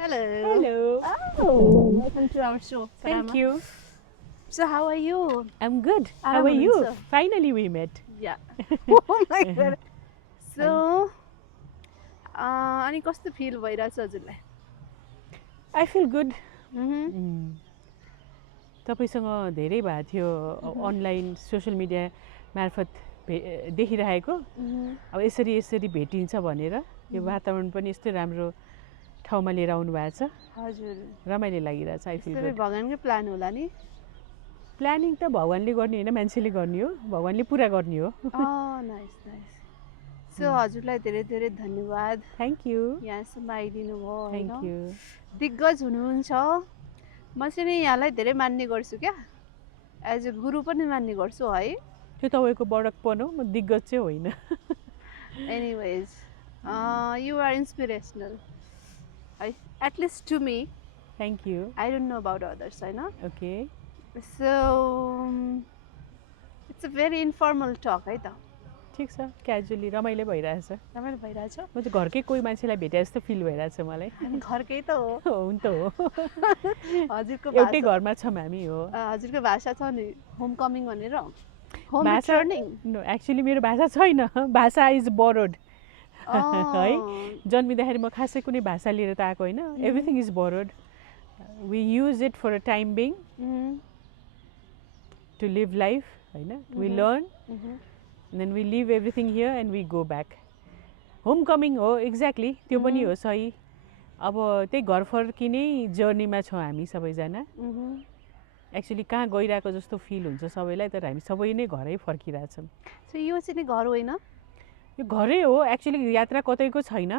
Hello. Hello. Oh, welcome to our show. Thank Sarama. you. So how are you? I'm good. How आराम are you? हुनुहुन्छ? Finally we met. Yeah. Oh my god. So, अनि कस्तो feel भइरहेछ हजुरलाई? I feel good. Mhm. तपाईसँग धेरै भएको थियो अनलाइन सोसियल मिडिया मार्फत देखिरहेको अब यसरी यसरी भेटिन्छ भनेर यो वातावरण पनि यस्तो राम्रो ठाउँमा लिएर आउनु भएको छ हजुर. रमाइलो लागिरहेछ आई फिल सबै गुड भगवानकै प्लान होला नि? प्लानिङ त भगवानले गर्ने होइन मान्छेले गर्ने हो भगवानले पुरा गर्ने हो नाइस नाइस. सो हजुरलाई धेरै धेरै धन्यवाद. थ्याङ्क यू यहाँसम्म आइदिनु भयो थ्याङ्क होइन? यू दिग्गज हुनुहुन्छ. म चाहिँ नि यहाँलाई धेरै मान्ने गर्छु क्या. एज अ गुरु पनि मान्ने गर्छु है. त्यो तपाईँको बडकपन हो म दिग्गज चाहिँ होइन Anyways, you are inspirational. At least to me. Thank you I don't know about others, I know. Okay So, it's a very informal talk, है त? ठिक छ क्याजुअली रमाइलो भइरहेछ रमाइलो भइरहेछ? म चाहिँ घरकै कोही मान्छेलाई भेटे जस्तो फिल भइरहेछ मलाई हामी घरकै त हो. हुन त हो हजुरको एउटै भाषा घरमा छौँ हामी हो हजुरको भाषा छ नि होम कमिङ भनेर. होम भाषा रिटर्निङ. एक्चुअली मेरो भाषा छैन भाषा इज बोरोड है जन्मिँदाखेरि म खासै कुनै भाषा लिएर त आएको होइन everything is borrowed we use it for a time being to live life होइन we learn then we live everything here and we go back home coming हो एक्ज्याक्टली त्यो पनि हो सही अब त्यही घर फर्किने जर्नीमा छौँ हामी सबैजना एक्चुअली कहाँ गइरहेको जस्तो फिल हुन्छ सबैलाई तर हामी सबै नै घरै फर्किरहेछौँ सो यो चाहिँ नि घर होइन? यो घरै हो एक्चुली यात्रा कतैको छैन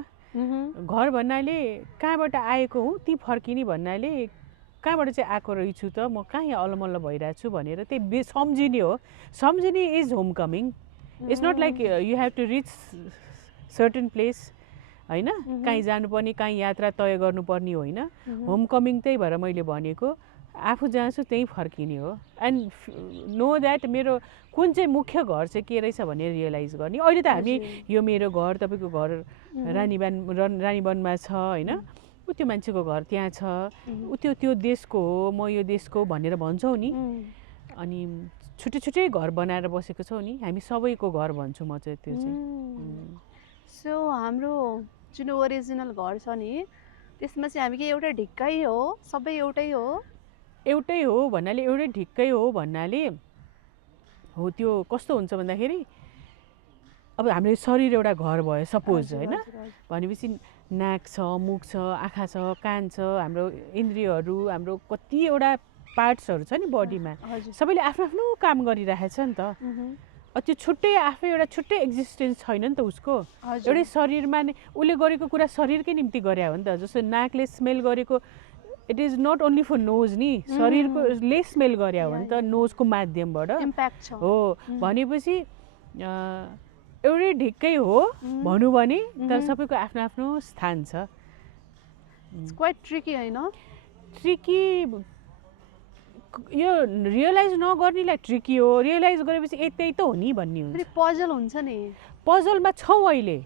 घर भन्नाले कहाँबाट आएको हुँ ती फर्किने भन्नाले कहाँबाट चाहिँ आएको रहेछु त म कहाँ यहाँ अलमल्ल भइरहेको छु भनेर त्यही सम्झिने हो सम्झिने is home coming it's not like you have to reach certain place होइन कहीँ जानुपर्ने कहीँ यात्रा तय गर्नुपर्ने होइन होम कमिङ त्यही भएर मैले भनेको आफू जहाँ छु त्यहीँ फर्किने हो एन्ड नो द्याट मेरो कुन चाहिँ मुख्य घर चाहिँ के रहेछ भनेर रियलाइज गर्ने अहिले त हामी यो मेरो घर तपाईँको घर रानीवनमा छ होइन ऊ त्यो मान्छेको घर त्यहाँ छ ऊ त्यो देशको हो म यो देशको भनेर भन्छौँ नि अनि छुट्टै छुट्टै घर बनाएर बसेको छौँ नि हामी सबैको घर भन्छु म चाहिँ त्यो चाहिँ सो हाम्रो जुन ओरिजिनल घर छ नि त्यसमा चाहिँ हामी के एउटै ढिक्कै हो सबै एउटै हो एउटै हो भन्नाले एउटै ढिक्कै हो भन्नाले हो त्यो कस्तो हुन्छ भन्दाखेरि अब हाम्रो शरीर एउटा घर भयो सपोज होइन भनेपछि नाक छ मुख छ आँखा छ कान छ हाम्रो इन्द्रियहरू हाम्रो कतिवटा पार्ट्सहरू छ नि बडीमा सबैले आफ्नो आफ्नो काम गरिरहेछ नि त त्यो छुट्टै आफै एउटा छुट्टै एक्जिस्टेन्स छैन नि त उसको एउटै शरीरमा नै उसले गरेको कुरा शरीरकै निम्ति गरे हो नि त जस्तो नाकले स्मेल गरेको it is not only for nose नि शरीरकोले स्मेल गरे हो नि त नोजको माध्यमबाट इम्प्याक्ट छ हो भनेपछि एउटै ढिक्कै हो भनौँ भने तर सबैको आफ्नो आफ्नो स्थान छ इट्स क्वाइट ट्रिकी होइन ट्रिकी यो रियलाइज नगर्नेलाई ट्रिकी हो रियलाइज गरेपछि त्यही त हो नि भन्ने हुन्छ पजल हुन्छ नि पजलमा छौँ अहिले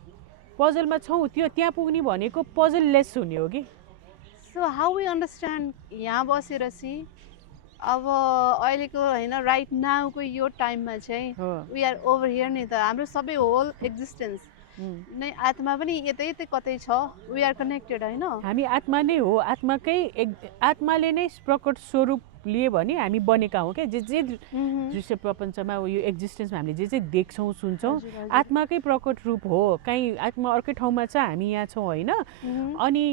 पजलमा छौँ त्यो त्यहाँ पुग्ने भनेको पजल लेस हुने हो कि सो हाउ वी अन्डरस्ट्यान्ड यहाँ बसेर सी अब अहिलेको होइन राइट नाउको यो टाइममा चाहिँ वी आर ओभर हियर नि त हाम्रो सबै होल एक्जिस्टेन्स नै आत्मा पनि यतै यतै कतै छ वी आर कनेक्टेड होइन हामी आत्मा नै हो आत्माले नै प्रकट स्वरूप लिए भने हामी बनेका हौँ क्या जे दृश्य प्रपञ्चमा यो एक्जिस्टेन्समा हामीले जे देख्छौँ सुन्छौँ आत्माकै प्रकट रूप हो कहीँ आत्मा अर्कै ठाउँमा छ हामी यहाँ छौँ होइन अनि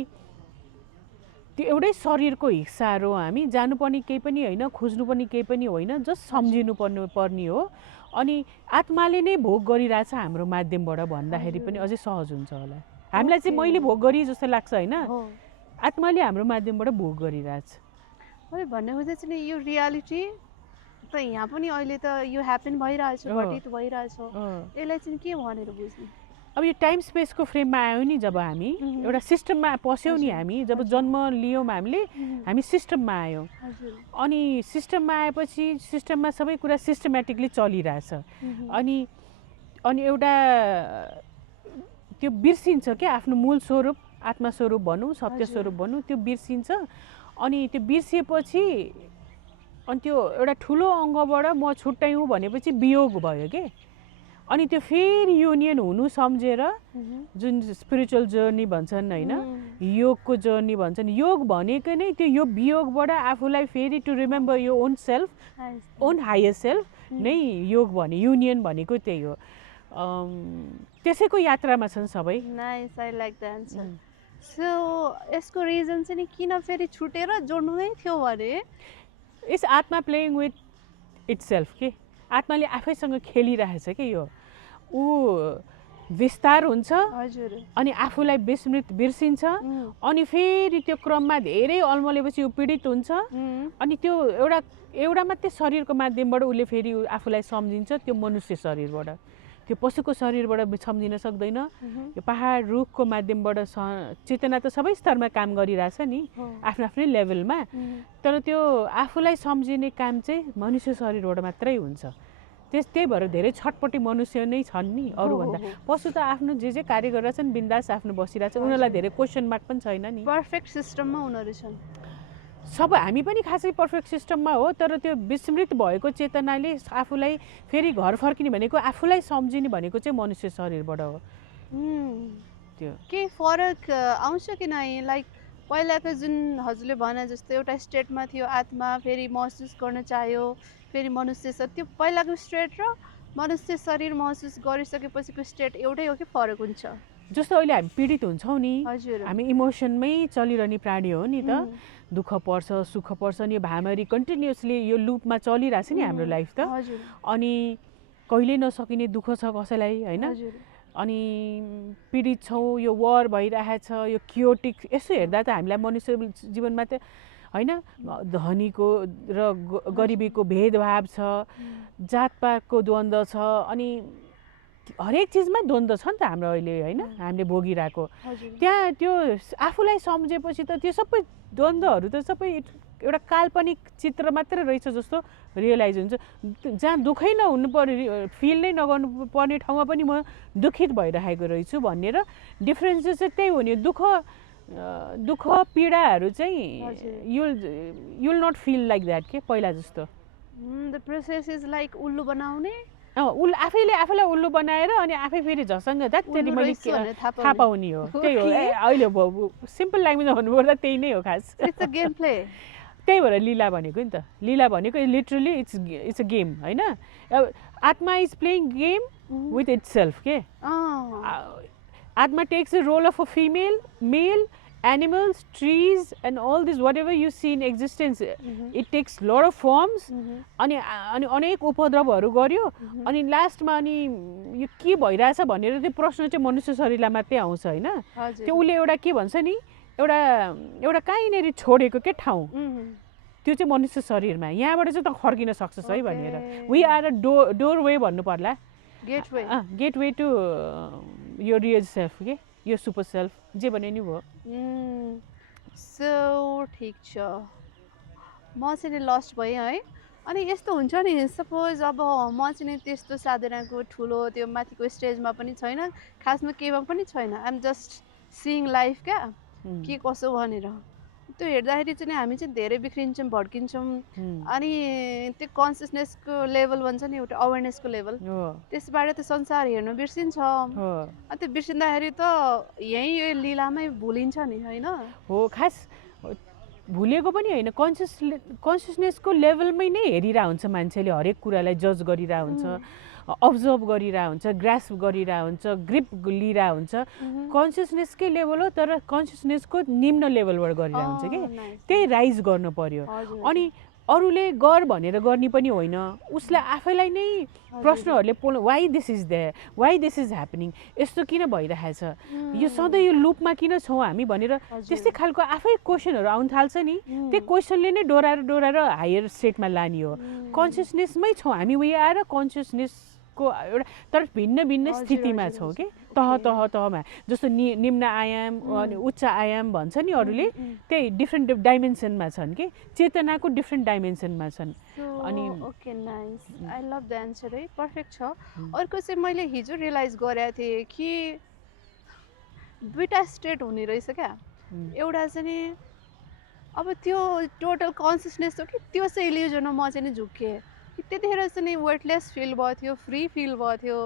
त्यो एउटै शरीरको हिस्साहरू हामी जानुपर्ने केही पनि होइन खोज्नुपर्ने केही पनि होइन जस्ट सम्झिनु पर्ने हो अनि आत्माले नै भोग गरिरहेछ हाम्रो माध्यमबाट भन्दाखेरि पनि अझै सहज हुन्छ होला हामीलाई चाहिँ मैले भोग गरेँ जस्तो लाग्छ होइन आत्माले हाम्रो माध्यमबाट भोग गरिरहेछ मैले भन्ने खोजेँ चाहिँ नि यो रियालिटी त यहाँ पनि अहिले त यो ह्यापन भइरहेछ घटित भइरहेछ यसलाई चाहिँ के भनेर बुझ्ने अब यो टाइम स्पेसको फ्रेममा आयो नि जब हामी एउटा सिस्टममा पस्यौँ नि हामी जब जन्म लियौँ हामी सिस्टममा आयौँ अनि सिस्टममा आएपछि सिस्टममा सबै कुरा सिस्टमेटिकली चलिरहेछ अनि एउटा त्यो बिर्सिन्छ क्या आफ्नो मूल स्वरूप आत्मस्वरूप भनौँ सत्य स्वरूप भनौँ त्यो बिर्सिन्छ अनि त्यो बिर्सिएपछि अनि त्यो एउटा ठुलो अङ्गबाट म छुट्टै हुँ भनेपछि वियोग भयो के अनि त्यो फेरि युनियन हुनु सम्झेर जुन स्पिरिचुअल जर्नी भन्छन् होइन योगको जर्नी भन्छन् योग भनेको नै त्यो यो वियोगबाट आफूलाई फेरि टु रिमेम्बर यो own self own higher self नै योग भने युनियन भनेको त्यही हो त्यसैको यात्रामा छन् सबै nice I like the answer so यसको रिजन चाहिँ नि किन फेरि छुटेर जोड्नु नै थियो भने इट्स आत्मा प्लेइङ विथ इट्सेल्फ के आत्माले आफैसँग खेलिरहेछ कि यो ऊ विस्तार हुन्छ अनि आफूलाई बिर्सिन्छ अनि फेरि त्यो क्रममा धेरै अल्मलेपछि ऊ पीडित हुन्छ अनि त्यो एउटा मात्रै शरीरको माध्यमबाट उसले फेरि आफूलाई सम्झिन्छ त्यो मनुष्य शरीरबाट त्यो पशुको शरीरबाट सम्झिन सक्दैन यो पहाड रुखको माध्यमबाट चेतना त सबै स्तरमा काम गरिरहेछ नि आफ्नो आफ्नै लेभलमा तर त्यो आफूलाई सम्झिने काम चाहिँ मनुष्य शरीरबाट मात्रै हुन्छ त्यही भएर धेरै छटपटी मनुष्य नै छन् नि अरूभन्दा पशु त आफ्नो जे कार्य गरिरहेछन् बिन्दास आफ्नो बसिरहेछ उनीहरूलाई धेरै क्वेसन मार्क पनि छैन नि पर्फेक्ट सिस्टममा उनीहरू छन् सब हामी पनि खासै पर्फेक्ट सिस्टममा हो तर त्यो विस्मृत भएको चेतनाले आफूलाई फेरि घर फर्किने भनेको आफूलाई सम्झिने भनेको चाहिँ मनुष्य शरीरबाट हो त्यो के फरक आउँछ कि नै लाइक पहिलाको जुन हजुरले भने जस्तो एउटा स्टेटमा थियो आत्मा फेरि महसुस गर्न चाह्यो फेरि मनुष्य त्यो पहिलाको स्टेट र मनुष्य शरीर महसुस गरिसकेपछिको स्टेट एउटै हो कि फरक हुन्छ जस्तो अहिले हामी पीडित हुन्छौँ नि हामी इमोसनमै चलिरहने प्राणी हो नि त दुःख पर्छ सुख पर्छ नि यो भ्यामरी कन्टिन्युसली यो लुपमा चलिरहेछ नि हाम्रो लाइफ त अनि कहिल्यै नसकिने दुःख छ कसैलाई होइन अनि पीडित छौँ यो वार भइरहेछ यो क्योटिक यसो हेर्दा त हामीलाई मनुष्य जीवनमा त होइन धनीको र गरिबीको भेदभाव छ जातपातको द्वन्द्व छ अनि हरेक चिजमा द्वन्द्व छ नि त हाम्रो अहिले होइन हामीले भोगिरहेको त्यहाँ त्यो आफूलाई सम्झेपछि त त्यो सबै द्वन्द्वहरू त सबै एउटा काल्पनिक चित्र मात्रै रहेछ जस्तो रियलाइज हुन्छ जहाँ दुःखै नहुनु पर्ने फिल नै नगर्नु पर्ने ठाउँमा पनि म दुखित भइरहेको रहेछु भनेर डिफ्रेन्स चाहिँ त्यही हो नि दुःख पीडाहरू चाहिँ you'll not feel like that के पहिला जस्तो द प्रोसेस इज लाइक उल्लु बनाउने आफैले आफैलाई उल्लु बनाएर अनि आफै फेरि झसँग जात्रै मैले थाहा पाउने हो त्यही हो अहिले सिम्पल ल्याङ्ग्वेजमा भन्नुपर्दा त्यही नै हो खास त्यही भएर लीला भनेको नि त लीला भनेको लिटरली इट्स अ गेम होइन आत्मा is playing game with itself के आत्मा takes the role of a female male animals, trees and all this whatever you see in existence it takes lot of forms अनि अनेक उपद्रवहरू गर्यो अनि लास्टमा अनि यो के भइरहेछ भनेर त्यो प्रश्न चाहिँ मनुष्य शरीरलाई मात्रै आउँछ होइन त्यो उसले एउटा के भन्छ नि एउटा कहीँनिर छोडेको के ठाउँ त्यो चाहिँ मनुष्य शरीरमा यहाँबाट चाहिँ त फर्किन सक्छस् है भनेर वी आर अ डोरवे भन्नु पर्ला गेटवे टु यो रियल सेल्फ के यो सुपर सेल्फ जे भने नि भयो सो ठिक छ म चाहिँ लस्ट भएँ है अनि यस्तो हुन्छ नि सपोज अब म चाहिँ नि त्यस्तो साधनाको ठुलो त्यो माथिको स्टेजमा पनि छैन खासमा केमा पनि छैन I am just seeing life क्या के कसो भनेर त्यो हेर्दाखेरि चाहिँ हामी चाहिँ धेरै बिग्रिन्छौँ भड्किन्छौँ अनि त्यो कन्सियसनेसको लेभल भन्छ नि एउटा अवेरनेसको लेभल त्यसबाट त संसार हेर्नु बिर्सिन्छ अनि त्यो बिर्सिँदाखेरि त यहीँ यो लीलामै भुलिन्छ नि होइन हो खास भुलेको पनि होइन कन्सियसनेसको लेभलमै नै हेरिरहेको हुन्छ मान्छेले हरेक कुरालाई जज गरिरहेको हुन्छ अब्जर्भ गरिरहेको हुन्छ ग्रास्प गरिरहेको हुन्छ ग्रिप लिइरहेको हुन्छ कन्सियसनेसकै लेभल हो तर कन्सियसनेसको निम्न लेभलबाट गरिरहेको हुन्छ कि त्यही राइज गर्नु पर्यो अनि अरूले गर भनेर गर्ने पनि होइन उसलाई आफैलाई नै प्रश्नहरूले पोल्नु why this is there why this is happening यस्तो किन भइरहेछ यो सधैँ यो लुपमा किन छौँ हामी भनेर त्यस्तै खालको आफै क्वेसनहरू आउनु थाल्छ नि त्यो क्वेसनले नै डोराएर हायर स्टेटमा लाने हो कन्सियसनेसमै छौँ हामी वी आर कन्सियसनेसको एउटा तर भिन्न भिन्न स्थितिमा छौँ कि तहमा जस्तो निम्न आयाम अनि उच्च आयाम भन्छ नि अरूले त्यही डिफ्रेन्ट डाइमेन्सनमा छन् कि चेतनाको डिफ्रेन्ट डाइमेन्सनमा छन् अनि okay nice I love the answer है पर्फेक्ट छ अर्को चाहिँ मैले हिजो रियलाइज गरेको थिएँ कि दुईटा स्टेट हुने रहेछ क्या एउटा चाहिँ नि अब त्यो टोटल कन्सियसनेस हो कि त्यो चाहिँ इल्युजनमा म चाहिँ नि झुक्केँ कि त्यतिखेर चाहिँ नि वेटलेस फिल भयो थियो फ्री फिल भयो थियो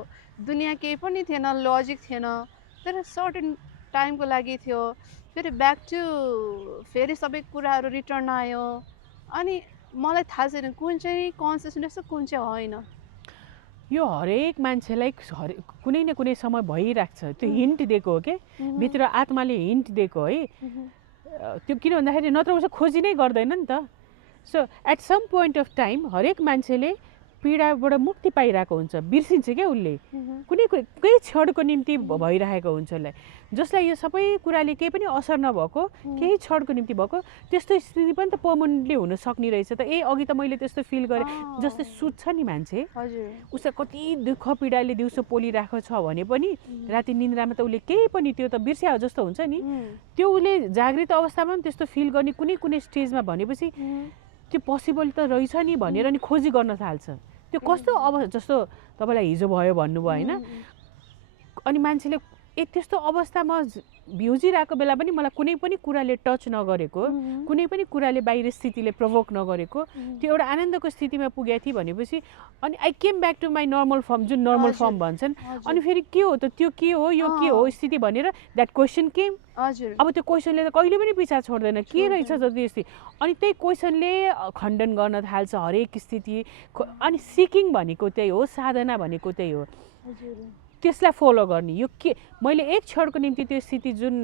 दुनियाँ केही पनि थिएन लजिक थिएन तर सर्टेन टाइमको लागि थियो फेरि ब्याक टु फेरि सबै कुराहरू रिटर्न आयो अनि मलाई थाहा छैन कुन चाहिँ कन्सियसनेस हो कुन चाहिँ होइन यो हरेक मान्छेलाई कुनै न कुनै समय भइरहेको छ त्यो हिन्ट दिएको हो कि भित्र आत्माले हिन्ट दिएको है त्यो किन भन्दाखेरि नत्र उसो खोजी नै गर्दैन नि त so at some point of time हरेक मान्छेले पीडाबाट मुक्ति पाइरहेको हुन्छ बिर्सिन्छ क्या उसले कुनै केही क्षणको निम्ति भइरहेको हुन्छ उसलाई जसलाई यो सबै कुराले केही पनि असर नभएको केही क्षणको निम्ति भएको त्यस्तो स्थिति पनि त पर्मनेन्टली हुन सक्ने रहेछ त अघि त मैले त्यस्तो फिल गरेँ जस्तै सुत्छ नि मान्छे उसलाई कति दुःख पीडाले दिउँसो पोलिरहेको छ भने पनि राति निन्द्रामा त उसले केही पनि त्यो त बिर्स्या जस्तो हुन्छ नि त्यो उसले जागृत अवस्थामा पनि त्यस्तो फिल गर्ने कुनै कुनै स्टेजमा भनेपछि त्यो पोसिबल त रहेछ नि भनेर नि खोजी गर्न थाल्छ त्यो कस्तो अब जस्तो तपाईँलाई हिजो भयो भन्नुभयो होइन अनि मान्छेले त्यस्तो अवस्थामा भ्युजिरहेको बेला पनि मलाई कुनै पनि कुराले टच नगरेको कुनै पनि कुराले बाहिर स्थितिले प्रोभोक नगरेको त्यो एउटा आनन्दको स्थितिमा पुगेको थिएँ भनेपछि अनि I came back to my normal form जुन नर्मल फर्म भन्छन् अनि फेरि के हो त त्यो के हो यो के हो स्थिति भनेर द्याट क्वेसन केम अब त्यो क्वेसनले त कहिले पनि पिछा छोड्दैन के रहेछ त त्यो स्थिति अनि त्यही क्वेसनले खण्डन गर्न थाल्छ हरेक स्थिति अनि सिकिङ भनेको त्यही हो साधना भनेको त्यही हो त्यसलाई फलो गर्ने यो के मैले एक क्षणको निम्ति त्यो स्थिति जुन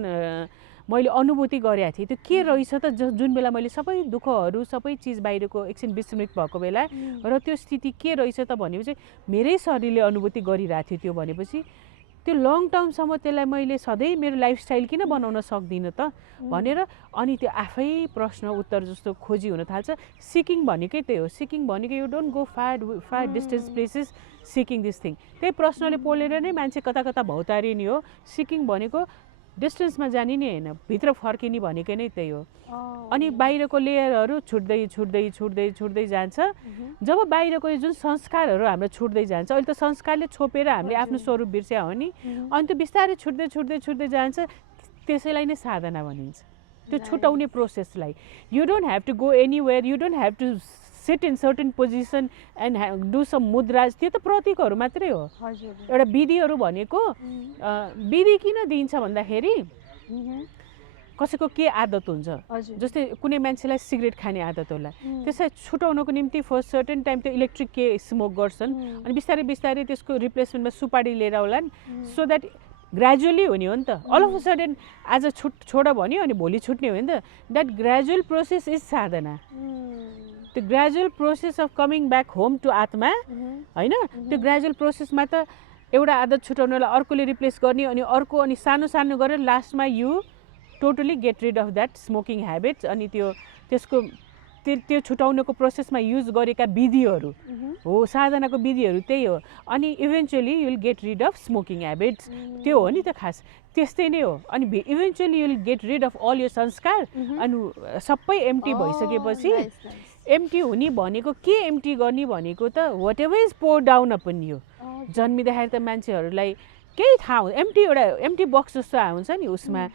मैले अनुभूति गरेको थिएँ त्यो के रहेछ त जुन बेला मैले सबै दुःखहरू सबै चिज बाहिरको एकछिन विस्मृत भएको बेला र त्यो स्थिति के रहेछ त भनेपछि मेरै शरीरले अनुभूति गरिरहेको थियो त्यो भनेपछि त्यो लङ टर्मसम्म त्यसलाई मैले सधैँ मेरो लाइफस्टाइल किन बनाउन सक्दिनँ त भनेर अनि त्यो आफै प्रश्न उत्तर जस्तो खोजी हुन थाल्छ सिकिङ भनेकै त्यही हो सिकिङ भनेको you don't go far distance places seeking this thing त्यही प्रश्नले पोलेर नै मान्छे कता कता भौतारिने हो सिकिङ भनेको डिस्टेन्समा जाने नै होइन भित्र फर्किने भनेकै नै त्यही हो अनि बाहिरको लेयरहरू छुट्दै छुट्दै छुट्दै छुट्दै जान्छ जब बाहिरको जुन संस्कारहरू हाम्रो छुट्दै जान्छ अहिले त संस्कारले छोपेर हामीले आफ्नो स्वरूप बिर्स्या हो नि अनि त्यो बिस्तारै छुट्दै छुट्दै छुट्दै जान्छ त्यसैलाई नै साधना भनिन्छ त्यो छुटाउने प्रोसेसलाई you don't have to go anywhere you don't have to sit in certain position and do some mudras त्यो त प्रतीकहरू मात्रै हो एउटा विधिहरू भनेको विधि किन दिन्छ भन्दाखेरि कसैको के आदत हुन्छ जस्तै कुनै मान्छेलाई सिगरेट खाने आदत होला त्यसलाई छुटाउनको निम्ति फर्स्ट सर्टेन टाइम त्यो इलेक्ट्रिक के स्मोक गर्छन् अनि बिस्तारै बिस्तारै त्यसको रिप्लेसमेन्टमा सुपारी लिएर होलान् सो द्याट ग्रेजुअली हुने हो नि त अल अफ अ सडन आज छोड भन्यो अनि भोलि छुट्ने हो नि त द्याट ग्रेजुअल प्रोसेस इज साधना त्यो gradual process of coming back home to आत्मा होइन त्यो ग्रेजुअल प्रोसेसमा त एउटा आदत छुटाउनलाई अर्कोले रिप्लेस गर्ने अनि अर्को अनि सानो सानो गरेर लास्टमा you totally get rid of that smoking habits अनि त्यसको त्यो छुटाउनको प्रोसेसमा युज गरेका विधिहरू हो साधनाको विधिहरू त्यही हो अनि eventually you'll get rid of smoking habits त्यो हो नि त खास त्यस्तै नै हो अनि eventually you'll get rid of all यो संस्कार अनि सबै एम्टी भइसकेपछि एम्टी हुने भनेको के एम्टी गर्ने भनेको त whatever is pour down upon यो जन्मिँदाखेरि त मान्छेहरूलाई केही थाहा हुन्छ एम्टी बक्स जस्तो हुन्छ नि उसमा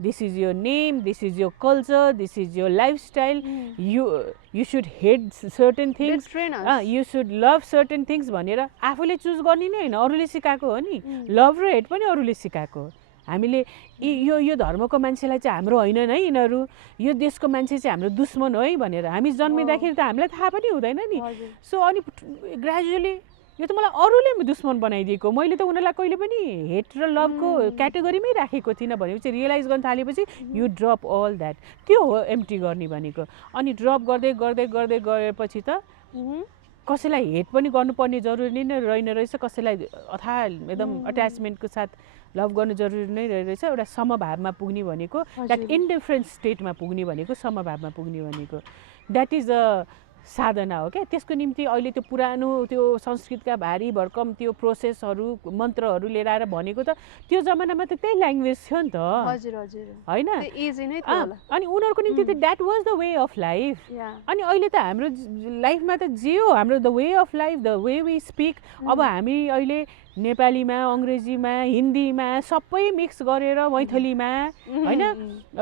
this is your name, this is your culture, this is your lifestyle, you should hate certain things, you should love certain things भनेर आफूले चुज गर्ने नै होइन अरूले सिकाएको हो नि लभ र हेट पनि अरूले सिकाएको हो हामीले यो धर्मको मान्छेलाई चाहिँ हाम्रो होइन है यिनीहरू यो देशको मान्छे चाहिँ हाम्रो दुश्मन हो है भनेर हामी जन्मिँदाखेरि त हामीलाई थाहा पनि हुँदैन नि सो अनि ग्रेजुअली यो त मलाई अरूले दुश्मन बनाइदिएको मैले त उनीहरूलाई कहिले पनि हेट र लभको क्याटेगोरीमै राखेको थिइनँ भनेपछि रियलाइज गर्न थालेपछि यु ड्रप अल द्याट त्यो हो एम्टी गर्ने भनेको अनि ड्रप गर्दै गर्दै गर्दै गएपछि त कसैलाई हेट पनि गर्नुपर्ने जरुरी नै रहेन रहेछ कसैलाई अथाह एकदम अट्याचमेन्टको साथ लभ गर्नु जरुरी नै रहेछ एउटा समभावमा पुग्ने भनेको द्याट इन्डिफरेन्ट स्टेटमा पुग्ने भनेको समभावमा पुग्ने भनेको द्याट इज अ साधना हो क्या त्यसको निम्ति अहिले त्यो पुरानो त्यो संस्कृतका भारी भरकम त्यो प्रोसेसहरू मन्त्रहरू लिएर आएर भनेको त त्यो जमानामा त त्यही ल्याङ्ग्वेज थियो नि त होइन अनि उनीहरूको निम्ति त that was the way of life अनि अहिले त हाम्रो लाइफमा त जे हो हाम्रो the way of life the way we speak अब हामी अहिले नेपालीमा अङ्ग्रेजीमा हिन्दीमा सबै मिक्स गरेर मैथिलीमा होइन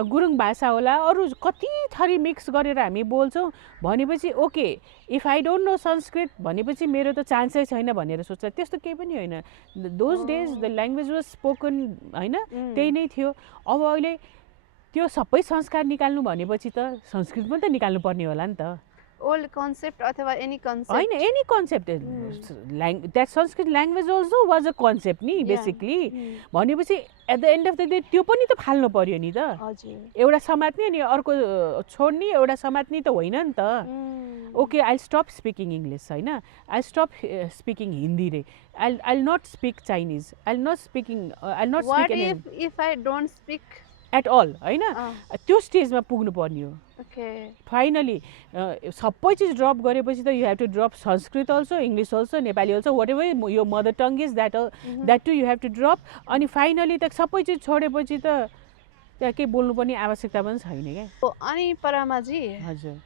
गुरुङ भाषा होला अरू कति थरी मिक्स गरेर हामी बोल्छौँ भनेपछि okay if I don't know Sanskrit भनेपछि मेरो त चान्सै छैन भनेर सोच्छ त्यस्तो केही पनि होइन those days the language was spoken होइन त्यही नै थियो अब अहिले त्यो सबै संस्कार निकाल्नु भनेपछि त संस्कृत पनि त निकाल्नु पर्ने होला नि त ओल्ड कन्सेप्ट अथवा एनी कन्सेप्ट होइन any concept that Sanskrit language also was a concept नि बेसिकली भनेपछि at the end of the day त्यो पनि त फाल्नु पर्यो नि त एउटा समात्ने अनि अर्को छोड्ने एउटा समात्ने त होइन नि त okay I stop speaking English होइन आई स्टप स्पिकिङ हिन्दी रे I not speak Chinese I not speak if I don't speak at all होइन त्यो स्टेजमा पुग्नु पर्ने हो फाइनली सबै चिज ड्रप गरेपछि त you have to drop Sanskrit also English also Nepali also whatever your mother tongue is that too you have to drop अनि फाइनली त सबै चिज छोडेपछि त त्यहाँ केही बोल्नुपर्ने आवश्यकता पनि छैन क्या अनि परामाजी हजुर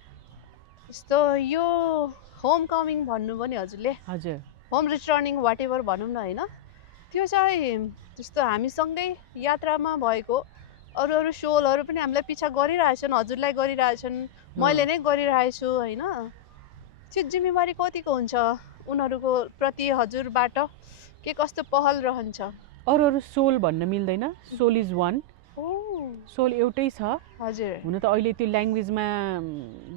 यस्तो यो होम कमिङ भन्नुभयो नि हजुरले हजुर होम रिटर्निङ वाट एभर भनौँ न होइन त्यो चाहिँ जस्तो हामीसँगै यात्रामा भएको अरू अरू सोलहरू पनि हामीलाई पिछा गरिरहेछन् हजुरलाई गरिरहेछन् मैले नै गरिरहेछु होइन त्यो जिम्मेवारी कतिको हुन्छ उनीहरूको प्रति हजुरबाट के कस्तो पहल रहन्छ अरू अरू सोल भन्न मिल्दैन सोल इज वान सोल एउटै छ हजुर हुन त अहिले त्यो ल्याङ्ग्वेजमा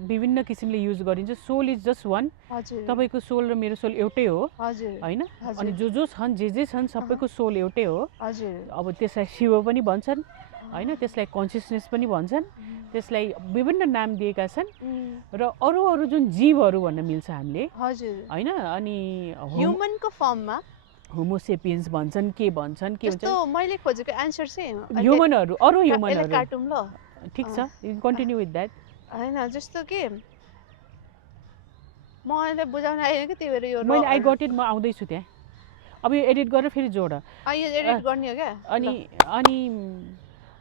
विभिन्न किसिमले युज गरिन्छ सोल इज जस्ट वान तपाईँको सोल र मेरो सोल एउटै हो होइन अनि जो छन् जे छन् सबैको सोल एउटै हो अब त्यसलाई शिव पनि भन्छन् होइन त्यसलाई कन्सियसनेस पनि भन्छन् त्यसलाई विभिन्न नाम दिएका छन् र अरू अरू जुन जीवहरू भन्न मिल्छ हामीले होइन अनि ह्युमनको फर्ममा होमोसेपियन्स भन्छन् के भन्छन् के भन्छ मैले खोजेको एन्सर चाहिँ ह्युमनहरू अरू ह्युमनहरू काटौँ ल ठिक छ यु कन्टिन्यू विथ द्याट होइन जस्तो कि मैले बुझाउन आएन कि त्यही भएर यो मैले आई गट इट म आउँदैछु त्यहाँ अब यो एडिट गरेर फेरि जोड एडिट गर्ने हो क्या अनि अनि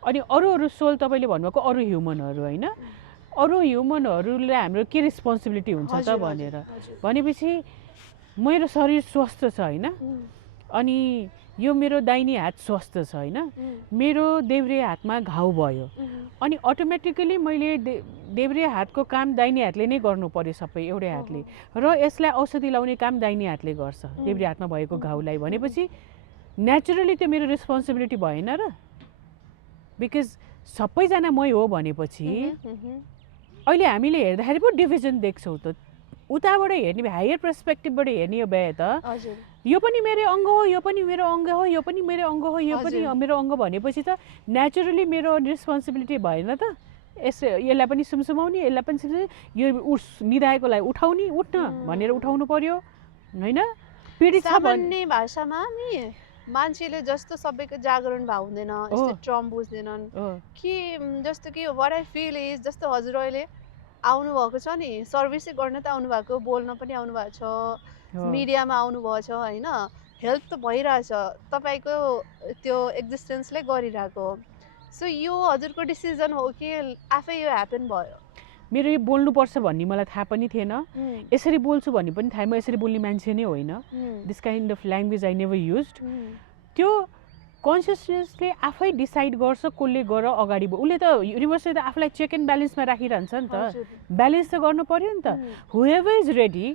अनि अरू अरू सोल तपाईँले भन्नुभएको अरू ह्युमनहरू होइन अरू ह्युमनहरूलाई हाम्रो के रेस्पोन्सिबिलिटी हुन्छ त भनेर भनेपछि मेरो शरीर स्वस्थ छ होइन अनि यो मेरो दाहिने हात स्वस्थ छ होइन मेरो देब्रे हातमा घाउ भयो अनि अटोमेटिकली मैले देब्रे हातको काम दाहिने हातले नै गर्नु पर्यो सबै एउटै हातले र यसलाई औषधि लाउने काम दाहिने हातले गर्छ देब्रे हातमा भएको घाउलाई भनेपछि नेचुरली त्यो मेरो रेस्पोन्सिबिलिटी भएन र बिकज सबैजना मै हो भनेपछि अहिले हामीले हेर्दाखेरि पो डिभिजन देख्छौँ त उताबाट हेर्ने भए हायर पर्सपेक्टिभबाट हेर्ने हो भए त यो पनि मेरो अङ्ग हो यो पनि मेरो अङ्ग हो यो पनि मेरो अङ्ग हो यो पनि मेरो अङ्ग भनेपछि त नेचुरली मेरो रेस्पोन्सिबिलिटी भएन त यसलाई पनि सुमसुमाउने यसलाई पनि सुमसुमाउने यो निदाएकोलाई उठाउने उठ्न भनेर उठाउनु पर्यो होइन पीडित छ भन्ने भाषामा नि मान्छेले जस्तो सबैको जागरण भाव हुँदैन यस्तो ट्रम बुझ्दैनन् कि जस्तो कि वाट आई फिल इज जस्तो हजुर अहिले आउनुभएको छ नि सर्भिसै गर्न त आउनुभएको बोल्न पनि आउनुभएको छ मिडियामा आउनुभएको छ होइन हेल्प त भइरहेछ तपाईँको त्यो एक्जिस्टेन्सले गरिरहेको सो यो हजुरको डिसिजन हो कि आफै यो ह्यापन भयो मेरो यो बोल्नुपर्छ भन्ने मलाई थाहा पनि थिएन यसरी बोल्छु भन्ने पनि थाहा म यसरी बोल्ने मान्छे नै होइन this kind of language I never used त्यो कन्सियसनेसले आफै डिसाइड गर्छ कसले गर अगाडि उसले त युनिभर्सले त आफूलाई चेक एन्ड ब्यालेन्समा राखिरहन्छ नि त ब्यालेन्स त गर्नु पर्यो नि त whoever is ready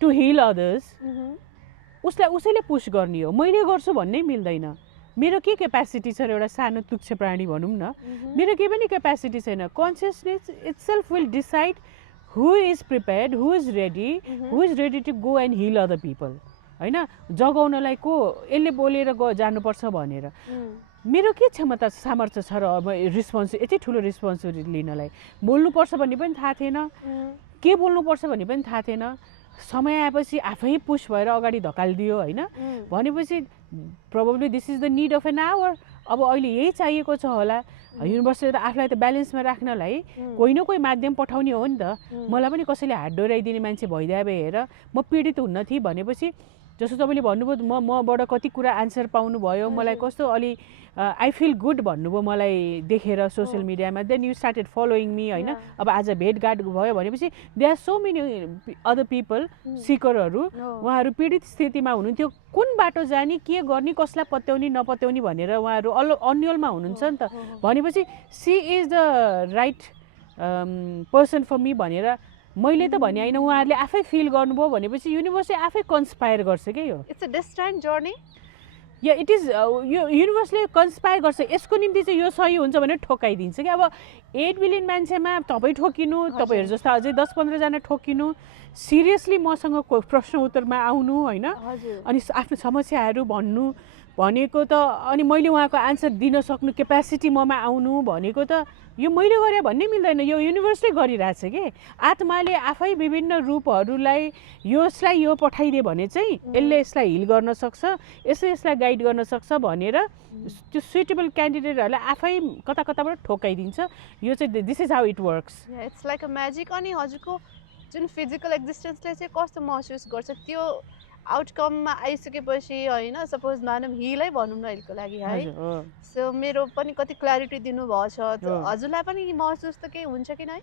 to heal others उसलाई उसैले पुस गर्ने हो मैले गर्छु भन्नै मिल्दैन मेरो के क्यापेसिटी छ एउटा सानो तुच्छ प्राणी भनौँ न मेरो केही पनि क्यापेसिटी छैन consciousness itself will decide who is prepared who is ready to go and heal other people होइन जगाउनलाई को यसले बोलेर जानुपर्छ भनेर मेरो के क्षमता सामर्थ्य छ र यति ठुलो रेस्पोन्सिबिलिटी लिनलाई बोल्नुपर्छ भन्ने पनि थाहा थिएन के बोल्नुपर्छ भन्ने पनि थाहा थिएन समय आएपछि आफै पुस भएर अगाडि धकालिदियो होइन भनेपछि probably this is the need of an hour अब अहिले यही चाहिएको छ होला युनिभर्सले त आफूलाई त ब्यालेन्समा राख्नलाई कोही न कोही माध्यम पठाउने हो नि त मलाई पनि कसैले हात डोराइदिने मान्छे भइदिए भए हेर म पीडित हुन्न थिएँ भनेपछि जस्तो तपाईँले भन्नुभयो मबाट कति कुरा आन्सर पाउनुभयो, मलाई कस्तो अलि आई फिल गुड भन्नुभयो मलाई देखेर सोसियल मिडियामा, then you started following me होइन। अब आज भेटघाट भयो भनेपछि they are so many other people सिकरहरू, उहाँहरू पीडित स्थितिमा हुनुहुन्थ्यो, कुन बाटो जाने, के गर्ने, कसलाई पत्याउने नपत्याउने भनेर उहाँहरू अन्यलमा हुनुहुन्छ नि त। भनेपछि she is the right person for me भनेर मैले त भने होइन, उहाँहरूले आफै फिल गर्नुभयो भनेपछि युनिभर्सले आफै कन्सपायर गर्छ क्या। यो इट्स अ डेस्टाइन्ड जर्नी या इट इज यो युनिभर्सले कन्सपायर गर्छ, यसको निम्ति चाहिँ यो सही हुन्छ भनेर ठोकाइदिन्छ कि। अब 8 बिलियन मान्छेमा तपाईँ ठोकिनु, तपाईँहरू जस्तो अझै 10-15 जना ठोकिनु, सिरियसली मसँग प्रश्न उत्तरमा आउनु होइन, अनि आफ्नो समस्याहरू भन्नु भनेको त, अनि मैले उहाँको आन्सर दिन सक्नु क्यापेसिटी ममा आउनु भनेको त यो मैले गरेँ भन्ने मिल्दैन, यो युनिभर्सले गरिरहेछ कि। आत्माले आफै विभिन्न रूपहरूलाई यसलाई यो पठाइदियो भने चाहिँ यसले यसलाई हिल गर्न सक्छ, यसले यसलाई गाइड गर्न सक्छ भनेर त्यो सुइटेबल क्यान्डिडेटहरूलाई आफै कता कताबाट ठोकाइदिन्छ। यो चाहिँ this is how it works. It's like a magic. अनि हजुरको जुन फिजिकल एक्जिस्टेन्सले चाहिँ कस्तो महसुस गर्छ त्यो आउटकममा आइसकेपछि होइन, सपोज मानव हिलै भनौँ न अहिलेको लागि है, सो मेरो पनि कति क्ल्यारिटी दिनुभएको छ, हजुरलाई पनि महसुस त केही हुन्छ कि नै?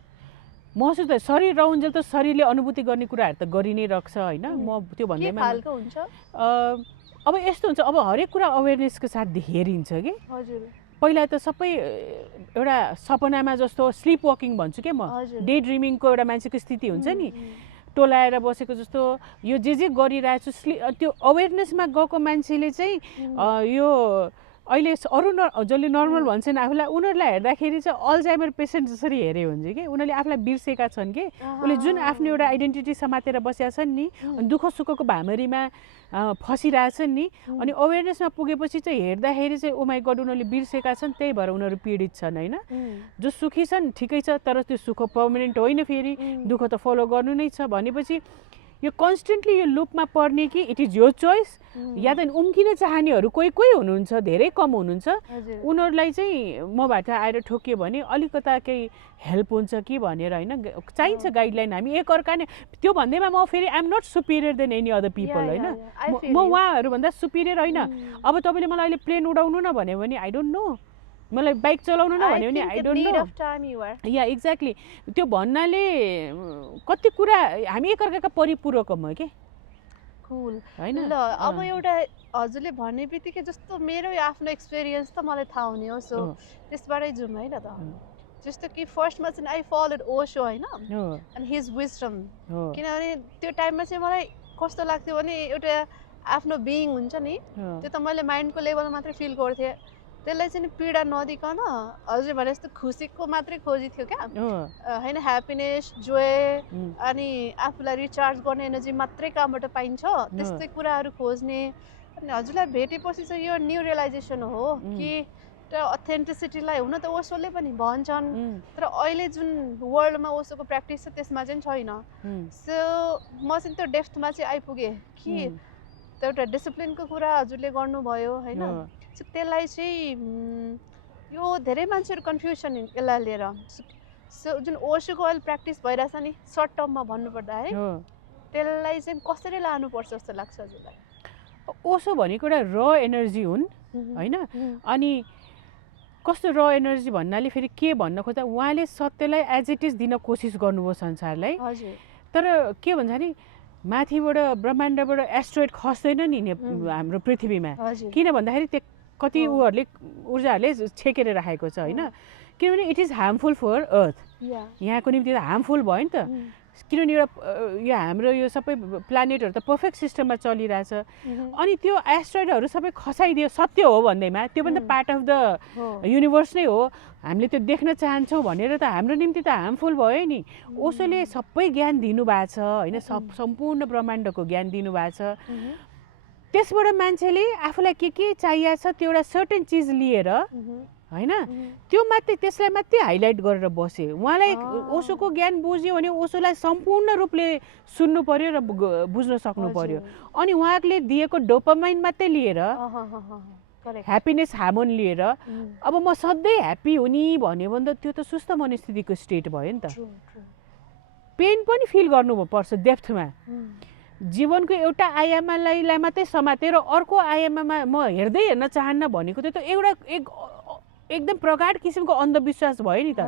महसुस त शरीर रहन्जेल त शरीरले अनुभूति गर्ने कुराहरू त गरि नै राख्छ होइन। म त्यो भन्दैमा खालको हुन्छ अब यस्तो हुन्छ, अब हरेक कुरा अवेरनेसको साथ हेरिन्छ कि। हजुर पहिला त सबै एउटा सपनामा जस्तो स्लिप वकिङ भन्छु क्या म, डे ड्रिमिङको एउटा मान्छेको स्थिति हुन्छ नि, टोलाएर बसेको जस्तो यो जे गरिरहेछु त्यो अवेरनेसमा गएको मान्छेले चाहिँ यो अहिले अरू जसले नर्मल भन्छन् आफूलाई, उनीहरूलाई हेर्दाखेरि चाहिँ अल्जाइमर पेसेन्ट जसरी हेरे हुन्छ कि। उनीहरूले आफूलाई बिर्सेका छन् कि, उसले जुन आफ्नो एउटा आइडेन्टिटी समातेर बसेका छन् नि, दुःख सुखको भामरीमा फसिरहेछन् नि, अनि अवेरनेसमा पुगेपछि चाहिँ हेर्दाखेरि चाहिँ ओ माई गड उनीहरूले बिर्सेका छन्, त्यही भएर उनीहरू पीडित छन् होइन। जो सुखी छन् ठिकै छ, तर त्यो सुख पर्मानेन्ट होइन, फेरि दुःख त फलो गर्नु नै छ भनेपछि यो कन्स्टेन्टली यो लुपमा पर्ने कि इट इज योर चोइस। या त उम्किन चाहनेहरू कोही कोही हुनुहुन्छ, धेरै कम हुनुहुन्छ, उनीहरूलाई चाहिँ मबाट आएर ठोकियो भने अलिकता केही हेल्प हुन्छ कि भनेर होइन, चाहिन्छ गाइडलाइन। हामी एकअर्का नै त्यो भन्दैमा म फेरि I'm not superior than any other people होइन, म उहाँहरूभन्दा सुपिरियर होइन। अब तपाईँले मलाई अहिले प्लेन उडाउनु न भन्यो भने आई डोन्ट नो, मलाई बाइक चलाउनु न भन्यो भने I don't no. Yeah exactly, त्यो भन्नाले कति कुरा हामी एकअर्काका परिपूरक हौँ के होइन। ल अब एउटा हजुरले भन्ने बित्तिकै जस्तो मेरो आफ्नो एक्सपिरियन्स त मलाई थाहा हुने हो, सो त्यसबाटै जाउँ है न त। जस्तो कि फर्स्टमा चाहिँ आई फलोड ओशो होइन, एन्ड हिज विजडम, किनभने त्यो टाइममा चाहिँ मलाई कस्तो लाग्थ्यो भने एउटा आफ्नो बिइङ हुन्छ नि, त्यो त मैले माइन्डको लेभलमा मात्रै फिल गर्थेँ, त्यसलाई चाहिँ पीडा नदिकन हजुर भने जस्तो खुसीको मात्रै खोजी थियो क्या होइन, ह्याप्पिनेस, जोय अनि आफूलाई रिचार्ज गर्ने एनर्जी मात्रै कहाँबाट पाइन्छ त्यस्तै कुराहरू खोज्ने। अनि हजुरलाई भेटेपछि चाहिँ यो न्यू रियलाइजेसन हो कि त्यो अथेन्टिसिटीलाई हुन त ओसोले पनि भन्छन्, तर अहिले जुन वर्ल्डमा ओसोको प्र्याक्टिस छ त्यसमा चाहिँ छैन। सो म चाहिँ त्यो डेप्थमा चाहिँ आइपुगेँ कि त्यो एउटा डिसिप्लिनको कुरा हजुरले गर्नुभयो होइन, त्यसलाई चाहिँ यो धेरै मान्छेहरू कन्फ्युजन यसलाई लिएर। सो जुन ओशोको अहिले प्र्याक्टिस भइरहेछ नि सर्ट टर्ममा भन्नुपर्दा है, त्यसलाई चाहिँ कसरी लानुपर्छ जस्तो लाग्छ हजुरलाई? ओशो भनेको एउटा र एनर्जी हुन् होइन, अनि कस्तो र एनर्जी भन्नाले फेरि के भन्न खोज्दा उहाँले सत्यलाई एज इट इज दिन कोसिस गर्नुभयो संसारलाई, तर के भन्छ नि माथिबाट ब्रह्माण्डबाट एस्ट्रोइड खस्दैन नि हाम्रो पृथ्वीमा, किन भन्दाखेरि त्यो कति उहरूले ऊर्जाहरूले छेकेर राखेको छ होइन, किनभने इट इज हार्मफुल फर अर्थ, यहाँको निम्ति त हार्मफुल भयो नि त, किनभने एउटा यो हाम्रो यो सबै प्लानेटहरू त पर्फेक्ट सिस्टममा चलिरहेछ, अनि त्यो एस्ट्रोइडहरू सबै खसाइदियो सत्य हो भन्दैमा, त्यो पनि त पार्ट अफ द युनिभर्स नै हो, हामीले त्यो देख्न चाहन्छौँ भनेर त हाम्रो निम्ति त हार्मफुल भयो नि। ओशोले सबै ज्ञान दिनुभएको छ होइन, सम्पूर्ण ब्रह्माण्डको ज्ञान दिनुभएको छ, त्यसबाट मान्छेले आफूलाई के चाहिएको छ त्यो एउटा सर्टेन चिज लिएर होइन, त्यो मात्रै त्यसलाई मात्रै हाइलाइट गरेर बसे। उहाँलाई ओशोको ज्ञान बुझ्यो भने ओशोलाई सम्पूर्ण रूपले सुन्नु पर्यो र बुझ्न सक्नु पर्यो, अनि उहाँले दिएको डोपामाइन मात्रै लिएर ह्याप्पिनेस हार्मोन लिएर अब म सधैँ ह्याप्पी हुने भन्यो भने त त्यो त सुस्त मनस्थितिको स्टेट भयो नि त। पेन पनि फिल गर्नुपर्छ डेप्थमा, जीवनको एउटा आयामलाई मात्रै समातेर अर्को आयाममा म हेर्न चाहन्न भनेको त्यो त एउटा एकदम प्रगाढ किसिमको अन्धविश्वास भयो नि त।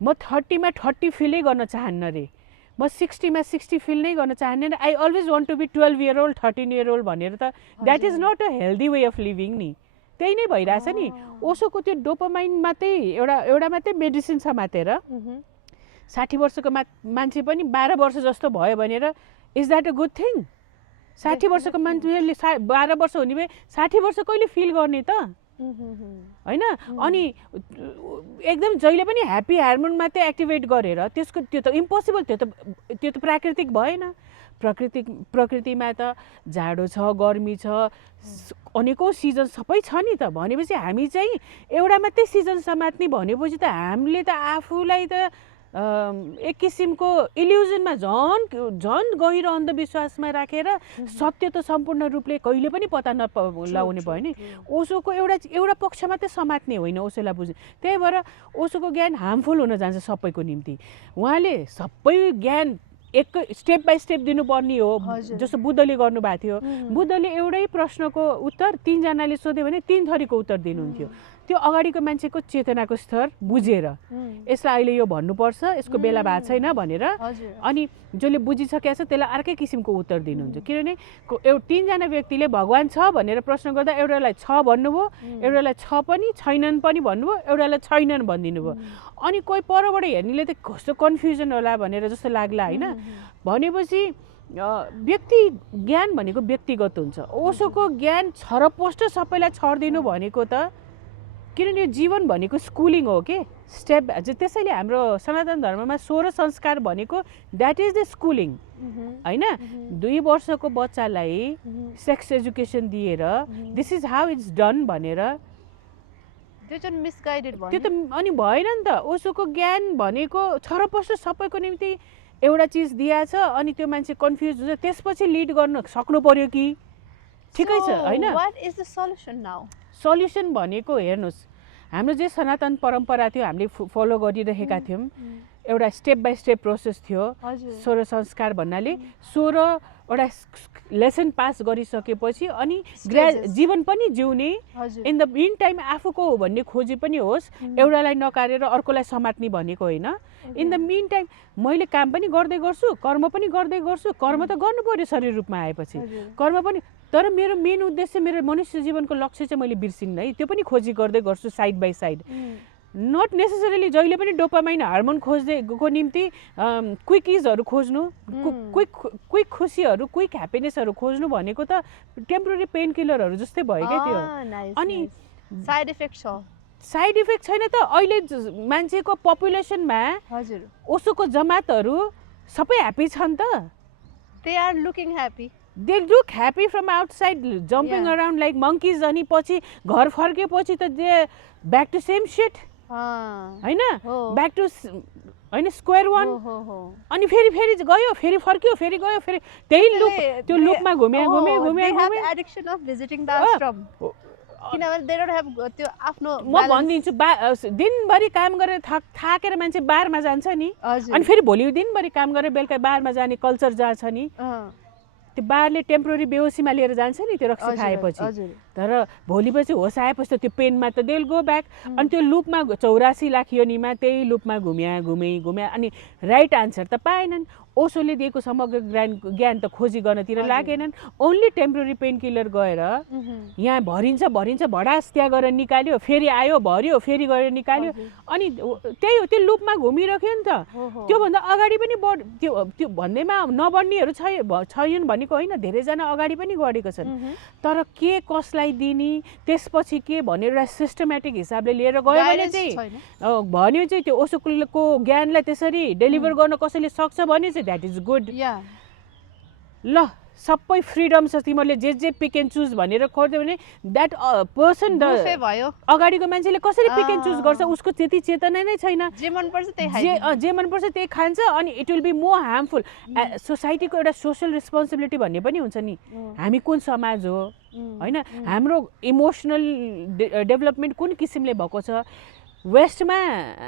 म 30 मा 30 फिलै गर्न चाहन्न रे, म 60 मा 60 फिल नै गर्न चाहन्न। I always want to be 12 year old 13 year old भनेर त that is not a healthy way of living नि। त्यही नै भइरहेछ नि। ओसोको त्यो डोपामाइन मात्रै एउटा मात्रै मेडिसिन समातेर 60 वर्षको मान्छे पनि 12 वर्ष जस्तो भयो भनेर is that a good thing? 60 वर्षको मान्छेले 12 वर्ष हुने भए 60 वर्ष कहिले फिल गर्ने त होइन? अनि एकदम जहिले पनि ह्याप्पी हार्मोन मात्रै एक्टिभेट गरेर त्यो त इम्पोसिबल, त्यो त प्राकृतिक भएन। प्रकृतिमा त जाडो छ, गर्मी छ, अनेकौँ सिजन सबै छ नि त। भनेपछि हामी चाहिँ एउटा मात्रै सिजन समात्ने भनेपछि त हामीले त आफूलाई त एक किसिमको इल्युजनमा झन् गहिरो अन्धविश्वासमा राखेर सत्य त सम्पूर्ण रूपले कहिले पनि पत्ता नलाउने भयो नि। ओसोको एउटा पक्ष मात्रै समात्ने होइन, ओसोलाई बुझ्ने। त्यही भएर ओसोको ज्ञान हार्मफुल हुन जान्छ सबैको निम्ति। उहाँले सबै ज्ञान एक स्टेप बाई स्टेप दिनुपर्ने हो, जस्तो बुद्धले गर्नुभएको थियो। बुद्धले एउटै प्रश्नको उत्तर 3 जनाले सोध्यो भने 3 थरीको उत्तर दिनुहुन्थ्यो। त्यो अगाडिको मान्छेको चेतनाको स्तर बुझेर यसलाई अहिले यो भन्नुपर्छ, यसको बेला भएको छैन भनेर, अनि जसले बुझिसकेको छ त्यसलाई अर्कै किसिमको उत्तर दिनुहुन्छ। किनभने 3 जना व्यक्तिले भगवान छ भनेर प्रश्न गर्दा एउटालाई छ भन्नुभयो, एउटालाई छ पनि छैनन् पनि भन्नुभयो, एउटालाई छैनन् भनिदिनु भयो। अनि कोही परबाट हेर्नेले त कस्तो कन्फ्युजन होला भनेर जस्तो लाग्ला होइन। भनेपछि व्यक्ति ज्ञान भनेको व्यक्तिगत हुन्छ। ओसोको ज्ञान छरपोस्ट सबैलाई छरिदिनु भनेको त, किनभने जीवन भनेको स्कुलिङ हो के, स्टेप। त्यसैले हाम्रो सनातन धर्ममा 16 संस्कार भनेको द्याट इज द स्कुलिङ होइन। 2 वर्षको बच्चालाई सेक्स एजुकेसन दिएर this is how it's done भनेर त्यो चाहिँ मिसगाइडेड भयो। त्यो त अनि भएन नि त। ओसोको ज्ञान भनेको छरपोस्ट सबैको निम्ति एउटा चिज दिएछ, अनि त्यो मान्छे कन्फ्युज हुन्छ, त्यसपछि लिड गर्न सक्नु पर्यो कि ठिकै छ होइन। What is the solution now? Solution भनेको हेर्नुहोस्, हाम्रो जे सनातन परम्परा थियो हामीले फलो गरिरहेका थियौँ, एउटा स्टेप बाई स्टेप प्रोसेस थियो। 16 संस्कार भन्नाले 16वटा लेसन पास गरिसकेपछि अनि जीवन पनि जिउने, इन द मिन टाइम आफूको हो भन्ने खोजी पनि होस्, एउटालाई नकारेर अर्कोलाई समात्ने भनेको होइन। इन द मिन टाइम मैले काम पनि गर्दै गर्छु, कर्म पनि गर्दै गर्छु। कर्म त गर्नु पर्यो शरीर रूपमा आएपछि, कर्म पनि। तर मेरो मेन उद्देश्य, मेरो मनुष्य जीवनको लक्ष्य चाहिँ मैले बिर्सिन्न है, त्यो पनि खोजी गर्दै गर्छु side by side. Not necessarily जहिले पनि डोपामाइन हार्मोन खोज्दैको निम्ति क्विकिजहरू खोज्नु, क्विक खुसीहरू, क्विक ह्याप्पिनेसहरू खोज्नु भनेको त टेम्पोररी पेन किलरहरू जस्तै भयो क्या त्यो। अनि साइड इफेक्ट छ? साइड इफेक्ट छैन त। अहिले मान्छेको पपुलेसनमा ओसोको जमातहरू सबै ह्याप्पी छन् त। They are looking happy, they look happy from outside, jumping around like monkeys. अनि पछि घर फर्केपछि त they back to same seat होइन, ब्याक टु होइन स्क्वायर वान। अनि फेरि गयो, फेरि फर्क्यो, फेरि गयो, फेरि त्यही लुप, त्यो लुपमा घुमे। एडिक्सन अफ भिजिटिङ द आश्रम, किनभने दे डोन्ट हैव त्यो आफ्नो। म भनिदिन्छु, दिनभरि काम गरेर थाकेर मान्छे बारमा जान्छ नि, अनि फेरि भोलि दिनभरि काम गरेर बेलुका बारमा जाने कल्चर जहाँ छ नि, त्यो बारले टेम्पोररी बेहोसीमा लिएर जान्छ नि त्यो रक्सी खाएपछि। तर भोलिपछि होस आएपछि त त्यो पेनमा त देल गो ब्याक। अनि त्यो लुपमा 84 लाख योनिमा त्यही लुपमा घुम्या अनि राइट आन्सर त पाएनन्। ओसोले दिएको समग्र ज्ञान त खोजी गर्नतिर लागेनन्। ओन्ली टेम्पोररी पेन किलर गएर यहाँ भरिन्छ भडास, त्यहाँ गएर निकाल्यो, फेरि आयो भर्यो, फेरि गएर निकाल्यो, अनि त्यही हो, त्यो लुपमा घुमिरह्यो नि त। त्योभन्दा अगाडि पनि त्यो भन्दैमा नबढ्नेहरू छैनन् भनेको होइन, धेरैजना अगाडि पनि गढेको छन्। तर के कसलाई दिने, त्यसपछि के भनेर एउटा सिस्टमेटिक हिसाबले लिएर गयो भने चाहिँ भन्यो चाहिँ त्यो ओसोको ज्ञानलाई त्यसरी डेलिभर गर्न कसैले सक्छ भने चाहिँ द्याट इज गुड। ल सबै फ्रिडम छ, तिमीहरूले जे पिक एन्ड चुज भनेर खोज्यो भने द्याट पर्सन भयो। अगाडिको मान्छेले कसरी पिक एन्ड चुज गर्छ, उसको त्यति चेतना नै छैन। जे मनपर्छ त्यही खान्छ, अनि it will be more harmful. सोसाइटीको एउटा सोसल रेस्पोन्सिबिलिटी भन्ने पनि हुन्छ नि, हामी कुन समाज हो होइन, हाम्रो इमोसनल डेभलपमेन्ट कुन किसिमले भएको छ, वेस्टमा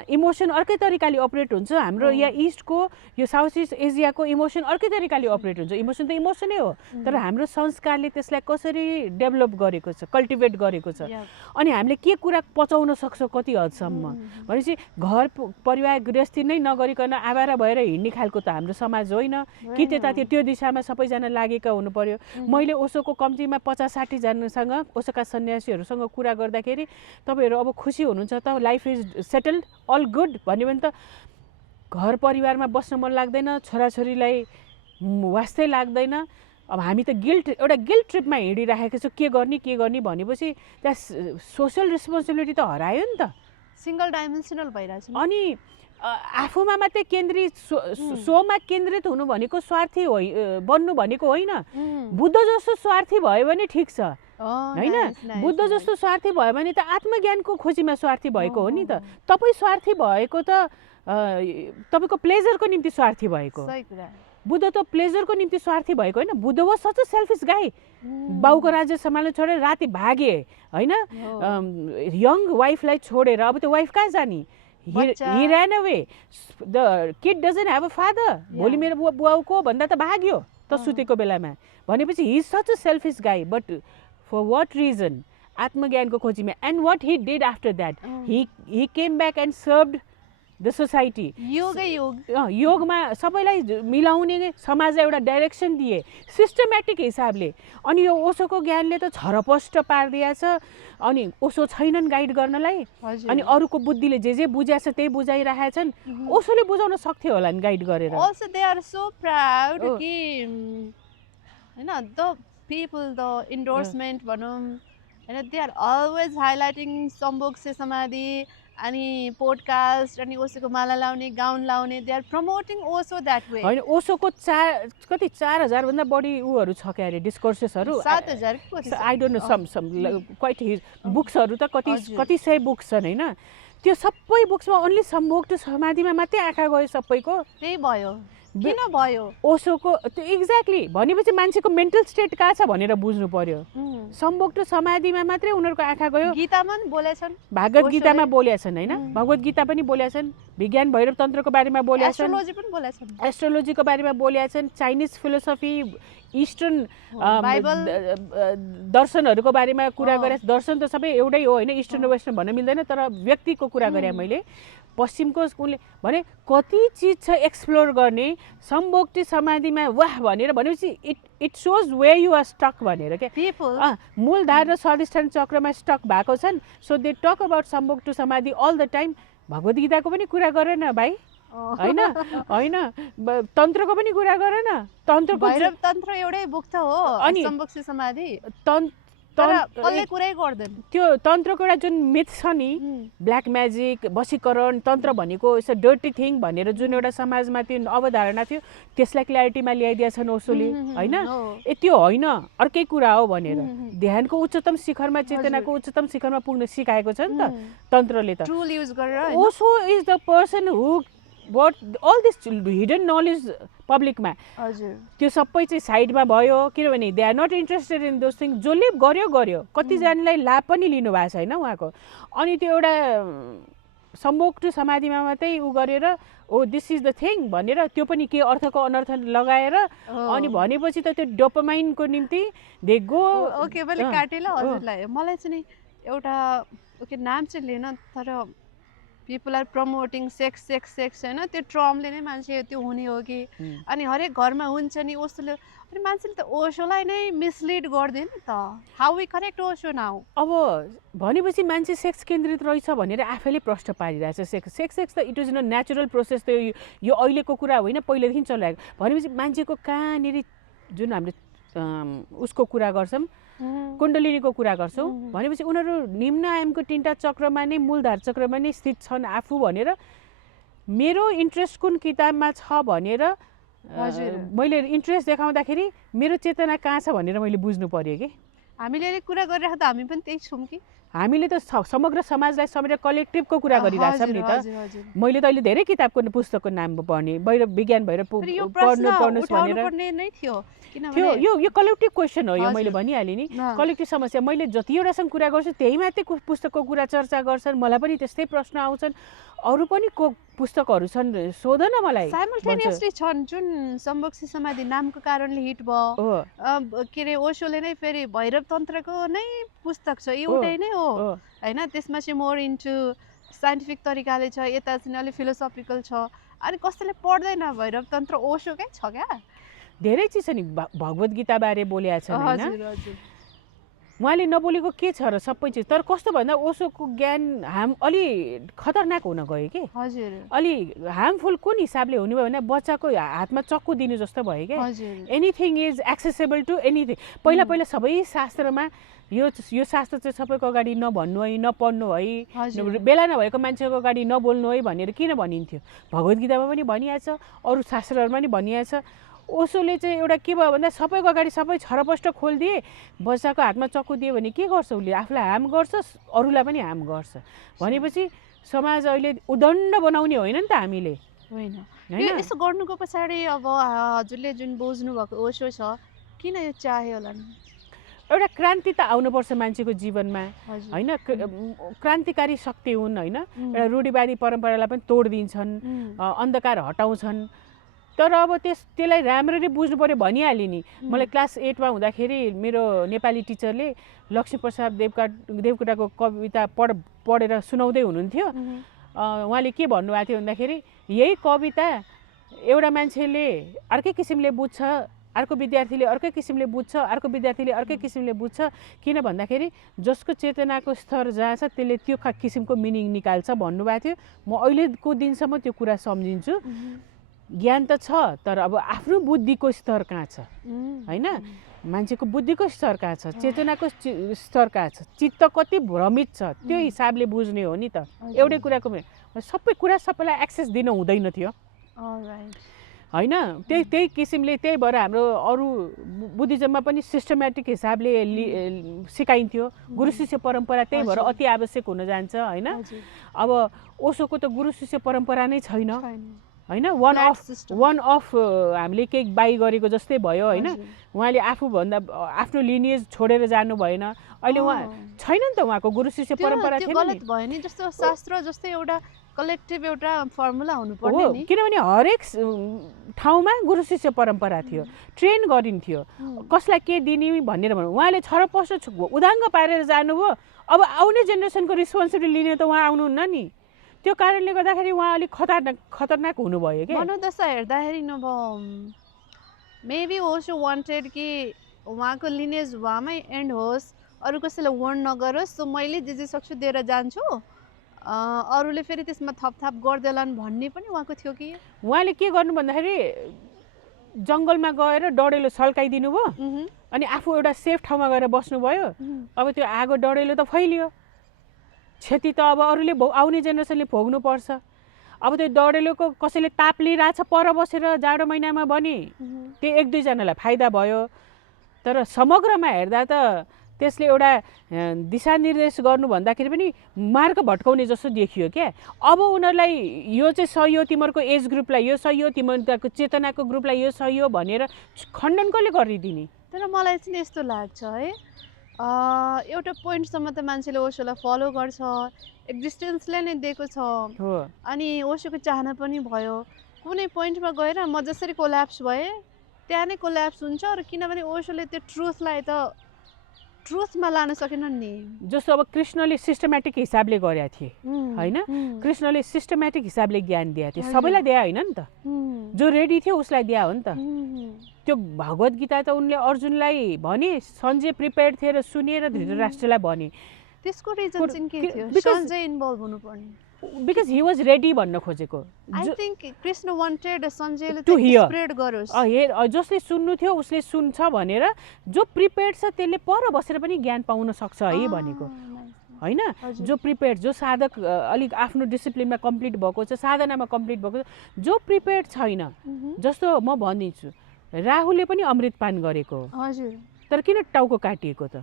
इमोसन अर्कै तरिकाले अपरेट हुन्छ, हाम्रो यहाँ इस्टको यो साउथ इस्ट एसियाको इमोसन अर्कै तरिकाले अपरेट हुन्छ। इमोसन त इमोसनै हो, तर हाम्रो संस्कारले त्यसलाई कसरी डेभलप गरेको छ, कल्टिभेट गरेको छ, अनि हामीले के कुरा पचाउन सक्छौँ कति हदसम्म भनेपछि घर परिवार गृहस्थी नै नगरिकन आवारा भएर हिँड्ने खालको त हाम्रो समाज होइन कि त्यतातिर त्यो दिशामा सबैजना लागेका हुनु पर्यो। मैले ओसोको कम्तीमा 50-60 जनासँग ओसोका सन्यासीहरूसँग कुरा गर्दाखेरि तपाईँहरू अब खुसी हुनुहुन्छ त, life is settled, all good भन्यो भने त घर परिवारमा बस्न मन लाग्दैन, छोराछोरीलाई वास्तै लाग्दैन। अब हामी त एउटा गिल्ट ट्रिपमा हिँडिराखेको छौँ, के गर्ने भनेपछि त्यहाँ सोसल रेस्पोन्सिबिलिटी त हरायो नि त, सिंगल डाइमेन्सनल भइरहेछ। अनि आफूमा मात्रै केन्द्रित सोमा केन्द्रित हुनु भनेको स्वार्थी बन्नु भनेको होइन। बुद्ध जस्तो स्वार्थी भयो भने ठिक छ होइन, बुद्ध जस्तो स्वार्थी भयो भने त आत्मज्ञानको खोजीमा स्वार्थी भएको हो नि त। तपाईँ स्वार्थी भएको त तपाईँको प्लेजरको निम्ति स्वार्थी भएको, बुद्ध त प्लेजरको निम्ति स्वार्थी भएको होइन। Buddha was such a selfish गाई, बाउको राज्य सम्हाल्न छोडेर राति भागे होइन, यङ वाइफलाई छोडेर। अब त्यो वाइफ कहाँ जाने, he ran away, the kid doesn't have a father, भोलि मेरो बुवाउको भन्दा त भाग्यो त सुतेको बेलामा भनेपछि he is such a selfish guy, but for what reason, आत्मज्ञानको खोजीमा। and what he did after that, he came back and served the society, योगमा सबैलाई मिलाउने समाजलाई एउटा डाइरेक्सन दिए सिस्टमेटिक हिसाबले। अनि यो ओसोको ज्ञानले त छरपष्ट पारिदिएछ, अनि ओसो छैनन् गाइड गर्नलाई, अनि अरूको बुद्धिले जे बुझाएछ त्यही बुझाइरहेछन्। ओसोले बुझाउन सक्थ्यो होला नि गाइड गरेर। Also they are so proud कि हैन, the people, the endorsement भनौँ हैन, they are always highlighting सम्भोग से समाधि अनि पोडकास्ट अनि ओसोको माला लाउने, गाउन लाउने, they are promoting Osho that way. होइन, ओसोको 4,000 भन्दा बढी उहरू छ क्या अरे, डिस्कोर्सेसहरू 7,000 I don't know, some quite his बुक्सहरू त कति सय बुक्स छन् होइन। त्यो सबै बुक्समा ओन्ली सम्भोग टु समाधिमा मात्रै आँखा गयो सबैको। त्यही भयो, किन भयो ओसोको त्यो एक्ज्याक्टली भनेपछि मान्छेको मेन्टल स्टेट कहाँ छ भनेर बुझ्नु पर्यो। सम्भोग टु समाधिमा मात्रै उनीहरूको आँखा गयो। गीतामा पनि बोलेछन्, भागवत गीतामा बोलेछन् होइन, भगवत गीता पनि बोलेछन्, विज्ञान भैरव तन्त्रको बारेमा बोलेछन्, एस्ट्रोलोजी पनि बोलेछन्, एस्ट्रोलोजीको बारेमा बोलेछन्, चाइनिज फिलोसफी, इस्टर्न दर्शनहरूको बारेमा कुरा गरे। दर्शन त सबै एउटै हो होइन, इस्टर्न र वेस्टर्न भन्न मिल्दैन, तर व्यक्तिको कुरा गरेँ मैले। पश्चिमको उसले भने कति चिज छ एक्सप्लोर गर्ने, सम्भोक्ति समाधिमा वाह भनेपछि it shows way you are stuck भनेर क्या। मूलधार र स्वाधिष्ठान चक्रमा स्टक भएको छन्, सो दे टक अबाउट सम्भोक्ति समाधि अल द टाइम। भगवत गीताको पनि कुरा गरेन भाइ होइन, होइन तन्त्रको पनि कुरा गरेन, तन्त्रको तन्त्र एउटै बुक त हो अनि सम्भोक्ति समाधि, त्यो तन्त्रको एउटा जुन मिथ छ नि, ब्ल्याक म्याजिक, वशीकरण, तन्त्र भनेको इट्स अ डर्टी थिङ भनेर जुन एउटा समाजमा त्यो अवधारणा थियो, त्यसलाई क्ल्यारिटीमा ल्याइदिएछन् ओसोले होइन। त्यो होइन अर्कै कुरा हो भनेर ध्यानको उच्चतम शिखरमा, चेतनाको उच्चतम शिखरमा पुग्न सिकाएको छ नि त तन्त्रले त। Osho is the person who but all this hidden knowledge पब्लिकमा, त्यो सबै चाहिँ साइडमा भयो, किनभने they are not interested in those thing. जसले गर्यो कतिजनालाई लाभ पनि लिनु भएको छैन उहाँको। अनि त्यो एउटा सम्भोग टु समाधिमा मात्रै उ गरेर ओ दिस इज द थिङ भनेर त्यो पनि के अर्थको अनर्थ लगाएर अनि भनेपछि त त्यो डोपामाइनको निम्ति दे गो। ओके मैले काटेँ ल हजुरलाई। मलाई चाहिँ नि एउटा ओके नाम चाहिँ लिएन, तर पिपल आर प्रमोटिङ सेक्स होइन, त्यो ट्रमले नै मान्छे त्यो हुने हो कि। अनि हरेक घरमा हुन्छ नि ओसोले, अनि मान्छेले त ओसोलाई नै मिसलिड गर्दैन त। How we correct Osho now? अब भनेपछि मान्छे सेक्स केन्द्रित रहेछ भनेर आफैले प्रश्न पारिरहेछ। सेक्स त it is an natural process, त्यो यो अहिलेको कुरा होइन, पहिलेदेखि चलाएको। भनेपछि मान्छेको कहाँनिर जुन हामीले उसको कुरा गर्छौँ, कुण्डलिनीको कुरा गर्छौँ भनेपछि उनीहरू निम्न आयामको 3टा चक्रमा नै, मूलधार चक्रमा नै स्थित छन् आफू भनेर। मेरो इन्ट्रेस्ट कुन किताबमा छ भनेर मैले इन्ट्रेस्ट देखाउँदाखेरि मेरो चेतना कहाँ छ भनेर मैले बुझ्नु पर्यो कि। हामीले कुरा गरिरहेको त हामी पनि त्यही छौँ कि, हामीले त समग्र समाजलाई समेटेर कलेक्टिभको कुरा गरिरहेछौँ नि त। मैले त अहिले धेरै किताबको पुस्तकको नाम पढ्ने विज्ञान भएर पढ्नुहोस् भनेर थियो। यो कलेक्टिभ क्वेसन हो, यो मैले भनिहालेँ नि, कलेक्टिभ समस्या। मैले जतिवटासँग कुरा गर्छु त्यही मात्रै पुस्तकको कुरा चर्चा गर्छन्, मलाई पनि त्यस्तै प्रश्न आउँछन्। अरू पनि पुस्तकहरू छन्, सोध न मलाई। साइमल्टेनियसली छन् जुन सम्भोक्सी समाधि नामको कारणले हिट भयो। के अरे ओशोले नै फेरि भैरव तन्त्रको नै पुस्तक छ, एउटै नै हो होइन। त्यसमा चाहिँ मोर इन्टु साइन्टिफिक तरिकाले छ, यता चाहिँ अलिक फिलोसफिकल छ। अनि कसैले पढ्दैन भैरव तन्त्र ओशोकै छ क्या। धेरै चिज छ नि, भगवत गीता बारे बोलेको छ होइन, उहाँले नबोलेको के छ र सबै चिज। तर कस्तो भन्दा ओशोको ज्ञान अलि खतरनाक हुन गयो कि, अलि हार्मफुल कुन हिसाबले हुने भयो भने बच्चाको हातमा चक्कु दिनु जस्तो भयो क्या। Anything is accessible to anything. पहिला सबै शास्त्रमा यो शास्त्र चाहिँ सबैको अगाडि नभन्नु है, नपढ्नु है, बेला नभएको मान्छेको अगाडि नबोल्नु है भनेर किन भनिन्थ्यो। भगवत गीतामा पनि भनिएको छ, अरू शास्त्रहरूमा पनि भनिएको छ। ओशोले चाहिँ एउटा के भयो भन्दा सबैको अगाडि सबै छरपष्ट खोलिदिए, बच्चाको हातमा चक्कु दियो भने के गर्छ उसले, आफूलाई हार्म गर्छ, अरूलाई पनि हार्म गर्छ। भनेपछि समाज अहिले उदण्ड बनाउने होइन नि त हामीले, होइन। यसो गर्नुको पछाडि अब हजुरले जुन बुझ्नु भएको ओशो छ, किन यो चाह्यो होला? एउटा क्रान्ति त आउनुपर्छ मान्छेको जीवनमा होइन। क्रान्तिकारी शक्ति हुन् होइन, एउटा रूढिवादी परम्परालाई पनि तोडिदिन्छन्, अन्धकार हटाउँछन्। तर अब त्यसलाई राम्ररी बुझ्नु पर्यो। भनिहालेँ नि, मलाई क्लास 8मा हुँदाखेरि मेरो नेपाली टिचरले लक्ष्मीप्रसाद देवकोटाको कविता पढेर सुनाउँदै हुनुहुन्थ्यो। उहाँले के भन्नुभएको थियो भन्दाखेरि, यही कविता एउटा मान्छेले अर्कै किसिमले बुझ्छ, अर्को विद्यार्थीले अर्कै किसिमले बुझ्छ, अर्को विद्यार्थीले अर्कै किसिमले बुझ्छ। किन भन्दाखेरि जसको चेतनाको स्तर जहाँ छ त्यसले त्यो किसिमको मिनिङ निकाल्छ भन्नुभएको थियो। म अहिलेको दिनसम्म त्यो कुरा सम्झिन्छु। ज्ञान त छ, तर अब आफ्नो बुद्धिको स्तर कहाँ छ होइन, मान्छेको बुद्धिको स्तर कहाँ छ, चेतनाको स्तर कहाँ छ, चित्त कति भ्रमित छ, त्यो हिसाबले बुझ्ने हो नि त। एउटै कुराको सबै कुरा सबैलाई एक्सेस दिनु हुँदैन थियो होइन। त्यही किसिमले, त्यही भएर हाम्रो अरू बुद्धिज्ममा पनि सिस्टमेटिक हिसाबले सिकाइन्थ्यो। गुरु शिष्य परम्परा त्यही भएर अति आवश्यक हुन जान्छ होइन। अब ओशोको त गुरु शिष्य परम्परा नै छैन होइन, वान अफ हामीले केही बाई गरेको जस्तै भयो होइन। उहाँले आफूभन्दा आफ्नो लिनिएज छोडेर जानु भएन। अहिले उहाँ छैन नि त, उहाँको गुरु शिष्य परम्परा थिएन। गलत भयो नि, जस्तो शास्त्र जस्तै एउटा कलेक्टिभ एउटा फर्मुला हुनुपर्ने नि। किनभने हरेक ठाउँमा गुरु शिष्य परम्परा थियो, ट्रेन गरिन्थ्यो, कसलाई के दिने भनेर उहाँले छरपष्ट उदाङ्ग पारेर जानुभयो। अब आउने जेनेरेसनको रिस्पोन्सिबिलिटी लिने त उहाँ आउनुहुन्न नि। त्यो कारणले गर्दाखेरि उहाँ अलिक खतरनाक हुनुभयो क्या। मनोदशा हेर्दाखेरि मेबी ओशो वान्टेड कि उहाँको लिनेज उहाँमै एन्ड होस्, अरू कसैलाई वर्न नगरोस्, सो मैले जे सक्छु दिएर जान्छु, अरूले फेरि त्यसमा थपथाप गर्दैलान् भन्ने पनि उहाँको थियो कि। उहाँले के गर्नु भन्दाखेरि जङ्गलमा गएर डढेलो सल्काइदिनु भयो, अनि आफू एउटा सेफ ठाउँमा गएर बस्नुभयो। अब त्यो आगो डढेलो त फैलियो, क्षति त अब अरूले आउने जेनेरेसनले भोग्नु पर्छ। अब त्यो डढेलोको कसैले ताप लिइरहेछ पर बसेर जाडो महिनामा भने त्यो 1-2जनालाई फाइदा भयो। तर समग्रमा हेर्दा त त्यसले एउटा दिशानिर्देश गर्नु भन्दाखेरि पनि मार्ग भट्काउने जस्तो देखियो क्या। अब उनीहरूलाई यो चाहिँ सही हो, तिमीहरूको एज ग्रुपलाई यो सही हो, तिमीहरूको चेतनाको ग्रुपलाई यो सही हो भनेर खण्डन कसले गरिदिने? तर मलाई चाहिँ यस्तो लाग्छ है, एउटा पोइन्टसम्म त मान्छेले ओशोलाई फलो गर्छ, एक्जिस्टेन्सले नै दिएको छ, अनि ओशोको चाहना पनि भयो। कुनै पोइन्टमा गएर म जसरी कोल्याप्स भएँ त्यहाँ नै कोल्याप्स हुन्छ। र किनभने ओशोले त्यो ट्रुथमा लान सकेनन् नि। जस्तो अब कृष्णले सिस्टमेटिक हिसाबले गरेका थिए होइन, कृष्णले सिस्टमेटिक हिसाबले ज्ञान दिएको थिए, सबैलाई दिए होइन नि त, जो रेडी थियो उसलाई दिए हो नि त। त्यो भगवत गीता त उनले अर्जुनलाई भने, सञ्जय प्रिपेयर्ड थिए र सुनेर धृतराष्ट्रलाई भने। त्यसको रिजन चाहिँ के थियो? सञ्जय इन्भल्भ हुनुपर्ने, बिकज ही वाज रेडी भन्न खोजेको। आई थिंक कृष्ण वान्टेड सञ्जयले त स्प्रेड गरोस्, जसले सुन्नु थियो उसले सुन्छ भनेर, जो प्रिपेयर्ड छ त्यसले पर बसेर पनि ज्ञान पाउन सक्छ है भनेको होइन। जो प्रिपेयर्ड, जो साधक अलिक आफ्नो डिसिप्लिनमा कम्प्लिट भएको छ, साधनामा कम्प्लिट भएको छ, जो प्रिपेयर्ड छैन, जस्तो म भनिदिन्छु राहुलले पनि अमृतपान गरेको, हजुर तर किन टाउको काटिएको त?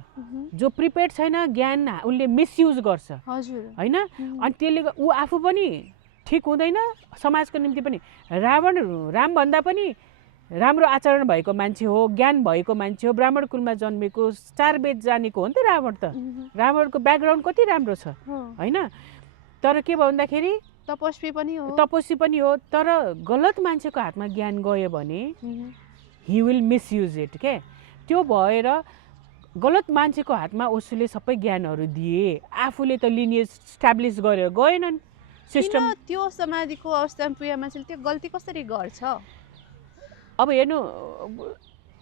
जो प्रिपेयर्ड छैन ज्ञान उसले मिसयुज गर्छ होइन, अनि त्यसले ऊ आफू पनि ठिक हुँदैन, समाजको निम्ति पनि। रामभन्दा पनि राम्रो आचरण भएको मान्छे हो, ज्ञान भएको मान्छे हो, ब्राह्मण कुलमा जन्मेको, 4 वेद जानेको हो नि त रावण त। रावणको ब्याकग्राउन्ड कति राम्रो छ होइन, तर के भन्दाखेरि तपस्वी पनि हो, तर गलत मान्छेको हातमा ज्ञान गयो भने ही विल मिसयुज इट के। त्यो भएर गलत मान्छेको हातमा उसले सबै ज्ञानहरू दिए, आफूले त लिनिएज स्ट्याब्लिस गर्यो, गएनन् सिस्टम। त्यो समाधिको अवस्थामा पुगेको मान्छेले त्यो गल्ती कसरी गर्छ? अब हेर्नु,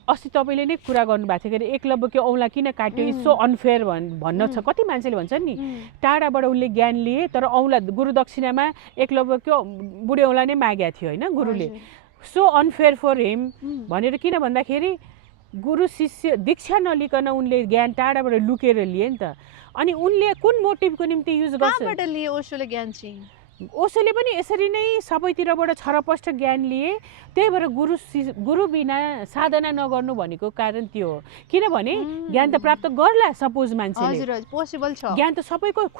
अस्ति तपाईँले नै कुरा गर्नुभएको थियो कि एकलव्यको औँला किन काट्यो, इट्स सो अनफेयर भन्न छ। कति मान्छेले भन्छन् नि टाढाबाट उसले ज्ञान लिए तर औँला गुरु दक्षिणामा एकलव्यको बुढे औँला नै मागेको थियो होइन गुरुले, सो अनफेयर फर हिम भनेर। किन भन्दाखेरि गुरु शिष्य दीक्षा नलिकन उनले ज्ञान टाढाबाट लुकेर लिए नि त। अनि उनले कुन मोटिभको निम्ति युज गर्छ? ओशोले ज्ञान चाहिँ ओशोले पनि यसरी नै सबैतिरबाट छरपष्ट ज्ञान लिए। त्यही भएर गुरु बिना साधना नगर्नु भनेको कारण त्यो हो। किनभने ज्ञान त प्राप्त गर्ला सपोज मान्छेले, पोसिबल छ, ज्ञान त सबैको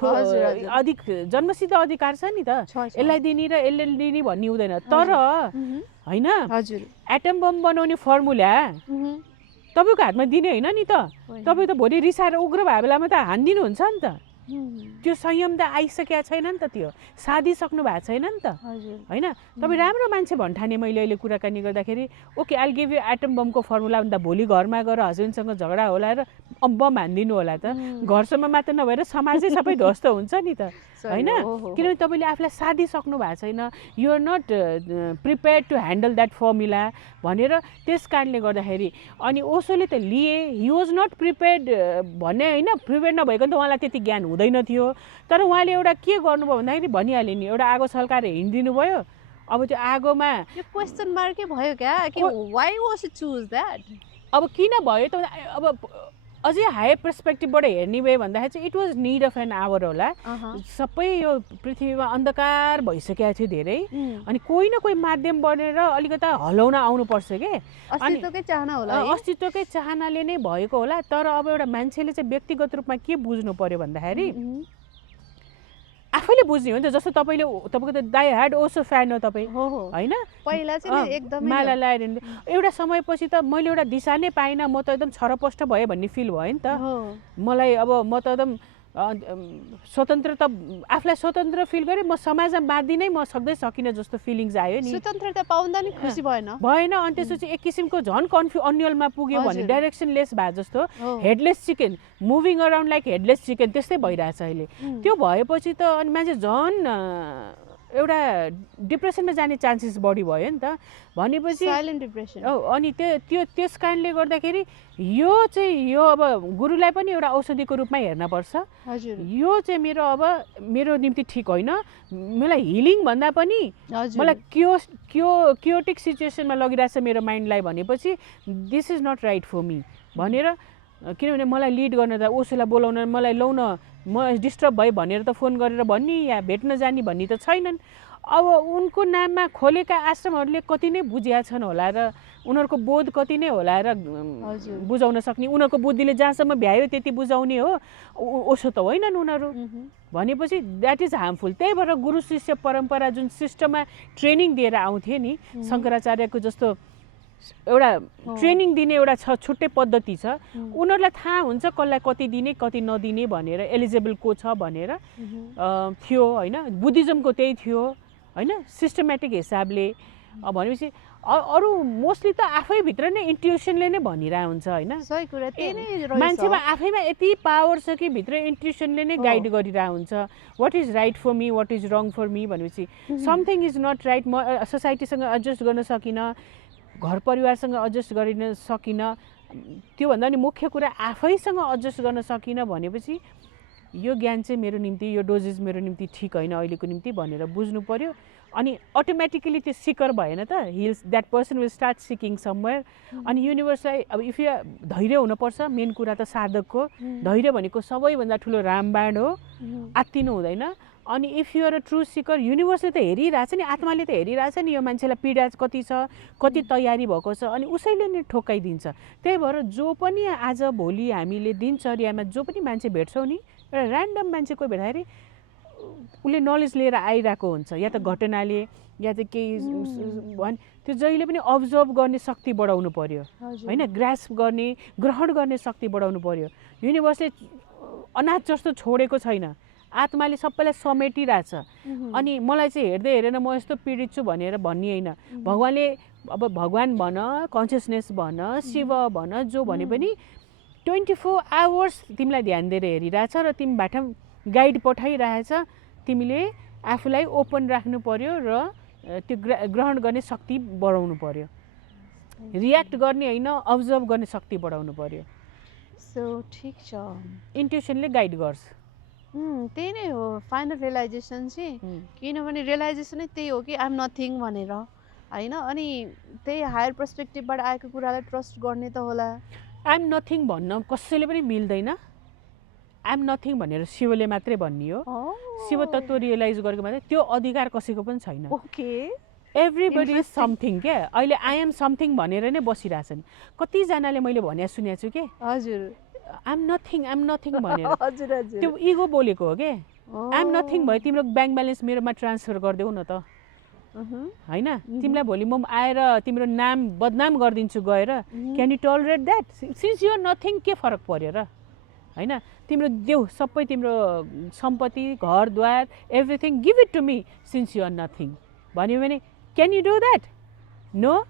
जन्मसिद्ध अधिकार छ नि त, यसलाई दिने र यसले दिने भन्ने हुँदैन। तर होइन एटम बम बनाउने फर्मुला तपाईँको हातमा दिने होइन नि त। तपाईँ त भोलि रिसाएर उग्र भए बेलामा त हानिदिनुहुन्छ नि त। त्यो संयम त आइसकेको छैन नि त, त्यो साधिसक्नु भएको छैन नि त होइन। तपाईँ राम्रो मान्छे भन्ठाने मैले अहिले कुराकानी गर्दाखेरि okay oil give you atom बमको फर्मुला भन्दा भोलि घरमा गएर हस्बेन्डसँग झगडा होला र बम हानिदिनु होला त। घरसम्म मात्र नभएर समाजै सबै ध्वस्त हुन्छ नि त होइन। किनभने तपाईँले आफूलाई साधिसक्नु भएको छैन, you're not prepared to handle that formula भनेर। त्यस कारणले गर्दाखेरि अनि ओशोले त लिए, हि वाज नट प्रिपेयर्ड भन्ने होइन, प्रिपेयर्ड नभएको त उहाँलाई त्यति ज्ञान हुँदैन थियो। तर उहाँले एउटा के गर्नुभयो भन्दाखेरि भनिहाल्यो नि, एउटा आगो सल्काएर हिँडिदिनु भयो। अब त्यो आगोमा क्वेसन मार्कै भयो क्या कि why was it choose that? अब किन भयो त? अब अझै हायर पर्सपेक्टिभबाट हेर्ने भयो भन्दाखेरि चाहिँ it was need of an hour होला। सबै यो पृथ्वीमा अन्धकार भइसकेको थियो धेरै, अनि कोही न कोही माध्यम बनेर अलिकता हलाउन आउनुपर्छ के। अस्तित्वकै चाहना होला, अस्तित्वकै चाहनाले नै भएको होला। तर अब एउटा मान्छेले चाहिँ व्यक्तिगत रूपमा के बुझ्नु पर्यो भन्दाखेरि आफैले बुझ्ने हो नि त। जस्तो तपाईँको त डाई हार्ड ओशो फ्यान हो तपाईँ होइन, पहिला चाहिँ एकदमै माला लाएर एउटा समयपछि त मैले एउटा दिशा नै पाइनँ, म त एकदम छरपष्ट भएँ भन्ने फिल भयो नि त मलाई। अब म त एकदम स्वतन्त्र त आफूलाई स्वतन्त्र फिल गरेँ, म समाजमा बाँधिनै म सकिनँ जस्तो फिलिङ्स आयो नि। स्वतन्त्रता पाउँदा नि खुसी भएन। अनि त्यसपछि एक किसिमको झन् अन्यलमा पुग्यो भने डाइरेक्सनलेस भए जस्तो, headless chicken moving around like headless chicken त्यस्तै भइरहेछ अहिले। त्यो भएपछि त अनि मान्छे झन् एउटा डिप्रेसनमा जाने चान्सेस बढी भयो नि त भनेपछि, साइलेन्ट डिप्रेसन। अनि त्यस कारणले गर्दाखेरि यो चाहिँ अब गुरुलाई पनि एउटा औषधिको रूपमा हेर्न पर्छ। यो चाहिँ मेरो निम्ति ठिक होइन, मलाई हिलिङ भन्दा पनि मलाई क्योटिक सिचुएसनमा लगिरहेछ मेरो माइन्डलाई भनेपछि this is not right for me भनेर। किनभने मलाई लिड गर्न त ओशोलाई बोलाउन मलाई ल्याउन म डिस्टर्ब भएँ भनेर त फोन गरेर भन्ने या भेट्न जाने भन्ने त छैनन्। अब उनको नाममा खोलेका आश्रमहरूले कति नै बुझिया छन् होला र उनीहरूको बोध कति नै होला र बुझाउन सक्ने, उनीहरूको बुद्धिले जहाँसम्म भ्यायो त्यति बुझाउने हो। ओशो त होइनन् उनीहरू भनेपछि द्याट इज हार्मफुल। त्यही भएर गुरु शिष्य परम्परा जुन सिस्टममा ट्रेनिङ दिएर आउँथे नि, शङ्कराचार्यको जस्तो एउटा ट्रेनिङ दिने एउटा छुट्टै पद्धति छ। उनीहरूलाई थाहा हुन्छ कसलाई कति दिने कति नदिने भनेर, एलिजिबल को छ भनेर थियो होइन। बुद्धिज्मको त्यही थियो होइन, सिस्टमेटिक हिसाबले। भनेपछि अरू मोस्टली त आफैभित्र नै इन्ट्युसनले नै भनिरहेको हुन्छ होइन। सही कुरा, त्यही नै मान्छेमा आफैमा यति पावर छ कि भित्र इन्ट्युसनले नै गाइड गरिरहेको हुन्छ। What is right for me, what is wrong for me भनेपछि समथिङ इज नट राइट। म सोसाइटीसँग एडजस्ट गर्न सकिनँ, घर परिवारसँग एडजस्ट गरिन सकिनँ, त्योभन्दा नि मुख्य कुरा आफैसँग एडजस्ट गर्न सकिनँ भनेपछि यो ज्ञान चाहिँ मेरो निम्ति, यो डोजेस मेरो निम्ति ठिक होइन अहिलेको निम्ति भनेर बुझ्नु पर्यो। अनि अटोमेटिकली त्यो सिकर भएन त, that person will start seeking somewhere. अनि युनिभर्सलाई अब इफ यु धैर्य हुनुपर्छ। मेन कुरा त साधकको धैर्य भनेको सबैभन्दा ठुलो रामबाण हो, आत्तिनु हुँदैन। अनि if you are a true seeker, युनिभर्सले त हेरिरहेछ नि, आत्माले त हेरिरहेछ नि यो मान्छेलाई पीडा कति छ, कति तयारी भएको छ, अनि उसैले नै ठोक्काइदिन्छ। त्यही भएर जो पनि आज भोलि हामीले दिनचर्यामा जो पनि मान्छे भेट्छौँ नि, एउटा ऱ्यान्डम मान्छे कोही भेट्दाखेरि उसले नलेज लिएर आइरहेको हुन्छ, या त घटनाले या त केही त्यो जहिले पनि अब्जर्भ गर्ने शक्ति बढाउनु पर्यो होइन, ग्रास्प गर्ने, ग्रहण गर्ने शक्ति बढाउनु पर्यो। युनिभर्सले अनाज जस्तो छोडेको छैन, आत्माले सबैलाई समेटिरहेछ। अनि मलाई चाहिँ हेर्दै हेरेन म यस्तो पीडित छु भनेर भन्ने होइन। भगवान्ले अब भगवान् भन, कन्सियसनेस भन, शिव भन, जो भने पनि 24 आवर्स तिमीलाई ध्यान दिएर हेरिरहेछ र तिमीबाट गाइड पठाइरहेछ। तिमीले आफूलाई ओपन राख्नु पर्यो र त्यो ग्रहण गर्ने शक्ति बढाउनु पर्यो, रियाक्ट गर्ने होइन, अब्जर्भ गर्ने शक्ति बढाउनु पर्यो। सो ठिक छ, इन्ट्युसनले गाइड गर्छ। त्यही नै हो फाइनल रियलाइजेसन चाहिँ, किनभने रियलाइजेसनै त्यही हो कि आइएम नथिङ भनेर होइन। अनि त्यही हायर पर्सपेक्टिभबाट आएको कुरालाई ट्रस्ट गर्ने त होला। आइएम नथिङ भन्न कसैले पनि मिल्दैन। आइएम नथिङ भनेर शिवले मात्रै भन्ने हो। शिव तत्त्व रियलाइज गरेको मात्रै, त्यो अधिकार कसैको पनि छैन। ओके, एभ्रिबडी इज समथिङ क्या। अहिले आई एम समथिङ भनेर नै बसिरहेछन् कतिजनाले, मैले भने सुनेको छु कि हजुर आइएम नथिङ भनेर। हजुर हजुर, त्यो इगो बोलेको हो कि आइएम नथिङ भयो, तिम्रो ब्याङ्क ब्यालेन्स मेरोमा ट्रान्सफर गरिदेऊ न त होइन। तिमीलाई भोलि म आएर तिम्रो नाम बदनाम गरिदिन्छु गएर, can you tolerate that? Since you are nothing, के फरक पर्यो र होइन। तिम्रो देऊ सबै, तिम्रो सम्पत्ति, घरद्वार, everything, give it to me since you are nothing भन्यो भने can you do that? No?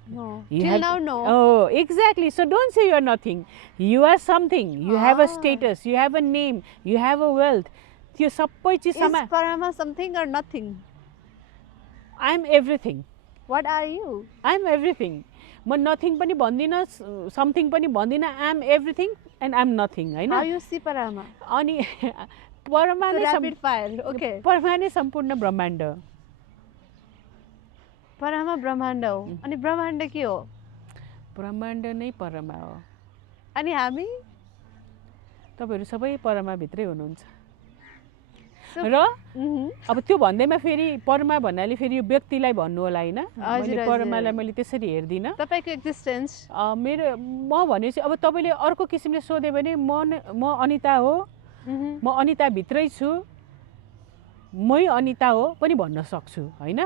Till now, no. Oh, exactly. So don't say you are nothing. You are something. You have a status. You have a name. You have a wealth. त्यो सबै चिजमा Is Parama something or nothing? I am everything. What are you? I am everything. म nothing पनि भन्दिनँ, something पनि भन्दिनँ. I am everything and I am nothing. हैन? How you see Parama? अनि परमा नै Rapid fire. Okay. परमा नै सम्पूर्ण ब्रह्माण्ड। परमा ब्रह्माण्ड हो। अनि ब्रह्माण्ड के हो? ब्रह्माण्ड नै परमा हो। अनि हामी? तपाईहरु सबै परमा भित्रै हुनुहुन्छ। र अब त्यो भन्दैमा फेरि परमा भन्नाले फेरि यो व्यक्तिलाई भन्नु होला हैन? मैले परमालाई मैले त्यसरी हेर्दिन। तपाईको एक्जिस्टेन्स मेरो म भनेपछि अब तपाईले अर्को किसिमले सोधे भने म अनिता हो, म अनिता भित्रै छु, मै अनिता हो पनि भन्न सक्छु हैन।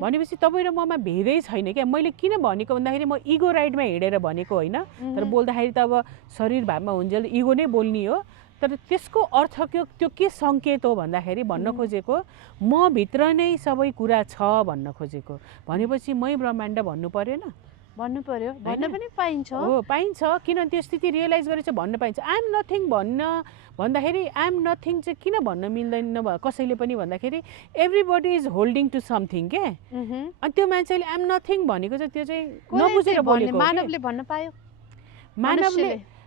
भनेपछि तपाई र ममा भेदै छैन के। मैले किन भनेको भन्दाखेरि म इगो राइडमा हिडेर भनेको हैन, तर बोल्दाखेरि त अब शरीर भावमा हुन्जेल इगो नै बोल्नी हो। तर त्यसको अर्थ त्यो के संकेत हो भन्दाखेरि भन्न खोजेको म भित्र नै सबै कुरा छ भन्न खोजेको। भनेपछि मै ब्रह्माण्ड भन्नु पर्यो न? भन्नु पर्यो, भन्न पनि पाइन्छ। हो पाइन्छ, किन त्यो स्थिति रियलाइज गरेछ भन्न पाइन्छ। आई एम नथिङ भन्दाखेरि आई एम नथिङ चाहिँ किन भन्न मिल्दैन कसैले पनि भन्दाखेरि everybody is holding to something के। अनि त्यो मान्छेले आई एम नथिङ भनेको चाहिँ त्यो चाहिँ नबुझेर बोलेको। मानवले भन्न पायो?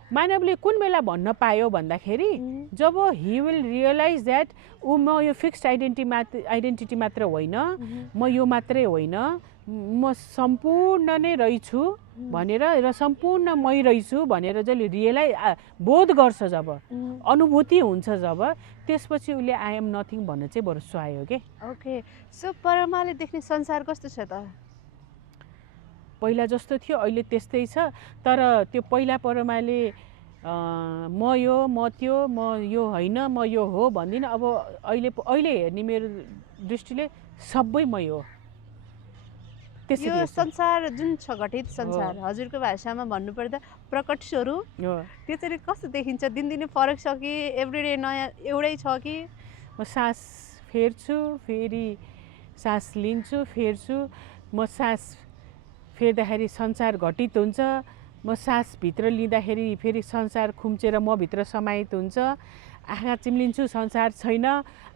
मानवले कुन बेला भन्न पायो भन्दाखेरि जब ही विल रियलाइज द्याट म यो फिक्स्ड आइडेन्टिटी मात्र होइन, म यो मात्रै होइन, म सम्पूर्ण नै रहेछु भनेर र सम्पूर्ण मै रहेछु भनेर जसले रियलाइज बोध गर्छ, जब अनुभूति हुन्छ, जब त्यसपछि उसले आई एम नथिङ भन्न चाहिँ बरु सुहायो के। ओके, सो परमाले देख्ने संसार कस्तो छ त? पहिला जस्तो थियो अहिले त्यस्तै छ। तर त्यो पहिला परमाले म यो, म त्यो, म यो होइन, म यो हो भन्दिनँ। अब अहिले हेर्ने मेरो दृष्टिले सबै मै हो। यो संसार जुन छ घटित संसार, हजुरको भाषामा भन्नुपर्दा प्रकट स्वरूप, त्यो चाहिँ कस्तो देखिन्छ? दिनदिनै फरक छ कि एभ्रीडे नयाँ एउटै छ कि? म सास फेर्छु, फेरि सास लिन्छु, फेर्छु। म सास फेर्दाखेरि संसार घटित हुन्छ, म सास भित्र लिँदाखेरि फेरि संसार खुम्चेर म भित्र समाहित हुन्छ। आँखा चिम्लिन्छु, संसार छैन,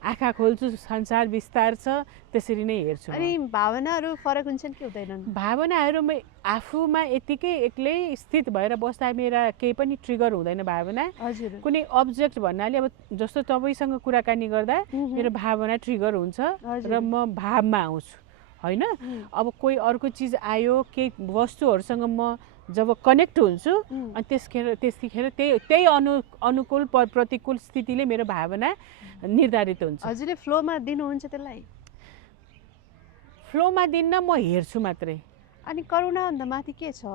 आँखा खोल्छु, संसार विस्तार छ। त्यसरी नै हेर्छु। अनि भावनाहरू फरक हुन्छन् कि हुँदैनन्? भावनाहरूमा आफूमा यतिकै एक्लै स्थित भएर बस्दा मेरा केही पनि ट्रिगर हुँदैन भावना। हजुर, कुनै अब्जेक्ट भन्नाले अब जस्तो तपाईँसँग कुराकानी गर्दा मेरो भावना ट्रिगर हुन्छ र म भावमा आउँछु। होइन अब कोही अर्को चिज आयो केही वस्तुहरूसँग म जब कनेक्ट हुन्छु अनि त्यतिखेर त्यही अनुकूल प्रतिकूल स्थितिले मेरो भावना निर्धारित हुन्छ। हजुरले फ्लोमा दिनुहुन्छ त्यसलाई? फ्लोमा दिन्न, म हेर्छु मात्रै। अनि करुणाभन्दा माथि के छ?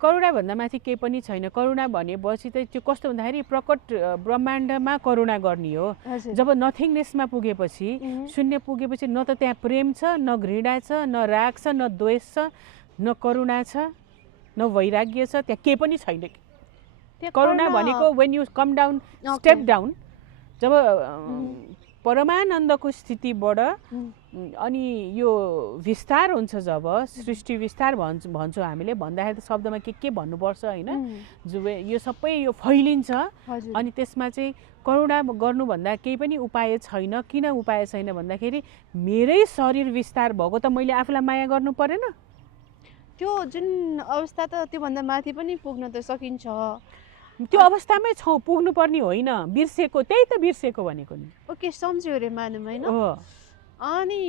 करुणाभन्दा माथि केही पनि छैन। करुणा भनेपछि त त्यो कस्तो भन्दाखेरि प्रकट ब्रह्माण्डमा करुणा गर्ने हो। जब नथिङनेसमा पुगेपछि, शून्य पुगेपछि न त त्यहाँ प्रेम छ, न घृणा छ, न राग छ, न द्वेष छ, न करुणा छ, न वैराग्य छ, त्यहाँ केही पनि छैन। करुणा भनेको when you come down, step down, जब परमानन्दको स्थितिबाट अनि यो विस्तार हुन्छ, जब सृष्टि विस्तार भन्छौँ हामीले, भन्दाखेरि त शब्दमा के भन्नुपर्छ होइन, जो यो सबै यो फैलिन्छ। अनि त्यसमा चाहिँ करुणा गर्नुभन्दा केही पनि उपाय छैन। किन उपाय छैन भन्दाखेरि मेरै शरीर विस्तार भएको त मैले आफूलाई माया गर्नु परेन? त्यो जुन अवस्था त त्योभन्दा माथि पनि पुग्न त सकिन्छ। त्यो अवस्थामै छौँ, पुग्नुपर्ने होइन, बिर्सेको, त्यही त बिर्सेको भनेको नि। ओके, सम्झ्यो अरे मानौँ होइन। अनि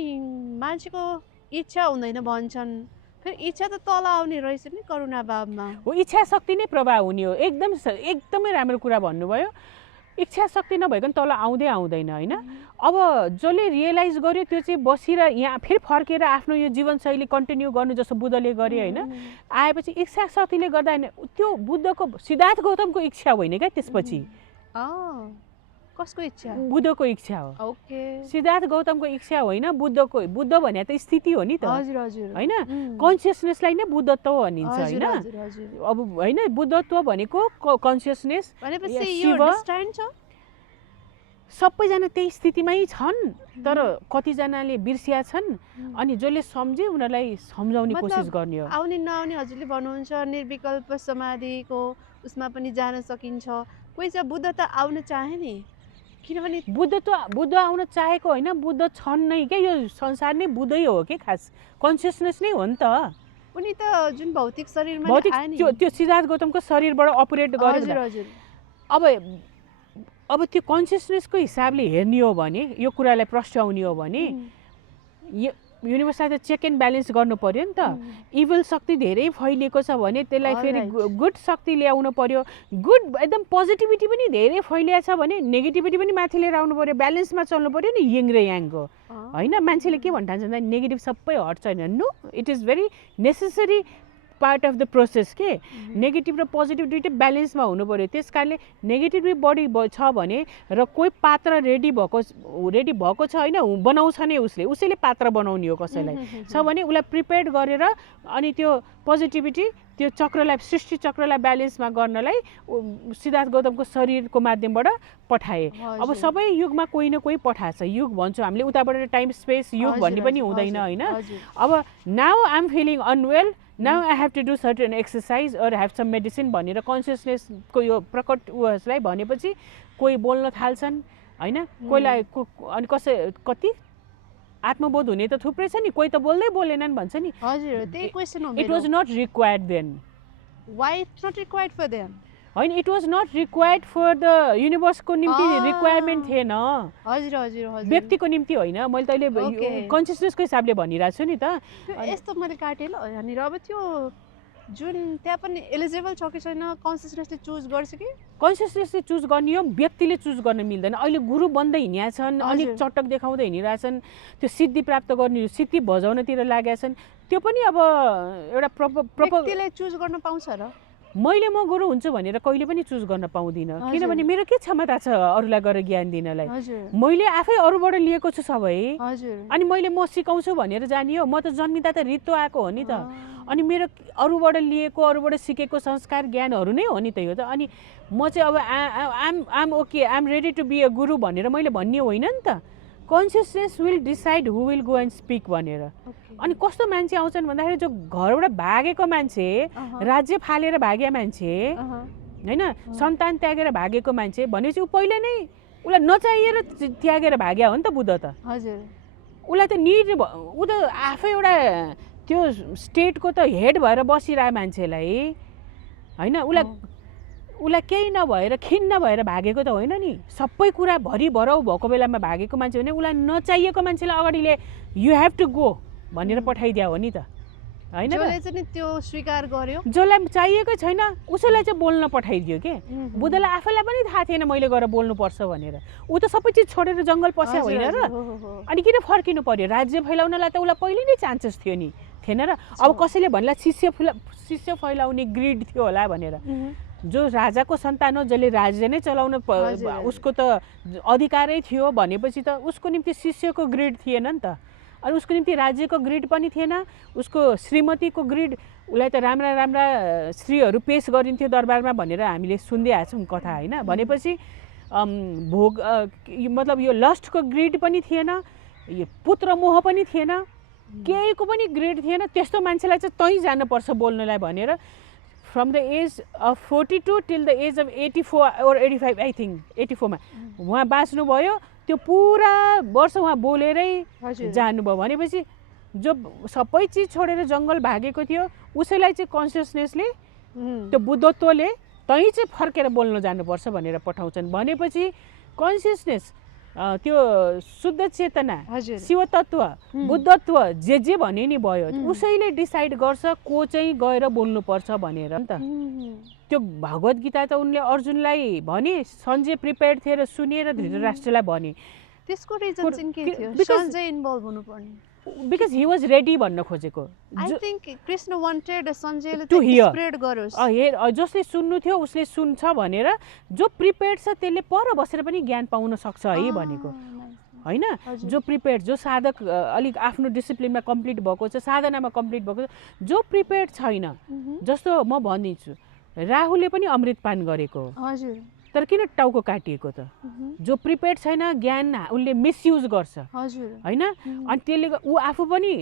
मान्छेको इच्छा हुँदैन भन्छन्, फेरि इच्छा त तल आउने रहेछ नि करुणा भावमा। हो, इच्छा शक्ति नै प्रभाव हुने हो। एकदमै राम्रो कुरा भन्नुभयो। इच्छा शक्ति नभइकन तल आउँदैन होइन। अब जसले रियलाइज गर्यो त्यो चाहिँ बसेर यहाँ फेरि फर्केर आफ्नो यो जीवनशैली कन्टिन्यू गर्नु जस्तो बुद्धले गरे होइन। आएपछि इच्छा शक्तिले गर्दा त्यो बुद्धको, सिद्धार्थ गौतमको इच्छा होइन क्या। त्यसपछि कसको इच्छा? बुद्धको इच्छा हो। ओके, सिद्धार्थ गौतमको इच्छा होइन, बुद्धको। बुद्ध भने त स्थिति हो नि त, होइन? कन्सियसनेसलाई नै बुद्धत्व भनिन्छ होइन। अब होइन, बुद्धत्व भनेको कन्सियसनेस, सबैजना त्यही स्थितिमै छन्, तर कतिजनाले बिर्सिया छन्। अनि जसले सम्झे उनीहरूलाई सम्झाउने कोसिस गर्ने हो। आउने नआउने हजुरले भन्नुहुन्छ निर्विकल्प समाधिको उसमा पनि जान सकिन्छ। कोही चाहिँ बुद्ध त आउन चाहे नि, किनभने बुद्ध आउन चाहेको होइन, बुद्ध छन् नै क्या। यो संसार नै बुद्धै हो कि, खास कन्सियसनेस नै हो नि त। उनी त जुन भौतिक शरीरमा त्यो सिद्धार्थ गौतमको शरीरबाट अपरेट गरेर, अब त्यो कन्सियसनेसको हिसाबले हेर्ने हो भने, यो कुरालाई प्रश्नाउने हो भने युनिभर्सलाई त चेक एन्ड ब्यालेन्स गर्नु पर्यो नि त। इभल शक्ति धेरै फैलिएको छ भने त्यसलाई फेरि गुड शक्ति ल्याउनु पर्यो। गुड एकदम पोजिटिभिटी पनि धेरै फैलिएको छ भने नेगेटिभिटी पनि माथि लिएर आउनु पर्यो। ब्यालेन्समा चल्नु पर्यो नि, यङ र याङको होइन। मान्छेले के भन्ठान्छ भन्दा नेगेटिभ सबै हट छैन। No, it is very necessary part of the process के। नेगेटिभ र पोजिटिभ दुइटै ब्यालेन्समा हुनु पऱ्यो। त्यस कारणले नेगेटिभ बढी छ भने र कोही पात्र रेडी भएको छ होइन, बनाउँछ नै उसैले पात्र बनाउने हो कसैलाई छ भने उसलाई प्रिपेयर गरेर अनि त्यो पोजिटिभिटी, त्यो चक्रलाई, सृष्टि चक्रलाई ब्यालेन्समा गर्नलाई सिद्धार्थ गौतमको शरीरको माध्यमबाट पठाए। अब सबै युगमा कोही न कोही पठाएको छ। युग भन्छौँ हामीले, उताबाट टाइम स्पेस युग भन्ने पनि हुँदैन होइन। अब now I am feeling unwell, now I have to do certain exercise or have some medicine भनेर कन्सियसनेसको यो प्रकट उयोलाई भनेपछि कोही बोल्न थाल्छन् होइन। कोहीलाई अनि कति आत्मबोध हुने त थुप्रै छ नि, कोही त बोलेनन् भन्छ नि। हजुर, त्यही क्वेसन हो। It was not required then. Why it's not required for them? होइन, it was not required for the युनिभर्सको निम्ति रिक्वायरमेन्ट थिएन। हजुर हजुर हजुर, व्यक्तिको निम्ति होइन। मैले तैँले कन्सियसनेसको हिसाबले भनिरहेको छु नि त। यस्तो मैले काटेँ ल यहाँनिर। अब त्यो जुन त्यहाँ पनि एलिजिबल छ कि छैन, कन्सियसनेसले चुज गर्छ कि? कन्सियसनेसले चुज गर्ने हो, व्यक्तिले चुज गर्न मिल्दैन। अहिले गुरु बन्दै हिँडेका छन्, अलिक चटक देखाउँदै हिँडिरहेछन्, त्यो सिद्धि प्राप्त गर्ने, सिद्धि भजाउनतिर लागेका छन्। त्यो पनि अब एउटा व्यक्तिले चुज गर्न पाउँछ र? मैले म गुरु हुन्छु भनेर कहिले पनि चुज गर्न पाउँदिनँ, किनभने मेरो के क्षमता छ अरूलाई गएर ज्ञान दिनलाई? मैले आफै अरूबाट लिएको छु सबै, अनि मैले म सिकाउँछु भनेर जाने हो? म त जन्मिँदा त रित्तो आएको हो नि त। अनि मेरो अरूबाट लिएको, अरूबाट सिकेको संस्कार ज्ञानहरू नै हो नि त यो त। अनि म चाहिँ अब I'm okay, I'm ready to be a guru भनेर मैले भन्ने होइन नि त। Consciousness will decide who will go and speak भनेर। अनि कस्तो मान्छे आउँछन् भन्दाखेरि जो घरबाट भागेको मान्छे, राज्य फालेर भागे मान्छे होइन, सन्तान त्यागेर भागेको मान्छे भनेपछि ऊ पहिले नै उसलाई नचाहिएर त्यागेर भाग्या हो नि त बुद्ध त। हजुर, उसलाई त ऊ त आफै एउटा त्यो स्टेटको त हेड भएर बसिरहेको मान्छेलाई होइन, उसलाई केही नभएर खिन्न भएर भागेको त होइन नि। सबै कुरा भरिभराउ भएको बेलामा भागेको मान्छे भने उसलाई नचाहिएको मान्छेलाई अगाडि ल्याए, यु हेभ टु गो भनेर पठाइदिया हो नि त हैन र जसले चाहिँ त्यो स्वीकार गर्यो जसलाई चाहिएकै छैन उसैलाई चाहिँ बोल्न पठाइदियो के बुद्धलाई आफैलाई पनि थाहा थिएन मैले गएर बोल्नुपर्छ भनेर ऊ त सबै चिज छोडेर जङ्गल पस्या होइन र अनि किन फर्किनु पर्यो राज्य फैलाउनलाई त उसलाई पहिले नै चान्सेस थियो नि थिएन र अब कसैले भन्ला शिष्य फैलाउने ग्रिड थियो होला भनेर जो राजाको सन्तान हो जसले राज्य नै चलाउन उसको त अधिकारै थियो भनेपछि त उसको निम्ति शिष्यको ग्रिड थिएन नि त अनि उसको निम्ति राज्यको ग्रिड पनि थिएन उसको श्रीमतीको ग्रिड उसलाई त राम्रा राम्रा स्त्रीहरू पेश गरिन्थ्यो दरबारमा भनेर हामीले सुन्दै आछौँ कथा होइन भनेपछि भोग मतलब यो लस्टको ग्रिड पनि थिएन यो पुत्र मोह पनि थिएन केहीको पनि ग्रिड थिएन त्यस्तो मान्छेलाई चाहिँ तै जानुपर्छ बोल्नलाई भनेर from the age of 42 till the age of 84 or 85 I think 84 मा उहाँ बाँच्नुभयो त्यो पुरा वर्ष उहाँ बोलेरै जानुभयो भनेपछि जो सबै चिज छोडेर जङ्गल भागेको थियो उसैलाई चाहिँ कन्सियसनेसले त्यो बुद्धत्वले तै चाहिँ फर्केर बोल्न जानुपर्छ भनेर पठाउँछन् भनेपछि कन्सियसनेस त्यो शुद्ध चेतना शिवतत्व बुद्धत्व जे भने नि भयो उसैले डिसाइड गर्छ को चाहिँ गएर बोल्नुपर्छ भनेर नि त त्यो भगवत गीता त उनले अर्जुनलाई भने सञ्जय प्रिपेयर्ड थिए र सुनेर धृतराष्ट्रलाई भने त्यसको रिजन चाहिँ के थियो सञ्जय इन्भल्भ हुनुपर्ने because he was ready भन्न खोजेको I think कृष्ण wanted सञ्जयले त स्प्रेड गरोस् जसले सुन्नु थियो उसले सुन्छ भनेर जो प्रिपेयर्ड छ त्यसले पर बसेर पनि ज्ञान पाउन सक्छ है भनेको हैन जो प्रिपेयर्ड जो साधक अलिक आफ्नो डिसिप्लिनमा कम्प्लिट भएको छ साधनामा कम्प्लिट भएको छ जो प्रिपेयर्ड छैन जस्तो म भनिदिन्छु राहुलले पनि अमृतपान गरेको हजुर तर किन टाउको काटिएको त जो प्रिपेयर्ड छैन ज्ञान उसले मिसयुज गर्छ हैन अनि त्यसले ऊ आफू पनि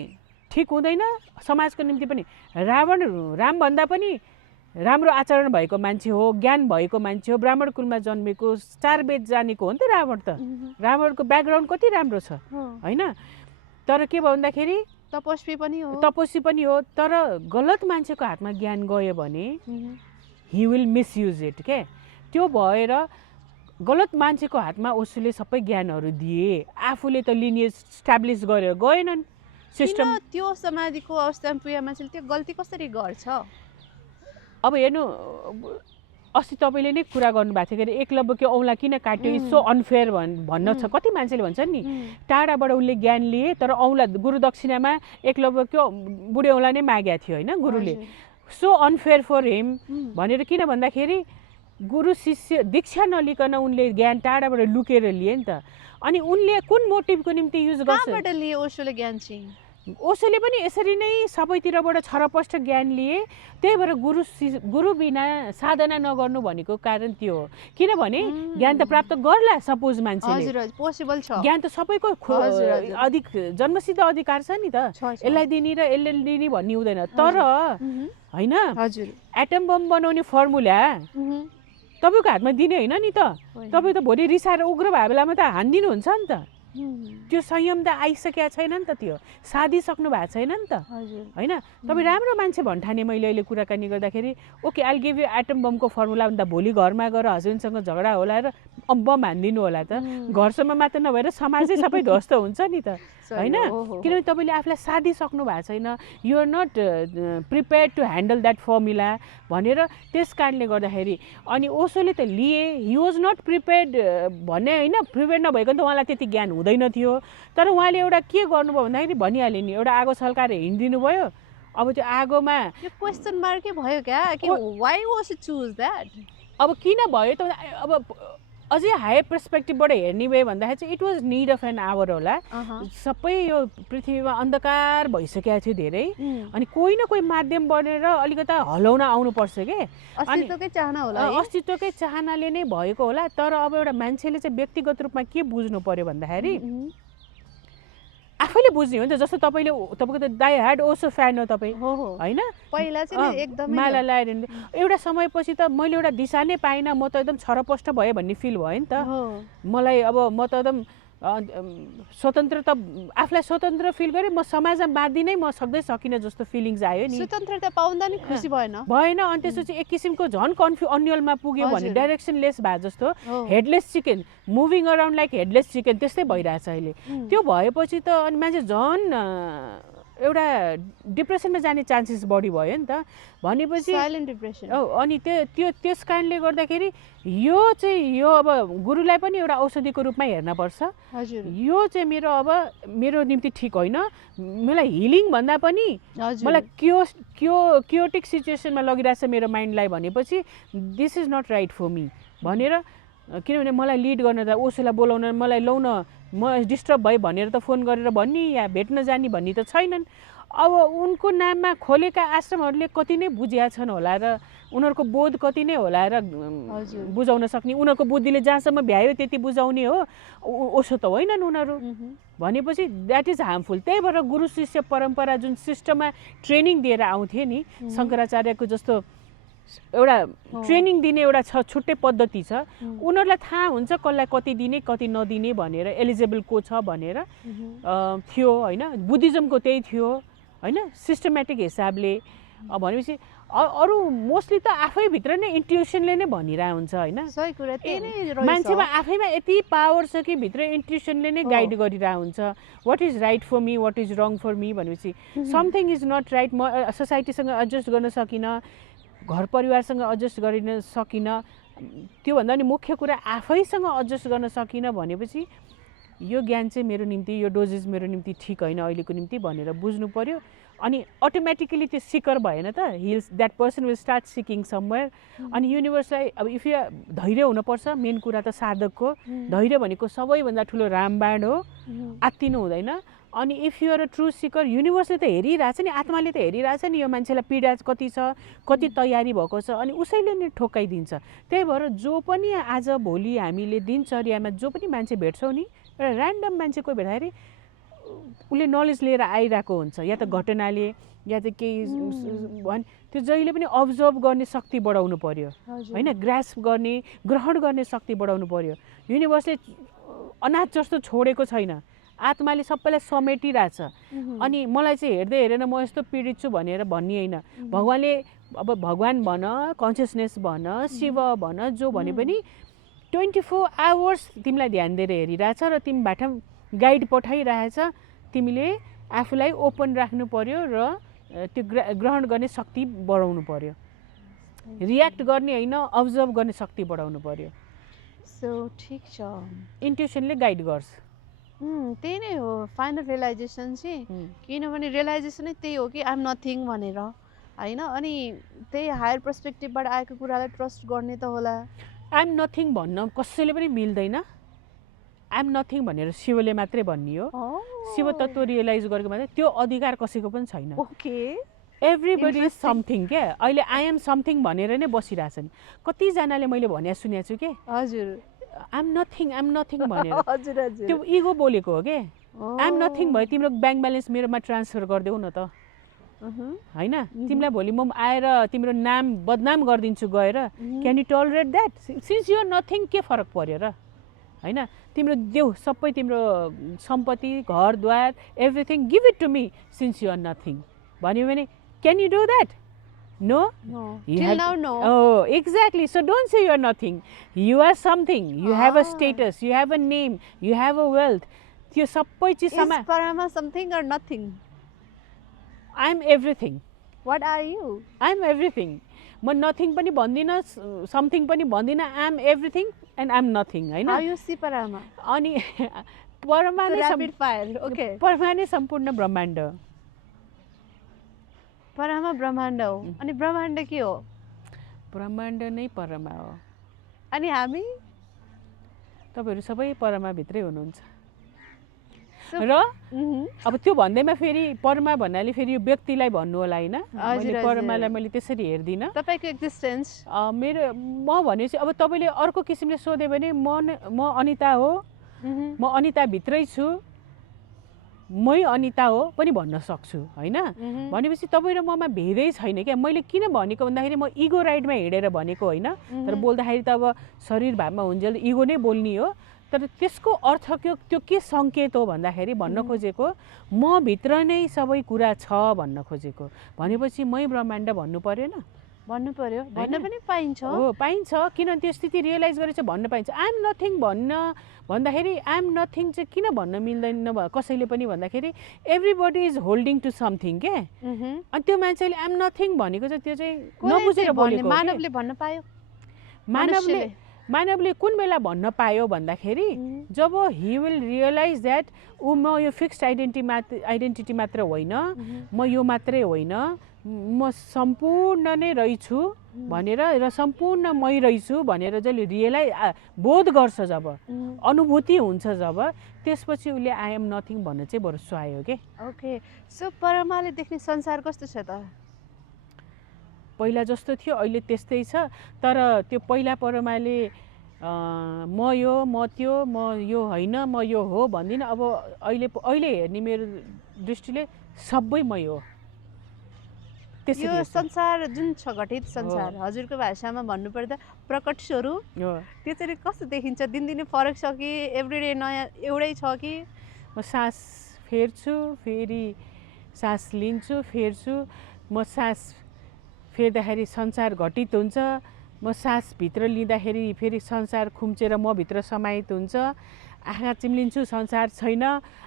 ठिक हुँदैन समाजको निम्ति पनि राम भन्दा पनि राम्रो आचरण भएको मान्छे हो ज्ञान भएको मान्छे हो ब्राह्मण कुलमा जन्मेको 4 वेद जानेको हो नि त रावण त रावणको ब्याकग्राउन्ड कति राम्रो छ हैन तर के भन्दाखेरि तपस्वी पनि हो तर गलत मान्छेको हातमा ज्ञान गयो भने ही विल मिसयुज इट के त्यो भएर गलत मान्छेको हातमा उसले सबै ज्ञानहरू दिए आफूले त लिनिएज स्ट्याब्लिस गरेर गएनन् सिस्टम त्यो समाधिको अवस्थामा पुगेको मान्छेले त्यो गल्ती कसरी गर्छ अब हेर्नु अस्ति तपाईँले नै कुरा गर्नुभएको थियो कि एकलव्यको औँला किन काट्यो इट्स सो अनफेयर भन्न छ कति मान्छेले भन्छन् नि टाढाबाट उनले ज्ञान लिए तर औँला गुरु दक्षिणामा एकलव्यको बुढे औँला नै मागेको थियो होइन गुरुले सो अनफेयर फर हिम भनेर किन भन्दाखेरि गुरु शिष्य दीक्षा नलिकन उनले ज्ञान टाढाबाट लुकेर लिए नि त अनि उनले कुन मोटिभको निम्ति युज गर्छ कहाँबाट लिए ओशोले ज्ञान चाहिँ ओशोले पनि यसरी नै सबैतिरबाट छरपष्ट ज्ञान लिए त्यही भएर गुरु बिना साधना नगर्नु भनेको कारण त्यो हो किनभने ज्ञान त प्राप्त गर्ला सपोज मान्छेले पोसिबल छ ज्ञान त सबैको अधिक जन्मसिद्ध अधिकार छ नि त यसलाई दिने र यसले दिने भन्ने हुँदैन तर हैन एटम बम बनाउने फर्मुला तपाईको हातमा दिने हैन नि त तपाई त भोलि रिसाएर उग्र भए बेलामा त हान्दिनु हुन्छ नि त त्यो संयम त आइसकेको छैन नि त त्यो साधिसक्नु भएको छैन नि त हैन तपाई राम्रो मान्छे भन्ठाने मैले अहिले कुराकानी गर्दाखेरि okay oil give you atom बमको फर्मुला भन्दा भोलि घरमा गएर हस्बेन्डसँग झगडा होला र बम हान्दिनु होला त घरसम्म मात्र नभएर समाजै सबै ध्वस्त हुन्छ नि त हैन किनभने तपाईले आफूलाई साधिसक्नु भएको छैन you are not prepared to handle that formula भनेर त्यस कारणले गर्दाखेरि अनि ओशोले त लिए हि वाज नट प्रिपेयर्ड भन्ने हैन प्रिपेयर्ड नभएको त उहाँलाई त्यति ज्ञान हुँदैन थियो तर उहाँले एउटा के गर्नुभयो भन्दाखेरि भनिहाल्यो नि एउटा आगो सल्काएर हिँडिदिनु भयो अब त्यो आगोमा यो क्वेशन मार्कै भयो क्या कि why was it choose that अब किन भयो त अब अझै हाई पर्सपेक्टिभबाट हेर्ने भए भन्दाखेरि चाहिँ it was need of an hour होला सबै यो पृथ्वीमा अन्धकार भइसकेको थियो धेरै अनि कोही न कोही माध्यम बनेर अलिकता हलाउन आउनुपर्छ के अस्तित्वकै चाहना होला अस्तित्वकै चाहनाले नै भएको होला तर अब एउटा मान्छेले चाहिँ व्यक्तिगत रूपमा के बुझ्नु पर्यो भन्दाखेरि आफैले बुझ्ने हो नि त जस्तो तपाईको त दाइ हार्ड ओसो फ्यान हो तपाईँ हैन पहिला चाहिँ एकदमै माला लाएर एउटा समयपछि त मैले एउटा दिशा नै पाइनँ म त एकदम छरपष्ट भएँ भन्ने फिल भयो नि त मलाई अब म त एकदम स्वतन्त्रता आफूलाई स्वतन्त्र फिल गरेँ म समाजमा बाँधिनै म सकिनँ जस्तो फिलिङ्स आयो नि स्वतन्त्रता पाउँदा नि खुसी भएन अनि त्यसपछि एक किसिमको झन् अन्यलमा पुग्यो भने डाइरेक्सनलेस भए जस्तो headless chicken moving around like headless chicken त्यस्तै भइरहेछ अहिले त्यो भएपछि त अनि मान्छे झन् एउटा डिप्रेसनमा जाने चान्सेस बढी भयो नि त भनेपछि साइलेन्ट डिप्रेसन अनि त्यस कारणले गर्दाखेरि यो अब गुरुलाई पनि एउटा औषधिको रूपमा हेर्नुपर्छ हजुर यो चाहिँ मेरो निम्ति ठिक होइन मलाई हिलिङ भन्दा पनि मलाई क्योटिक सिचुएसनमा लगिरहेछ मेरो माइन्डलाई भनेपछि this is not right for me भनेर किनभने मलाई लिड गर्न त उसैलाई बोलाउन मलाई लौ न म डिस्टर्ब भएँ भनेर त फोन गरेर भन्ने या भेट्न जाने भन्ने त छैनन् अब उनको नाममा खोलेका आश्रमहरूले कति नै बुझिया छन् होला र उनीहरूको बोध कति नै होला र बुझाउन सक्ने उनीहरूको बुद्धिले जहाँसम्म भ्यायो त्यति बुझाउने हो ओसो त होइनन् उनीहरू भनेपछि द्याट इज हार्मफुल त्यही भएर गुरु शिष्य परम्परा जुन सिस्टममा ट्रेनिङ दिएर आउँथे नि शङ्कराचार्यको जस्तो एउटा ट्रेनिङ दिने एउटा छुट्टै पद्धति छ उनीहरूलाई थाहा हुन्छ कसलाई कति दिने कति नदिने भनेर एलिजिबल को छ भनेर थियो होइन बुद्धिज्मको त्यही थियो होइन सिस्टमेटिक हिसाबले भनेपछि अरू मोस्टली त आफैभित्र नै इन्ट्युसनले नै भनिरहेको हुन्छ होइन मान्छेमा आफैमा यति पावर छ कि भित्र इन्ट्युसनले नै गाइड गरिरहेको हुन्छ what is right for me what is wrong for me भनेपछि समथिङ इज नट राइट म सोसाइटीसँग एडजस्ट गर्न सकिनँ घर परिवारसँग एडजस्ट गर्न सकिनँ त्योभन्दा पनि मुख्य कुरा आफैसँग एडजस्ट गर्न सकिनँ भनेपछि यो ज्ञान चाहिँ मेरो निम्ति यो डोजेस मेरो निम्ति ठिक होइन अहिलेको निम्ति भनेर बुझ्नु पर्यो अनि अटोमेटिकली त्यो सिकर भएन त that person will start seeking somewhere अनि युनिभर्सलाई अब इफ यु धैर्य हुनुपर्छ मेन कुरा त साधकको धैर्य भनेको सबैभन्दा ठुलो रामबाण हो आत्तिनु हुँदैन अनि if you are a true seeker युनिभर्सले त हेरिरहेछ नि आत्माले त हेरिरहेछ नि यो मान्छेलाई पीडा कति छ कति तयारी भएको छ अनि उसैले नै ठोकाइदिन्छ त्यही भएर जो पनि आज भोलि हामीले दिनचर्यामा जो पनि मान्छे भेट्छौँ नि एउटा ऱ्यान्डम मान्छे कोही भेट्दाखेरि उसले नलेज लिएर आइरहेको हुन्छ या त घटनाले या त केही भने त्यो जहिले पनि अब्जर्भ गर्ने शक्ति बढाउनु पर्यो होइन ग्रास्प गर्ने ग्रहण गर्ने शक्ति बढाउनु पर्यो युनिभर्सले अनाज जस्तो छोडेको छैन आत्माले सबैलाई समेटिरहेछ अनि मलाई चाहिँ हेर्दै हेरेन म यस्तो पीडित छु भनेर भन्ने होइन भगवानले अब भगवान भन कन्सियसनेस भन शिव भन जो भने पनि 24 आवर्स तिमीलाई ध्यान दिएर हेरिरहेछ र तिमीबाट गाइड पठाइरहेछ तिमीले आफूलाई ओपन राख्नु पर्यो र त्यो ग्रहण गर्ने शक्ति बढाउनु पर्यो रियाक्ट गर्ने होइन अब्जर्भ गर्ने शक्ति बढाउनु पर्यो सो ठिक छ इन्ट्युसनले गाइड गर्छ त्यही नै हो फाइनल रियलाइजेसन चाहिँ किनभने रियलाइजेसनै त्यही हो कि आइएम नथिङ भनेर होइन अनि त्यही हायर पर्सपेक्टिभबाट आएको कुरालाई ट्रस्ट गर्ने त होला आइएम नथिङ भन्न कसैले पनि मिल्दैन आइएम नथिङ भनेर शिवले मात्रै भन्ने हो शिव तत्त्व रियलाइज गरेको मात्रै त्यो अधिकार कसैको पनि छैन ओके एभ्रिबडी इज समथिङ क्या अहिले आई एम समथिङ भनेर नै बसिरहेछन् कतिजनाले मैले भने सुनेको छु के हजुर आइएम नथिङ भनेर हजुर हजुर त्यो इगो बोलेको हो के आइएम नथिङ भयो तिम्रो ब्याङ्क ब्यालेन्स मेरोमा ट्रान्सफर गरिदेऊ न त होइन तिमीलाई भोलि म आएर तिम्रो नाम बदनाम गरिदिन्छु गएर can you tolerate that since you are nothing के फरक पर्यो र होइन तिम्रो देऊ सबै तिम्रो सम्पत्ति घरद्वार everything give it to me since you are nothing भन्यो भने can you do that No? No. Till now, no. Oh, exactly. So don't say you are nothing. You are something. You have a status. You have a name. You have a wealth. त्यो सबै चिज Is Parama something or nothing? I am everything. What are you? I am everything. म nothing पनि भन्दिनँ, something पनि भन्दिनँ. I am everything and I am nothing. होइन? How you see Parama? अनि परमा नै rapid fire. Okay. परमा नै सम्पूर्ण ब्रह्माण्ड. परमा ब्रह्माण्ड हो अनि ब्रह्माण्ड के हो ब्रह्माण्ड नै परमा हो अनि हामी तपाईहरु सबै परमा भित्रै हुनुहुन्छ र अब त्यो भन्दैमा फेरि परमा भन्नाले फेरि यो व्यक्तिलाई भन्नु होला हैन मैले परमालाई मैले त्यसरी हेर्दिन तपाईको एक्जिस्टेन्स मेरो म भनेपछि अब तपाईले अर्को किसिमले सोधे भने म अनिता हो म अनिता भित्रै छु मै अनिता हो पनि भन्न सक्छु हैन भनेपछि तपाई र ममा भेदै छैन के मैले किन भनेको भन्दाखेरि म इगो राइडमा हिडेर भनेको हैन तर बोल्दाखेरि त अब शरीर भावमा हुन्जेल इगो नै बोल्नी हो तर त्यसको अर्थ त्यो के संकेत हो भन्दाखेरि भन्न खोजेको म भित्र नै सबै कुरा छ भन्न खोजेको भनेपछि मै ब्रह्माण्ड भन्नु पर्यो न भन्नु पर्यो, भन्न पनि पाइन्छ। हो पाइन्छ, किनभने त्यो स्थिति रियलाइज गरेर चाहिँ भन्न पाइन्छ। आइ एम नथिङ भन्दाखेरि आइ एम नथिङ चाहिँ किन भन्न मिल्दैन कसैले पनि भन्दाखेरि everybody is holding to something के। अनि त्यो मान्छेले आइ एम नथिङ भनेको चाहिँ त्यो चाहिँ नबुझेर बोलेको। मानवले भन्न पायो, मानवले कुन बेला भन्न पायो भन्दाखेरि जब हि विल रियलाइज द्याट म यो फिक्स्ड आइडेन्टिटी मात्र होइन, म यो मात्रै होइन, म सम्पूर्ण नै रहेछु भनेर र सम्पूर्ण मै रहेछु भनेर जसले बोध गर्छ, जब अनुभूति हुन्छ, जब त्यसपछि उसले आई एम नथिङ भन्न चाहिँ बरु सुहायो के। ओके, सो परमाले देख्ने संसार कस्तो छ त? पहिला जस्तो थियो अहिले त्यस्तै छ, तर त्यो पहिला परमाले म यो म त्यो म यो होइन म यो हो भन्दिनँ। अब अहिले हेर्ने मेरो दृष्टिले सबै मै हो। यो संसार जुन छ घटित संसार, हजुरको भाषामा भन्नुपर्दा प्रकट स्वरूप, त्यो चाहिँ कस्तो देखिन्छ? दिनदिनै फरक छ कि एभ्रिडे नयाँ एउटै छ कि? म सास फेर्छु, फेरि सास लिन्छु, फेर्छु। म सास फेर्दाखेरि संसार घटित हुन्छ, म सास भित्र लिँदाखेरि फेरि संसार खुम्चेर म भित्र समाहित हुन्छ। आँखा चिम्लिन्छु, संसार छैन,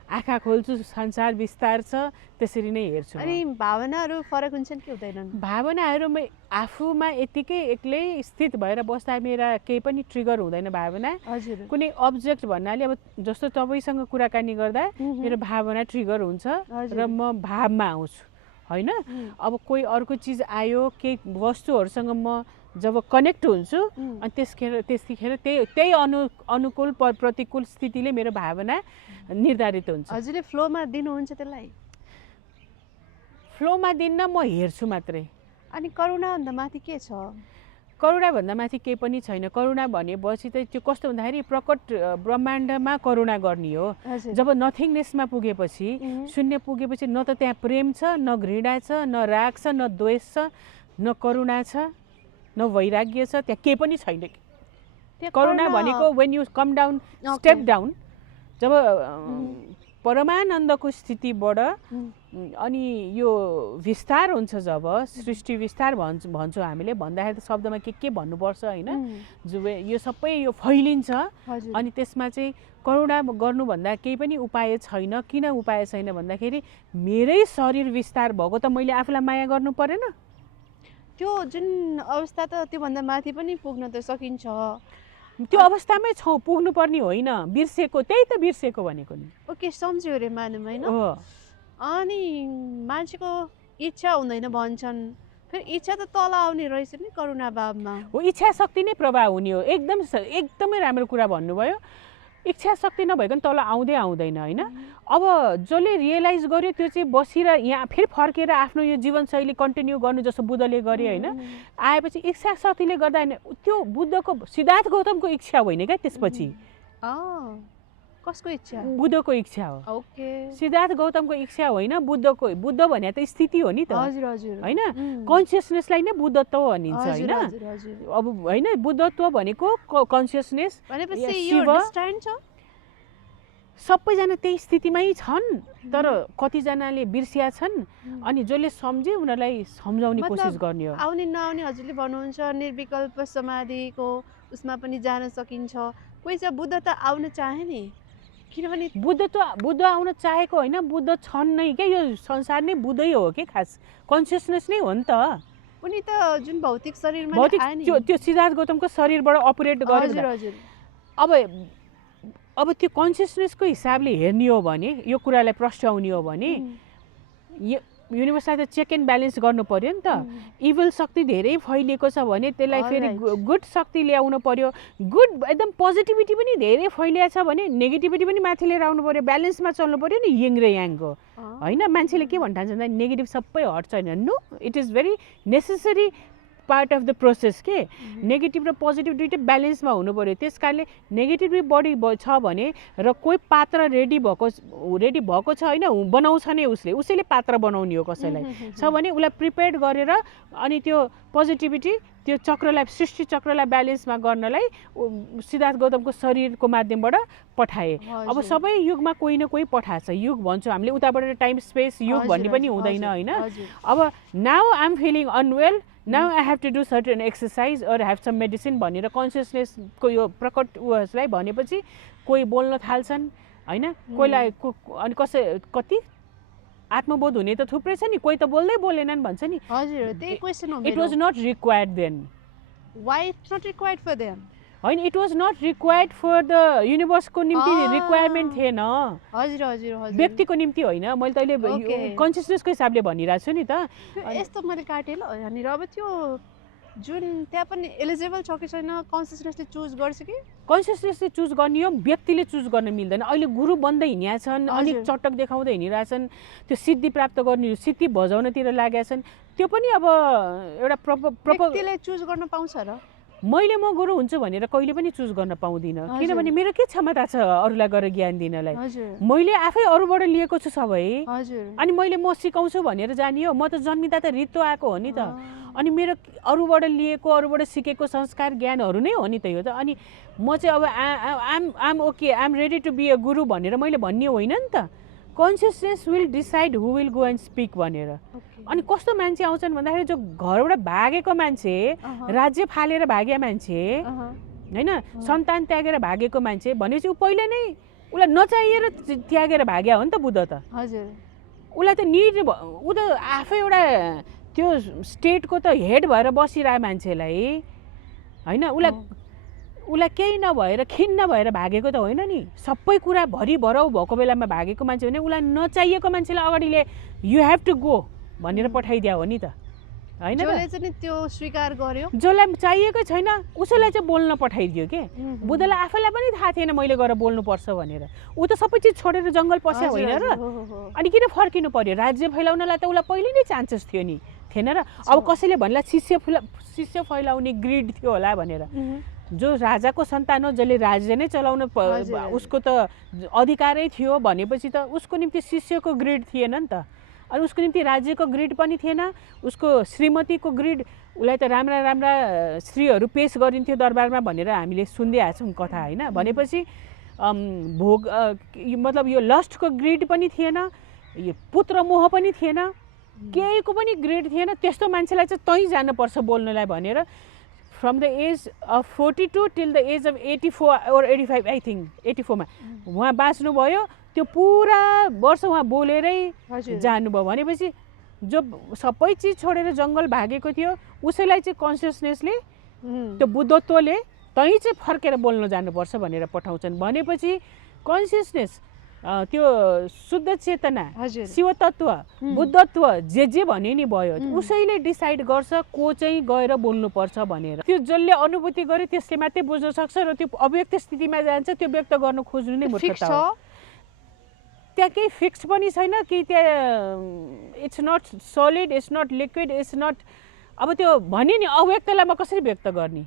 आँखा खोल्छु, संसार विस्तार छ। त्यसरी नै हेर्छु। अनि भावनाहरू फरक हुन्छन् कि हुँदैनन्? भावनाहरूमा आफूमा यतिकै एक्लै स्थित भएर बस्दा मेरा केही पनि ट्रिगर हुँदैन भावना। हजुर, कुनै अब्जेक्ट भन्नाले अब जस्तो तपाईँसँग कुराकानी गर्दा मेरो भावना ट्रिगर हुन्छ र म भावमा आउँछु होइन। अब कोही अर्को चिज आयो, केही वस्तुहरूसँग म जब कनेक्ट हुन्छु अनि त्यतिखेर त्यही अनुकूल प्रतिकूल स्थितिले मेरो भावना निर्धारित हुन्छ। हजुरले फ्लोमा दिनुहुन्छ त्यसलाई? फ्लोमा दिन्न, म हेर्छु मात्रै। अनि करुणाभन्दा माथि के छ? करुणाभन्दा माथि केही पनि छैन। करुणा भनेपछि चाहिँ त्यो कस्तो भन्दाखेरि प्रकट ब्रह्माण्डमा करुणा गर्ने हो। जब नथिङनेसमा पुगेपछि, शून्य पुगेपछि न त त्यहाँ प्रेम छ, न घृणा छ, न राग छ, न द्वेष छ, न करुणा छ, न वैराग्य छ, त्यहाँ केही पनि छैन। करुणा भनेको when you come down, step down, जब परमानन्दको स्थितिबाट अनि यो विस्तार हुन्छ, जब सृष्टि विस्तार भन्छौँ हामीले, भन्दाखेरि त शब्दमा के भन्नुपर्छ होइन। यो सबै यो फैलिन्छ अनि त्यसमा चाहिँ करुणा गर्नुभन्दा केही पनि उपाय छैन। किन उपाय छैन भन्दाखेरि मेरै शरीर विस्तार भएको त मैले आफूलाई माया गर्नु परेन? त्यो जुन अवस्था त त्योभन्दा माथि पनि पुग्न त सकिन्छ। त्यो अवस्थामै छौँ, पुग्नुपर्ने होइन, बिर्सेको, त्यही त बिर्सेको भनेको नि। ओके, सम्झ्यो अरे मानव होइन। अनि मान्छेको इच्छा हुँदैन भन्छन्, फेरि इच्छा त तल आउने रहेछ नि करुणा भावमा। हो, इच्छा शक्ति नै प्रभाव हुने हो। एकदमै राम्रो कुरा भन्नुभयो। इच्छा शक्ति नभइकन तल आउँदैन होइन। अब जसले रियलाइज गर्यो त्यो चाहिँ बसेर यहाँ फेरि फर्केर आफ्नो यो जीवनशैली कन्टिन्यू गर्नु जस्तो बुद्धले गरे होइन। आएपछि इच्छा शक्तिले गर्दा होइन, त्यो बुद्धको सिद्धार्थ गौतमको इच्छा होइन क्या। त्यसपछि कसको इच्छा? बुद्धको इच्छा हो। ओके, सिद्धार्थ गौतमको इच्छा होइन, बुद्धको। बुद्ध भने त स्थिति हो नि त होइन। कन्सियसनेसलाई नै बुद्धत्व भनिन्छ होइन। अब होइन, बुद्धत्व भनेको कन्सियसनेस, शिव, सबैजना त्यही स्थितिमै छन्, तर कतिजनाले बिर्सिया छन्। अनि जसले सम्झे उनीहरूलाई सम्झाउने कोसिस गर्ने हो। आउने नआउने हजुरले भन्नुहुन्छ निर्विकल्प समाधिको उसमा पनि जान सकिन्छ। कोही चाहिँ बुद्ध त आउन चाहे नि, किनभने बुद्ध आउन चाहेको होइन, बुद्ध छन् नै क्या। यो संसार नै बुद्धै हो कि, खास कन्सियसनेस नै हो नि त। उनी त जुन भौतिक शरीरमा त्यो सिद्धार्थ गौतमको शरीरबाट अपरेट गर्यो। अब त्यो कन्सियसनेसको हिसाबले हेर्ने हो भने, यो कुरालाई प्रश्नाउने हो भने युनिभर्सलाई त चेक एन्ड ब्यालेन्स गर्नु पर्यो नि त। इभिल शक्ति धेरै फैलिएको छ भने त्यसलाई फेरि गुड शक्ति ल्याउनु पर्यो। गुड एकदम पोजिटिभिटी पनि धेरै फैलिएको छ भने नेगेटिभिटी पनि माथि लिएर आउनु पर्यो। ब्यालेन्समा चल्नु पर्यो नि, यङ र याङको होइन। मान्छेले के भन्न चाहन्छ भन्दा नेगेटिभ सबै हट छैन। No, it is very necessary part of the process के। नेगेटिभ र पोजिटिभ दुइटै ब्यालेन्समा हुनु पऱ्यो। त्यस कारणले नेगेटिभ बढी छ भने र कोही पात्र रेडी भएको छ होइन, बनाउँछ नै उसैले पात्र बनाउने हो कसैलाई छ भने उसलाई प्रिपेयर गरेर अनि त्यो पोजिटिभिटी त्यो चक्रलाई, सृष्टि चक्रलाई ब्यालेन्समा गर्नलाई सिद्धार्थ गौतमको शरीरको माध्यमबाट पठाए। अब सबै युगमा कोही न कोही पठाएको छ। युग भन्छौँ हामीले, उताबाट टाइम स्पेस युग भन्ने पनि हुँदैन होइन। अब now I am feeling unwell, now I have to do certain exercise or have some medicine भनेर कन्सियसनेसको यो प्रकट उयसलाई भनेपछि कोही बोल्न थाल्छन् होइन कोहीलाई अनि कति आत्मबोध हुने त थुप्रै छ नि कोही त बोल्दै बोलेनन् भन्छ नि हजुर त्यही क्वेसन हो it was not required then why it's not required for them होइन it was not required for the युनिभर्सको निम्ति रिक्वायरमेन्ट थिएन हजुर हजुर हजुर व्यक्तिको निम्ति होइन मैले त अहिले कन्सियसनेसको हिसाबले भनिरहेको छु नि त यस्तो मैले काटेँ ल यहाँनिर अब त्यो जुन त्यहाँ पनि एलिजिबल छ कि छैन कन्सियसनेसले चुज गर्छ कि कन्सियसनेसले चुज गर्ने हो व्यक्तिले चुज गर्न मिल्दैन अहिले गुरु बन्दै हिँडेका छन् अलिक चटक देखाउँदै हिँडिरहेछन् त्यो सिद्धि प्राप्त गर्ने सिद्धि बजाउनतिर लागेका छन् त्यो पनि अब एउटा व्यक्तिले चुज गर्न पाउँछ र मैले म गुरु हुन्छु भनेर कहिले पनि चुज गर्न पाउँदिनँ किनभने मेरो के क्षमता छ अरूलाई गएर ज्ञान दिनलाई मैले आफै अरूबाट लिएको छु सबै अनि मैले म सिकाउँछु भनेर जानियो म त जन्मिँदा त रित्तो आएको हो नि त अनि मेरो अरूबाट लिएको अरूबाट सिकेको संस्कार ज्ञानहरू नै हो नि त यो त अनि म चाहिँ अब I'm okay I am ready to be a guru भनेर मैले भन्ने होइन नि त consciousness will decide who will go and speak भनेर अनि कस्तो मान्छे आउँछन् भन्दाखेरि जो घरबाट भागेको मान्छे राज्य फालेर भागे मान्छे होइन सन्तान त्यागेर भागेको मान्छे भनेपछि ऊ पहिला नै उसलाई नचाहिएर त्यागेर भाग्या हो नि त बुद्ध त हजुर उसलाई त निड ऊ त आफै एउटा त्यो स्टेटको त हेड भएर बसिरहेको मान्छेलाई होइन उसलाई केही नभएर खिन्न भएर भागेको त होइन नि सबै कुरा भरिभराउ भएको बेलामा भागेको मान्छे भने उसलाई नचाहिएको मान्छेलाई अगाडि यु हेभ टु गो भनेर पठाइदिया हो नि त होइन त्यो स्वीकार गर्यो जसलाई चाहिएकै छैन उसैलाई चाहिँ बोल्न पठाइदियो के बुद्धलाई आफैलाई पनि थाहा थिएन मैले गएर बोल्नुपर्छ भनेर ऊ त सबै चिज छोडेर जङ्गल पस्या होइन र अनि किन फर्किनु पर्यो राज्य फैलाउनलाई त उसलाई पहिले नै चान्सेस थियो नि थिएन र अब कसैले भन्ला शिष्य फैलाउने ग्रिड थियो होला भनेर जो राजाको सन्तान हो जसले राज्य नै चलाउन उसको त अधिकारै थियो भनेपछि त उसको निम्ति शिष्यको ग्रिड थिएन नि त अनि उसको निम्ति राज्यको ग्रिड पनि थिएन उसको श्रीमतीको ग्रिड उसलाई त राम्रा राम्रा स्त्रीहरू पेश गरिन्थ्यो दरबारमा भनेर हामीले सुन्दै आएको छौँ कथा होइन भनेपछि भोग मतलब यो लस्टको ग्रिड पनि थिएन यो पुत्र मोह पनि थिएन केहीको पनि ग्रिड थिएन त्यस्तो मान्छेलाई चाहिँ तै जानुपर्छ बोल्नलाई भनेर from the age of 42 till the age of 84 or 85 I think 84 मा उहाँ बाँच्नुभयो त्यो पुरा वर्ष उहाँ बोलेरै जानुभयो भनेपछि जो सबै चिज छोडेर जङ्गल भागेको थियो उसैलाई चाहिँ कन्सियसनेसले त्यो बुद्धत्वले तै चाहिँ फर्केर बोल्न जानुपर्छ भनेर पठाउँछन् भनेपछि कन्सियसनेस त्यो शुद्ध चेतना शिवतत्व बुद्धत्व जे भने नि भयो उसैले डिसाइड गर्छ को चाहिँ गएर बोल्नुपर्छ भनेर त्यो जसले अनुभूति गर्यो त्यसले मात्रै बुझ्न सक्छ र त्यो अव्यक्त स्थितिमा जान्छ त्यो व्यक्त गर्न खोज्नु नै मूर्खता हो त्यहाँ केही फिक्स पनि छैन कि त्यहाँ it's not solid it's not liquid it's not अब त्यो भने नि अव्यक्तलाई म कसरी व्यक्त गर्ने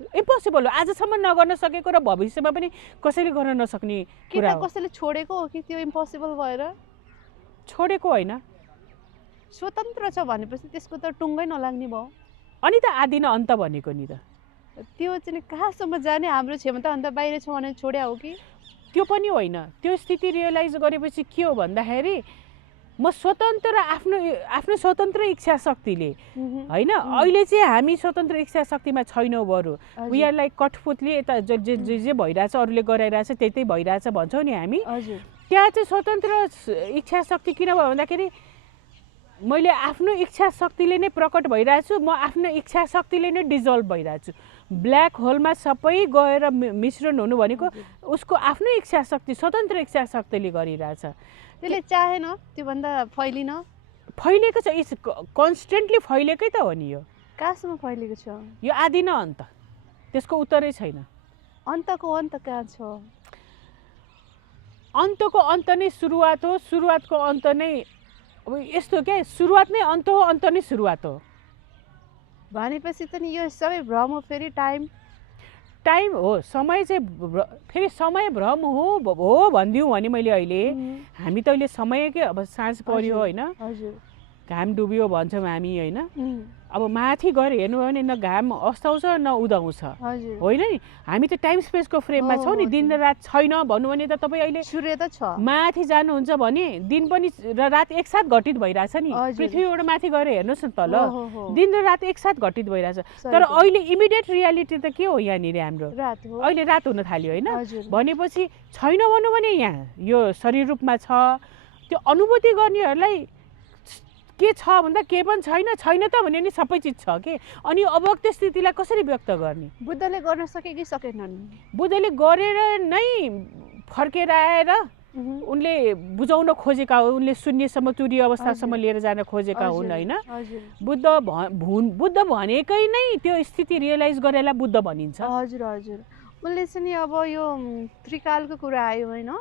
इम्पोसिबल हो आजसम्म नगर्न सकेको र भविष्यमा पनि कसैले गर्न नसक्ने कुरा हो कसैले छोडेको हो कि त्यो इम्पोसिबल भएर छोडेको होइन स्वतन्त्र छ भनेपछि त्यसको त टुङ्गै नलाग्ने भयो अनि त आदि न अन्त भनेको नि त त्यो चाहिँ कहाँसम्म जाने हाम्रो क्षमता अन्त बाहिर छ भने छोड्या हो कि त्यो पनि होइन त्यो स्थिति रियलाइज गरेपछि के हो भन्दाखेरि म स्वतन्त्र आफ्नो स्वतन्त्र इच्छा शक्तिले होइन अहिले चाहिँ हामी स्वतन्त्र इच्छा शक्तिमा छैनौँ बरु वी आर लाइक कठपुतली यता जे भइरहेछ अरूले गराइरहेछ त्यही भइरहेछ भन्छौँ नि हामी त्यहाँ चाहिँ स्वतन्त्र इच्छा शक्ति किन भयो भन्दाखेरि मैले आफ्नो इच्छा शक्तिले नै प्रकट भइरहेछु म आफ्नो इच्छा शक्तिले नै डिजल्भ भइरहेछु ब्ल्याक होलमा सबै गएर मिश्रण हुनु भनेको उसको आफ्नो इच्छा शक्ति स्वतन्त्र इच्छा शक्तिले गरिरहेछ त्यसले चाहेन त्योभन्दा फैलिएको छ इट्स कन्स्टेन्टली फैलिएकै त हो नि यो कहाँसम्म फैलिएको छ यो आदि न अन्त त्यसको उत्तरै छैन अन्तको अन्त कहाँ छ अन्तको अन्त नै सुरुवात हो सुरुवातको अन्त नै अब यस्तो क्या सुरुवात नै अन्त हो अन्त नै सुरुवात हो भनेपछि त नि यो सबै भ्रम हो फेरि टाइम हो समय चाहिँ फेरि समय भ्रम हो भनिदिउँ भने मैले अहिले हामी त अहिले समयकै अब साँझ पर्यो होइन घाम डुब्यो भन्छौँ हामी होइन। अब माथि गएर हेर्नुभयो भने न घाम अस्ताउँछ न उदाउँछ होइन नि। हामी त टाइम स्पेसको फ्रेममा छौँ नि। दिन र रात छैन भन्नु भने त तपाईँ अहिले सूर्य त छ, माथि जानुहुन्छ भने दिन पनि र रात एकसाथ घटित भइरहेछ नि। पृथ्वीबाट माथि गएर हेर्नुहोस् न तल, दिन र रात एकसाथ घटित भइरहेछ। तर अहिले इमिडिएट रियालिटी त के हो यहाँनिर हाम्रो? अहिले रात हुन थाल्यो होइन। भनेपछि छैन भन्नु भने यहाँ यो शरीर रूपमा छ। त्यो अनुभूति गर्नेहरूलाई के छ भन्दा के पनि छैन त भने नि सबै चिज छ के। अनि अवक्त स्थितिलाई कसरी व्यक्त गर्ने? बुद्धले गर्न सके कि सकेनन्? बुद्धले गरेर नै फर्केर आएर उनले बुझाउन खोजेका हुन्। उनले शून्यसम्म तुरीय अवस्थासम्म लिएर जान खोजेका हुन् होइन। बुद्ध भनेकै नै त्यो स्थिति रियलाइज गरेला बुद्ध भनिन्छ। हजुर हजुर। उसले चाहिँ अब यो त्रिकालको कुरा आयो होइन।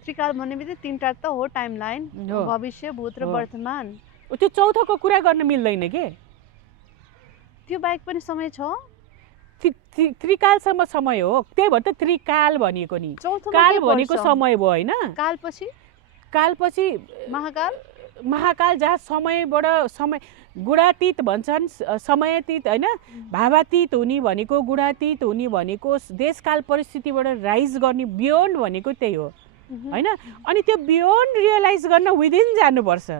त्रिकाल भन्ने बित्तिकै तीनटा त हो टाइम लाइन, भविष्य, भूत र वर्तमान। त्यो चौथोको कुरा गर्न मिल्दैन के। त्यो बाहेक पनि समय छ। त्रिकालसम्म समय हो, त्यही भएर त त्रिकाल भनिएको नि। काल भनेको समय भयो होइन। कालपछि महाकाल जहाँ समयबाट समय गुणातीत भन्छन्, समयातीत होइन, भावातीत हुने भनेको, गुणातीत हुने भनेको देशकाल परिस्थितिबाट राइज गर्ने, बियोन्ड भनेको त्यही हो होइन। अनि त्यो बियोन्ड रियलाइज गर्न विदिन जानुपर्छ।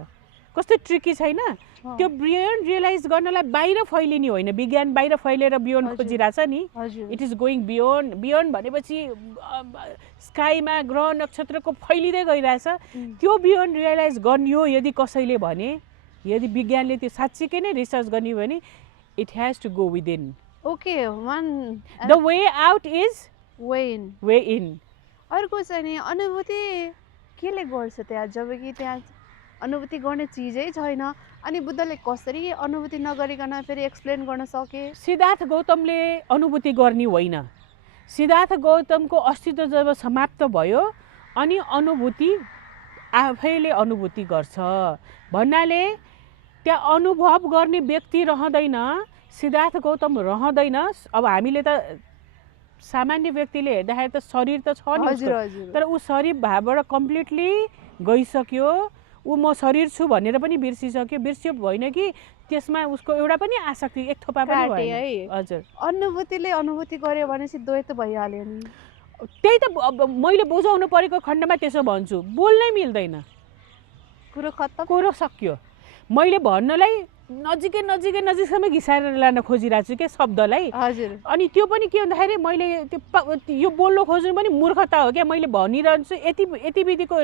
कस्तो ट्रिकी छैन त्यो बियोन्ड रियलाइज गर्नलाई बाहिर फैलिने होइन। विज्ञान बाहिर फैलेर बियोन्ड खोजिरहेछ नि। It is going beyond. Beyond भनेपछि स्काईमा ग्रह नक्षत्रको फैलिँदै गइरहेछ। त्यो बियोन्ड रियलाइज गर्ने हो यदि कसैले भने, यदि विज्ञानले त्यो साँच्चीकै नै रिसर्च गर्ने भने, it has to go within. Okay, the way out is way in. अर्को चाहिँ नि अनुभूति केले गर्छ त्यहाँ, जब कि त्यहाँ अनुभूति गर्ने चिजै छैन। अनि बुद्धले कसरी अनुभूति नगरिकन फेरि एक्सप्लेन गर्न सके? सिद्धार्थ गौतमले अनुभूति गर्ने होइन। सिद्धार्थ गौतमको अस्तित्व जब समाप्त भयो अनि अनुभूति आफैले अनुभूति गर्छ भन्नाले त्यहाँ अनुभव गर्ने व्यक्ति रहँदैन, सिद्धार्थ गौतम रहँदैन। अब हामीले त सामान्य व्यक्तिले हेर्दाखेरि त शरीर त छ नि, तर ऊ शरीर भावबाट कम्प्लिटली गइसक्यो। ऊ म शरीर छु भनेर पनि बिर्सिसक्यो। बिर्सियो होइन कि त्यसमा उसको एउटा पनि आसक्ति एक थोपा पनि भएन। हजुर, अनुभूतिले अनुभूति गर्यो भनेपछि द्वैत भइहाल्यो नि। त्यही त मैले बुझाउनु परेको खण्डमा त्यसो भन्छु। बोल्नै मिल्दैन, कुरो खत्तम, कुरो सक्यो। मैले भन्नलाई नजिकसम्म घिसाएर लान खोजिरहेको छु क्या शब्दलाई। हजुर। अनि त्यो पनि के भन्दाखेरि मैले त्यो यो बोल्न खोज्नु पनि मूर्खता हो क्या। मैले भनिरहन्छु यति विधिको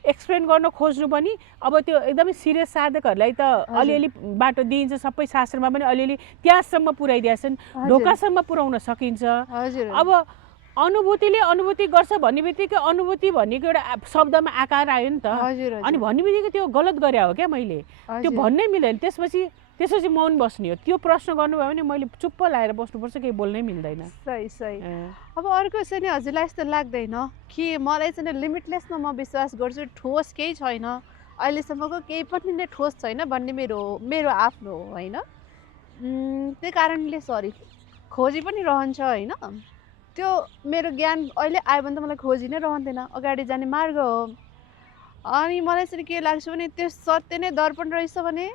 एक्सप्लेन गर्न खोज्नु पनि। अब त्यो एकदमै सिरियस साधकहरूलाई त अलिअलि बाटो दिइन्छ, सबै शास्त्रमा पनि अलिअलि त्यहाँसम्म पुर्याइदिएछन्, ढोकासम्म पुर्याउन सकिन्छ। अब अनुभूतिले अनुभूति गर्छ भन्ने बित्तिकै अनुभूति भनेको एउटा शब्दमा आकार आयो नि त। अनि भन्ने बित्तिकै त्यो गलत गरे हो क्या मैले। त्यो भन्नै मिल्दैन। त्यसपछि मौन बस्ने हो। त्यो प्रश्न गर्नुभयो भने मैले चुप्प लाएर बस्नुपर्छ, केही बोल्नै मिल्दैन। सही। अब अर्को चाहिँ नि हजुरलाई यस्तो लाग्दैन कि मलाई चाहिँ लिमिटलेसमा म विश्वास गर्छु, ठोस केही छैन, अहिलेसम्मको केही पनि नै ठोस छैन भन्ने मेरो आफ्नो हो होइन। त्यही कारणले खोजी पनि रहन्छ होइन। त्यो मेरो ज्ञान अहिले आयो भने त मलाई खोजी नै रहँदैन, अगाडि जाने मार्ग हो। अनि मलाई चाहिँ के लाग्छ भने त्यो सत्य नै दर्पण रहेछ भने,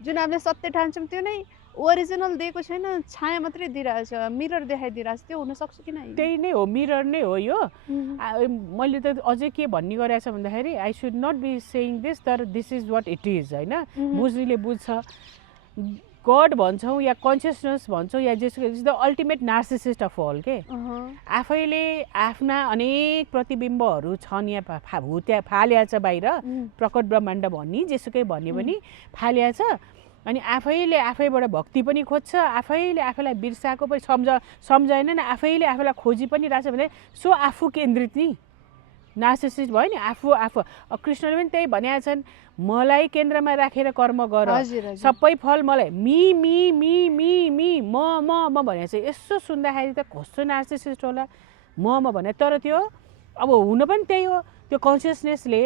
जुन हामीले सत्य ठान्छौँ त्यो नै ओरिजिनल दिएको छैन, छाया मात्रै दिइरहेछ, मिरर देखाइदिइरहेछ। त्यो हुनसक्छ कि नै? त्यही नै हो, मिरर नै हो यो। मैले त अझै के भन्ने गरेको छ भन्दाखेरि I should not be saying this, तर this is what it is होइन। बुझ्नेले बुझ्छ। गड भन्छौँ या कन्सियसनेस भन्छौँ या जेसुकै is the ultimate narcissist of all के। आफैले आफ्ना अनेक प्रतिबिम्बहरू छन् यहाँ फाल्या छ बाहिर, प्रकट ब्रह्माण्ड भन्ने जेसुकै भन्यो भने फाल्या छ। अनि आफैले आफैबाट भक्ति पनि खोज्छ, आफैले आफैलाई बिर्साएको पनि सम्झाएन नि, आफैले आफैलाई खोजी पनि रहेछ भने सो आफू केन्द्रित नि नार्सिसिस्ट भयो नि। आफू कृष्णले पनि त्यही भनेका छन्, मलाई केन्द्रमा राखेर कर्म गर, सबै फल मलाई, me me me me me म भनेको छ। यसो सुन्दाखेरि त कस्तो नार्सिसिस्ट होला म भने। तर त्यो अब हुन पनि त्यही हो। त्यो कन्सियसनेसले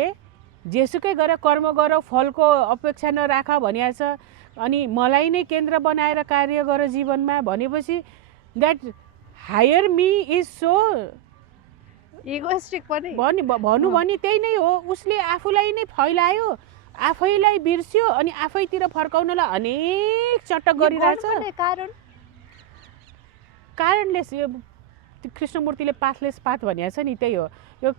जेसुकै गरेर कर्म गर, फलको अपेक्षा नराख भनेको छ। अनि मलाई नै केन्द्र बनाएर कार्य गर जीवनमा भनेपछि that hire me is so egoistic पनि भनौँ भने त्यही नै हो। उसले आफूलाई नै फैलायो आफैलाई बिर्स्यो अनि आफैतिर फर्काउनलाई अनेक चटक गरिरहेछ। कारणले यो कृष्णमूर्तिले पाथलेस पाथ भनिएको छ नि, त्यही हो। यो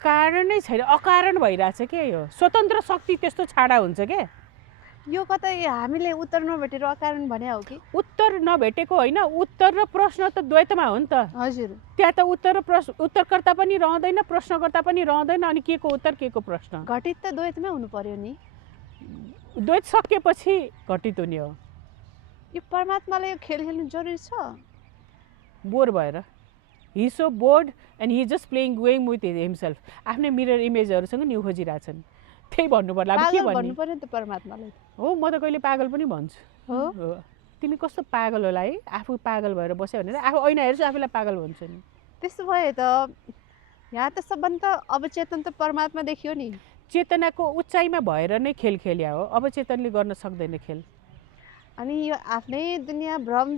कारण नै छैन, अकारण भइरहेछ के। यो स्वतन्त्र शक्ति त्यस्तो छाडा हुन्छ के। यो कतै हामीले उत्तर नभेटेर अकारण भने हो कि? उत्तर नभेटेको होइन, उत्तर र प्रश्न त द्वैतमा हो नि त। हजुर, त्यहाँ त उत्तर र प्रश्न, उत्तरकर्ता पनि रहँदैन, प्रश्नकर्ता पनि रहँदैन, अनि के को उत्तर के को प्रश्न। घटित त द्वैतमै हुनु पर्यो नि। द्वैत सकेपछि घटित हुने हो। यो परमात्माले यो खेल खेल्नु जरुरी छ? बोर भएर, he so board and he just playing going with himself. आफ्नै मिरर इमेजहरूसँग न्यु खोजिरहेछन्, त्यही भन्नु पर्ला। अब के भन्नु पर्यो नि त परमात्माले? हो, म त कहिले पागल पनि भन्छु। हो, तिमी कस्तो पागल होला है, आफू पागल भएर बस्यो भनेर आफू ऐना हेर्छु आफूलाई पागल भन्छ नि। त्यस्तो भयो त यहाँ त सबभन्दा अवचेतन त परमात्मा देखियो नि। चेतनाको उचाइमा भएर नै खेल खेल्या हो, अवचेतनले गर्न सक्दैन खेल। अनि यो आफ्नै दुनियाँ भ्रम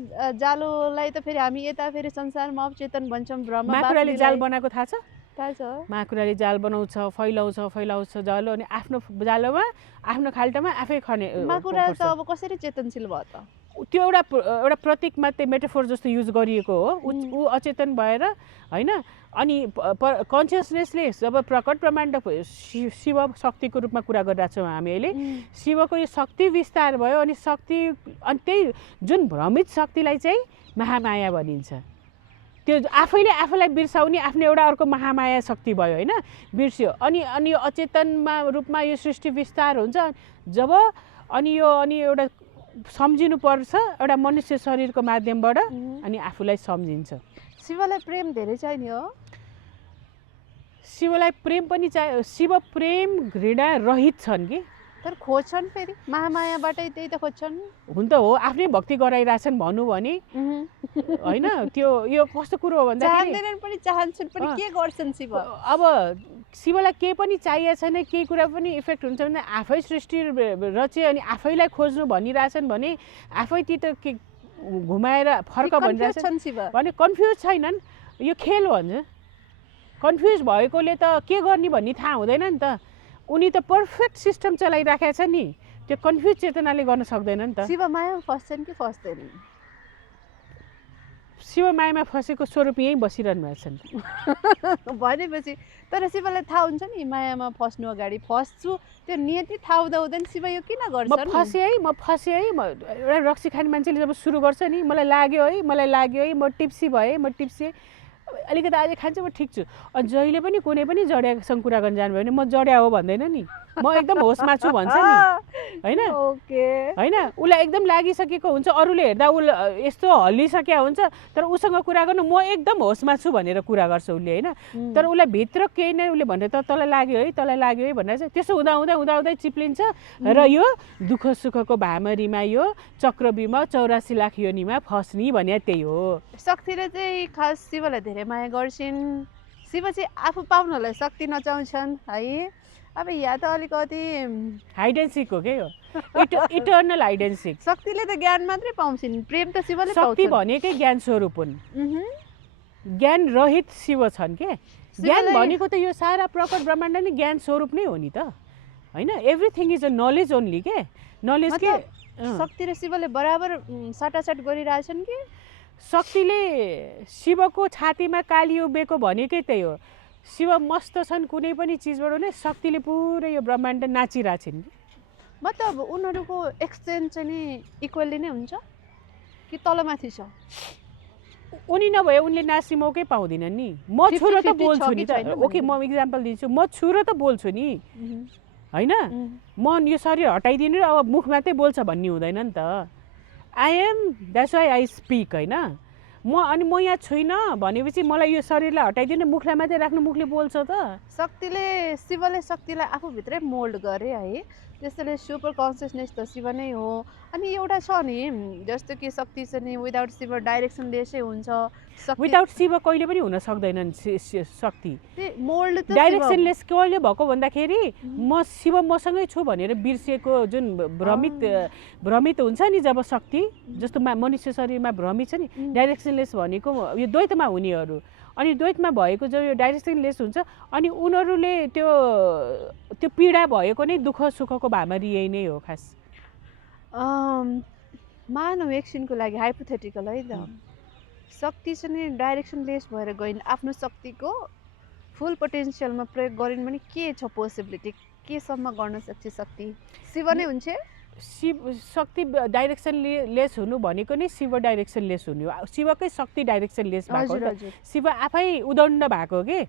जालोलाई त फेरि हामी यता फेरि संसारमा अवचेतन भन्छौँ। भ्रम माकुराले जाल बनाएको थाहा छ? थाहा छ। माकुराले जाल बनाउँछ, फैलाउँछ जालो, अनि आफ्नो जालोमा आफ्नो खाल्टोमा आफै खने। माकुरा त अब कसरी चेतनशील भयो त? त्यो एउटा प्रतीकमा त्यो मेटाफोर जस्तो युज गरिएको हो। ऊ अचेतन भएर होइन, अनि कन्सियसनेसले जब प्रकट ब्रह्माण्ड शिव शक्तिको रूपमा कुरा गरिरहेको छौँ हामी अहिले। शिवको यो शक्ति विस्तार भयो, अनि शक्ति, अनि त्यही जुन भ्रमित शक्तिलाई चाहिँ महामाया भनिन्छ। त्यो आफैले आफूलाई बिर्साउने आफ्नो एउटा अर्को महामाया शक्ति भयो होइन, बिर्स्यो। अनि यो अचेतनमा रूपमा यो सृष्टि विस्तार हुन्छ जब, अनि एउटा सम्झिनुपर्छ एउटा मनुष्य शरीरको माध्यमबाट, अनि आफूलाई सम्झिन्छ। शिवलाई प्रेम धेरै चाहिने हो। शिवलाई प्रेम पनि चाहियो। शिव प्रेम घृणा रहित छन् कि, तर खोज्छन् फेरि महामायाबाटै, त्यही त खोज्छन्। हुन त हो, आफ्नै भक्ति गराइरहेछन् भनौँ भने होइन। त्यो यो कस्तो कुरो हो भन्दाखेरि चाहँदैनन् पनि चाहन्छन् पनि, के गर्छन् शिव? अब शिवलाई केही पनि चाहिएको छैन, केही कुरा पनि इफेक्ट हुन्छ भने आफै सृष्टि रचे, अनि आफैलाई खोज्नु भनिरहेछन् भने आफैतिर के घुमाएर फर्क भनिरहेछन् भने कन्फ्युज छैनन्। यो खेल भन्छ। कन्फ्युज भएकोले त के गर्ने भन्ने थाहा हुँदैन नि त। उनी त पर्फेक्ट सिस्टम चलाइराखेको छ नि, त्यो कन्फ्युज चेतनाले गर्न सक्दैन नि त। शिव मायामा फस्छन् कि फस्दैनन्? शिव मायामा फसेको स्वरूप यहीँ बसिरहनु भएको छन् भनेपछि। तर शिवलाई थाहा हुन्छ नि मायामा फस्नु अगाडि फस्छु, त्यो नियति थाहा हुँदा हुँदैन शिव यो किन गर्छ? म फसेँ है, एउटा रक्सी खाने मान्छेले जब सुरु गर्छ नि, मलाई लाग्यो है, म टिप्सी भएँ, अलिकति आज खान्छु, म ठिक छु। अनि जहिले पनि कुनै पनि जडियासँग कुरा गर्न जानुभयो भने म जडिया हो भन्दैन नि, म एकदम होसमा छु भन्छ नि होइन। होइन, उसलाई एकदम लागिसकेको हुन्छ, अरूले हेर्दा ऊ यस्तो हल्लिसकेको हुन्छ, तर उसँग कुरा गर्नु म एकदम होसमा छु भनेर कुरा गर्छ उसले होइन। तर उसलाई भित्र केही नै उसले भनेर तँलाई लाग्यो है भनेर चाहिँ त्यसो हुँदा चिप्लिन्छ र यो दुःख सुखको भामरीमा यो चक्रव्यूहमा 84 लाख योनिमा फस्ने भने त्यही हो। शक्तिले चाहिँ खास शिवलाई धेरै माया गर्छिन्। शिव चाहिँ आफू पाउनलाई शक्ति नचाउँछन् है। अब यहाँ त अलिकति हाइड एन्ड सिक हो के हो, इटर्नल हाइड एन्ड सिक। शक्तिले त ज्ञान मात्रै पाउँछिन्, प्रेम त शिवले पाउँछन्। शक्ति भनेकै ज्ञान स्वरूप हुन्, ज्ञान रहित शिव छन् के। ज्ञान भनेको त यो सारा प्रकट ब्रह्माण्ड नै ज्ञान स्वरूप नै हो नि त होइन। Everything is a knowledge only के। नलेज के शक्ति र शिवले बराबर साटासाट गरिरहेछन् कि? शक्तिले शिवको छातीमा काली उभिएको भनेकै त्यही हो। शिव मस्त छन् कुनै पनि चिजबाट नै, शक्तिले पुरै यो ब्रह्माण्ड नाचिरहेछन्। मतलब उनीहरूको एक्सचेन्ज चाहिँ नि इक्वल्ली नै हुन्छ कि तलमाथि छ? उनी नभए उनले नाच्ने मौकै पाउँदिनन् नि। म छु र त बोल्छु नि त। ओके, म इक्जाम्पल दिन्छु। म छु र त बोल्छु नि होइन। म यो शरीर हटाइदिनु र अब मुख मात्रै बोल्छ भन्ने हुँदैन नि त। I am, that's why I speak होइन। अनि म यहाँ छुइनँ भनेपछि मलाई यो शरीरलाई हटाइदिनु, मुखलाई मात्रै राख्नु, मुखले बोल्छ त। शिवले शक्तिलाई आफूभित्रै मोल्ड गरे है। त्यसैले सुपर कन्सियसनेस त शिव नै हो। अनि एउटा छ नि जस्तो कि शक्ति छ नि, विदाउट शिव डाइरेक्सनलेसै हुन्छ। विदाउट शिव कहिले पनि हुन सक्दैनन् शक्ति। मोल्ड त डाइरेक्सनलेस कहिले भएको भन्दाखेरि म शिव मसँगै छु भनेर बिर्सिएको जुन भ्रमित हुन्छ नि जब शक्ति, जस्तो मनुष्य शरीरमा भ्रमित छ नि, डाइरेक्सनलेस भनेको यो द्वैतमा हुनेहरू। अनि द्वैतमा भएको जब यो डाइरेक्सनलेस हुन्छ अनि उनीहरूले त्यो पीडा भएको नै दुःख सुखको भामारियै नै हो खास। मानव एकछिनको लागि हाइपोथेटिकल है त, शक्ति चाहिँ डाइरेक्सनलेस भएर गइन्, आफ्नो शक्तिको फुल पोटेन्सियलमा प्रयोग गरिन् भने के छ पोसिबिलिटी, केसम्म गर्न सक्छ शक्ति? शिव नै हुन्छ? शक्ति डाइरेक्सनलेस हुनु भनेको नै शिव डाइरेक्सनलेस हुनु हो। शिवकै शक्ति डाइरेक्सनलेस भएको हो त। शिव आफै उदण्ड भएको के,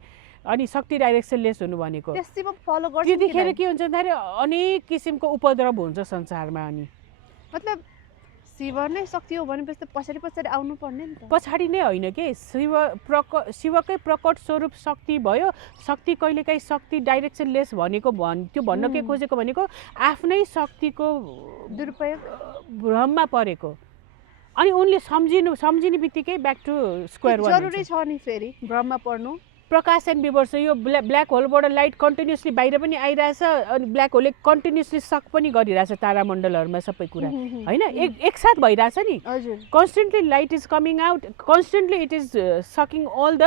अनि शक्ति डाइरेक्सनलेस हुनु भनेको त्यतिखेर के हुन्छ भन्दाखेरि अनेक किसिमको उपद्रव हुन्छ संसारमा। अनि मतलब शिव नै शक्ति हो भनेपछि त पछाडि पछाडि आउनु पर्ने नि त। पछाडि नै होइन के, शिवकै प्रकट स्वरूप शक्ति भयो। शक्ति कहिलेकाहीँ शक्ति डाइरेक्सनलेस भनेको त्यो भन्न के खोजेको भनेको आफ्नै शक्तिको दुरुपयोग भ्रममा परेको, अनि उनले सम्झिने बित्तिकै ब्याक टु स्क्वायर वान। जरुरी छ नि फेरि भ्रममा पर्नु? प्रकाश एन्ड विवर्ष, यो ब्ल्याक होलबाट लाइट कन्टिन्युसली बाहिर पनि आइरहेछ, अनि ब्ल्याक होलले कन्टिन्युसली सक पनि गरिरहेछ तारामण्डलहरूमा सबै कुरा होइन, एकसाथ भइरहेछ नि। Constantly light is coming out, constantly it is sucking all the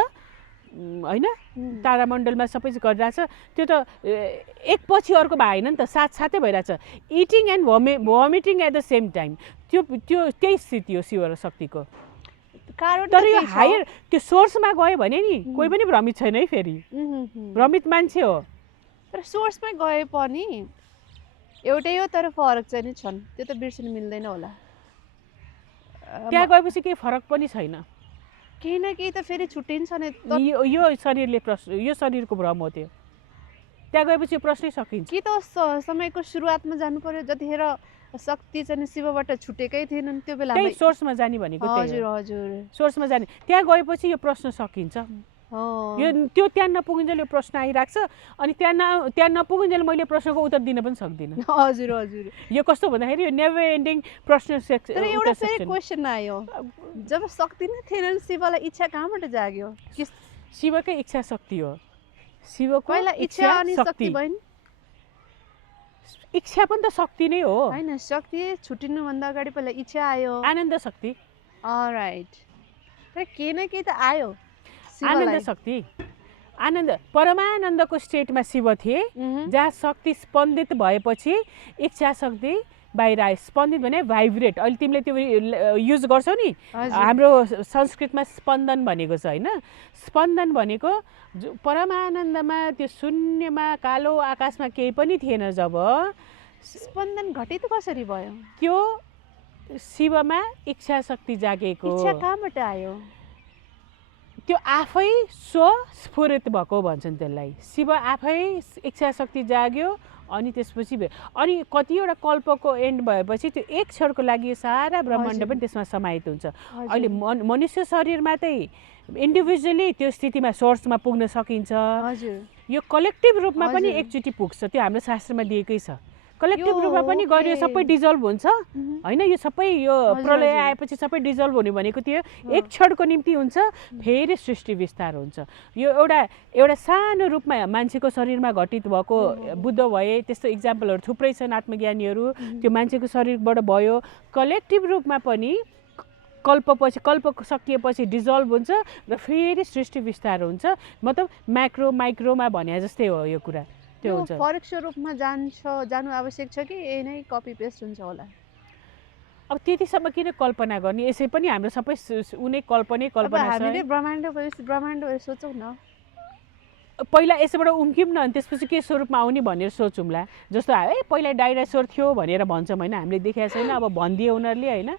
होइन तारामण्डलमा सबै गरिरहेछ। त्यो त एक पछि अर्को भएन नि त, साथसाथै भइरहेछ। Eating and vomiting at the same time, त्यही स्थिति हो शिव र शक्तिको। तर यो हायर त्यो सोर्समा गयो भने नि कोही पनि भ्रमित छैन है, फेरि भ्रमित मान्छे हो। तर सोर्समै गए पनि एउटै हो, तर फरक चाहिँ नि छन्, त्यो त बिर्सिनु मिल्दैन होला। त्यहाँ गएपछि केही फरक पनि छैन, केही न केही त फेरि छुट्टिन्छ नि। यो शरीरको भ्रम हो त्यो, त्यहाँ गएपछि प्रश्नै सकिन्छ कि त समयको सुरुवातमा जानु पर्यो जतिखेर शक्ति चाहिँ शिवबाट छुटेकै थिएनन् त्यो बेला सोर्समा जाने भनेको। हजुर हजुर, सोर्समा जाने, त्यहाँ गएपछि यो प्रश्न सकिन्छ। त्यो त्यहाँ नपुगिन्जेल यो प्रश्न आइरहेको छ, अनि त्यहाँ नपुगिन्जेल मैले प्रश्नको उत्तर दिन पनि सक्दिनँ। हजुर हजुर, यो कस्तो भन्दाखेरि यो नेभर एन्डिङ प्रश्न सेक्सन। तर एउटा फेरि क्वेसन आयो, जब शक्ति नै थिएन शिवलाई इच्छा कहाँबाट जाग्यो? शिवकै इच्छा शक्ति हो। शिवको पहिला इच्छा अनि शक्ति भइन्। इच्छा पनि त शक्ति नै हो हैन? शक्ति छुटिनुभन्दा अगाडि पहिला इच्छा आयो, आनन्द शक्ति। अलराइट, तर के न के त आयो आनन्द शक्ति। आनन्द परमानन्दको स्टेटमा शिव थिए, जहाँ शक्ति स्पन्दित भएपछि इच्छा शक्ति बाहिर आयो। स्पन्दित भने भाइब्रेट, अहिले तिमीले त्यो युज गर्छौ नि, हाम्रो संस्कृतमा स्पन्दन भनेको छ होइन। स्पन्दन भनेको परमानन्दमा त्यो शून्यमा कालो आकाशमा केही पनि थिएन जब स्पन्दन घटित कसरी भयो? त्यो शिवमा इच्छा शक्ति जागेको। इच्छा कहाँबाट आयो? त्यो आफै स्वस्फुरित भएको भन्छन् त्यसलाई। शिव आफै इच्छा शक्ति जाग्यो, अनि त्यसपछि अनि कतिवटा कल्पको एन्ड भएपछि त्यो एक क्षणको लागि सारा ब्रह्माण्ड पनि त्यसमा समाहित हुन्छ। अहिले मनुष्य शरीरमा चाहिँ इन्डिभिजुअली त्यो स्थितिमा सोर्समा पुग्न सकिन्छ। यो कलेक्टिभ रूपमा पनि एकचोटि पुग्छ, त्यो हाम्रो शास्त्रमा दिएकै छ। कलेक्टिभ रूपमा पनि गऱ्यो सबै डिजल्भ हुन्छ होइन। यो सबै यो प्रलय आएपछि सबै डिजल्भ हुने भनेको त्यो एक क्षणको निम्ति हुन्छ, फेरि सृष्टि विस्तार हुन्छ। यो एउटा सानो रूपमा मान्छेको शरीरमा घटित भएको बुद्ध भए त्यस्तो इक्जाम्पलहरू थुप्रै छन् आत्मज्ञानीहरू। त्यो मान्छेको शरीरबाट भयो, कलेक्टिभ रूपमा पनि कल्प सकिएपछि डिजल्भ हुन्छ र फेरि सृष्टि विस्तार हुन्छ। मतलब माइक्रो माइक्रोमा भने जस्तै हो यो कुरा। त्यो हुन्छ परोक्ष रूपमा जानु आवश्यक छ कि यही नै कपी पेस्ट हुन्छ होला? अब त्यतिसम्म किन कल्पना गर्ने? यसै पनि हाम्रो सबै उनै कल्पना छ। हामीले ब्रह्माण्ड सोचौँ न, पहिला यसबाट उम्क्यौँ न, अनि त्यसपछि के स्वरूपमा आउने भनेर सोचौँला। जस्तो है पहिला डाइनासोर थियो भनेर भन्छौँ होइन, हामीले देखेको छैन, अब भनिदिए उनीहरूले होइन,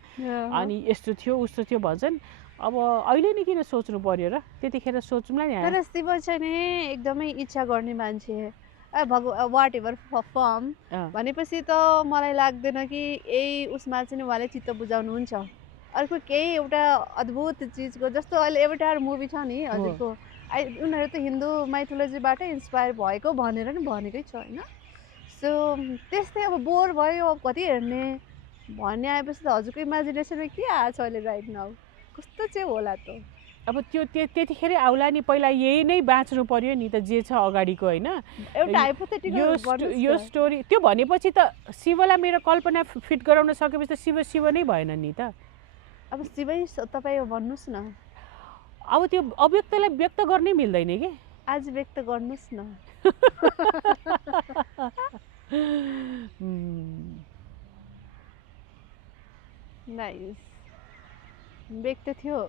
अनि यस्तो थियो उस्तो थियो भन्छन्। अब अहिले नै किन सोच्नु पर्यो र? त्यतिखेर सोचौँला नि। तर शिव चाहिँ नि एकदमै इच्छा गर्ने मान्छे, वाट एभर फर्म भनेपछि त मलाई लाग्दैन कि यही उसमा चाहिँ उहाँले चित्त बुझाउनुहुन्छ। अर्को केही एउटा अद्भुत चिजको, जस्तो अहिले एभटार मुभी छ नि हजुरको, उनीहरू त हिन्दू माइथोलोजीबाटै इन्सपायर भएको भनेर नि भनेकै छ होइन। सो त्यस्तै अब बोर भयो, अब कति हेर्ने भन्ने आएपछि त हजुरको इमेजिनेसनमा के आएको छ अहिले राइट नाउ? कस्तो चाहिँ होला त? अब त्यो त्यतिखेर आउला नि, पहिला यही नै बाँच्नु पर्यो नि त, जे छ अगाडिको होइन। एउटा हाइपोथेटिकल यो स्टोरी त्यो भनेपछि त शिवलाई मेरो कल्पना फिट गराउन सकेपछि त शिव नै भएन नि त। अब शिवै तपाईँ भन्नुहोस् न। अब त्यो अव्यक्तलाई व्यक्त गर्नै मिल्दैन के आज व्यक्त गर्नुस् न नाइस व्यक्त थियो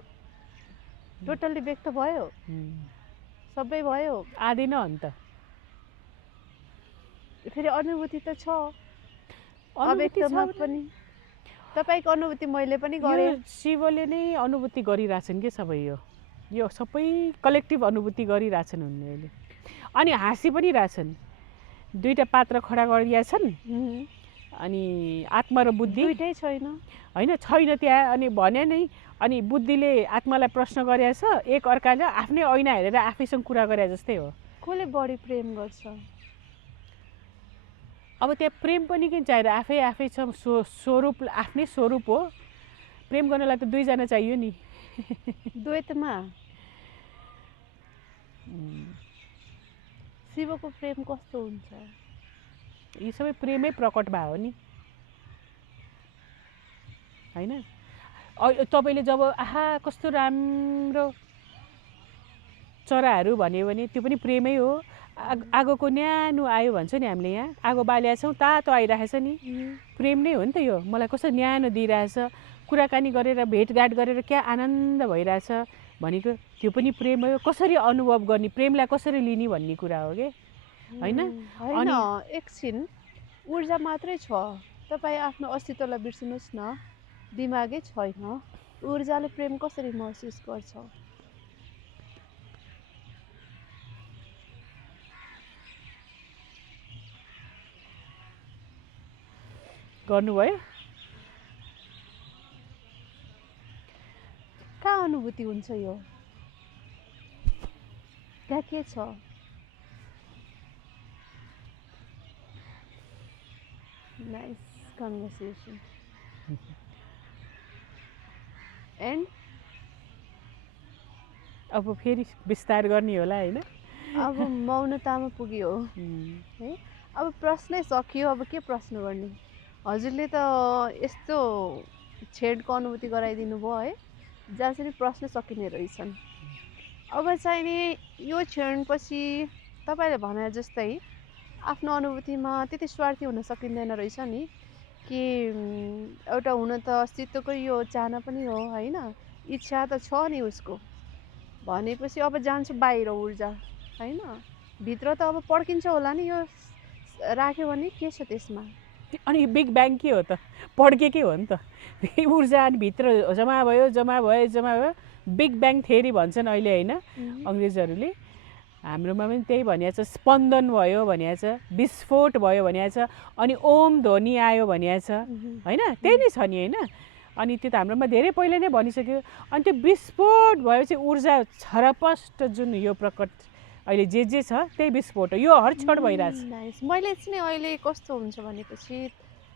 टोटल्ली व्यक्त भयो सबै भयो आदि न अन्त फेरि अनुभूति त छ अनुभूति छ अव्यक्तमा पनि तपाईको अनुभूति मैले पनि गरे शिवले नै अनुभूति गरिरहेछन् के सबै यो सबै कलेक्टिभ अनुभूति गरिरहेछन् उनले अहिले अनि हाँसी पनि रहेछन् दुईटा पात्र खडा गरिरहेछन् अनि आत्मा र बुद्धि दुईटै छैन हैन छैन त्यहाँ अनि भने नै अनि बुद्धिले आत्मालाई प्रश्न गरेछ एक अर्काले आफ्नै ऐना हेरेर आफैसँग कुरा गरे जस्तै हो कसले बढी प्रेम गर्छ अब त्यहाँ प्रेम पनि किन चाहिएर आफै छ स्वरूप आफ्नै स्वरूप हो प्रेम गर्नलाई त दुईजना चाहियो नि द्वैतमा शिवको प्रेम कस्तो हुन्छ यी सबै प्रेमै प्रकट भयो हो नि हैन तपाईले जब आहा कस्तो राम्रो चराहरू भन्यो भने त्यो पनि प्रेमै हो आगोको न्यानो आयो भन्छ नि हामीले यहाँ आगो बालेका छौँ तातो आइरहेछ नि प्रेम नै हो नि त यो मलाई कस्तो न्यानो दिइरहेछ कुराकानी गरेर भेटघाट गरेर क्या आनन्द भइरहेछ भनेको त्यो पनि प्रेम हो कसरी अनुभव गर्ने प्रेमलाई कसरी लिने भन्ने कुरा हो के हैन हैन एकछिन ऊर्जा मात्रै छ तपाईँ आफ्नो अस्तित्वलाई बिर्सिनुहोस् न दिमागै छैन ऊर्जाले प्रेम कसरी महसुस गर्छ गर्नुभयो कहाँ अनुभूति हुन्छ यो त्यहाँ के छ नाइस कन्भर्सेसन एन्ड अब फेरि विस्तार गर्ने होला हैन अब मौनतामा पुग्यो है अब प्रश्नै सकियो अब के प्रश्न गर्ने हजुरले त यस्तो छेडको अनुभूति गराइदिनु भयो है जहाँ चाहिँ प्रश्न सकिने रहेछन् अब चाहिँ नि यो क्षणपछि तपाईँले भने जस्तै आफ्नो अनुभूतिमा त्यति स्वार्थी हुन सकिँदैन रहेछ नि कि एउटा हुन त अस्तित्वकै यो चाहना पनि हो हैन इच्छा त छ नि उसको भनेपछि अब जान्छ बाहिर ऊर्जा हैन भित्र त अब पड्किन्छ होला नि यो राख्यो भने के छ त्यसमा अनि बिग ब्याङ के हो त पड्केकै हो नि त ऊर्जा अनि भित्र जम्मा भयो बिग ब्याङ थ्योरी भन्छन् अहिले हैन अङ्ग्रेजहरूले हाम्रोमा पनि त्यही भनिएको छ स्पन्दन भयो भनिएको छ विस्फोट भयो भनिएको छ अनि ओम ध्वनि आयो भनिएको छ हैन त्यही नै छ नि हैन अनि त्यो त हाम्रोमा धेरै पहिले नै भनिसक्यो अनि त्यो विस्फोट भएपछि ऊर्जा छरपष्ट जुन यो प्रकट अहिले जे छ त्यही विस्फोट हो यो हर क्षण भइरहेछ मैले चाहिँ अहिले कस्तो हुन्छ भनेपछि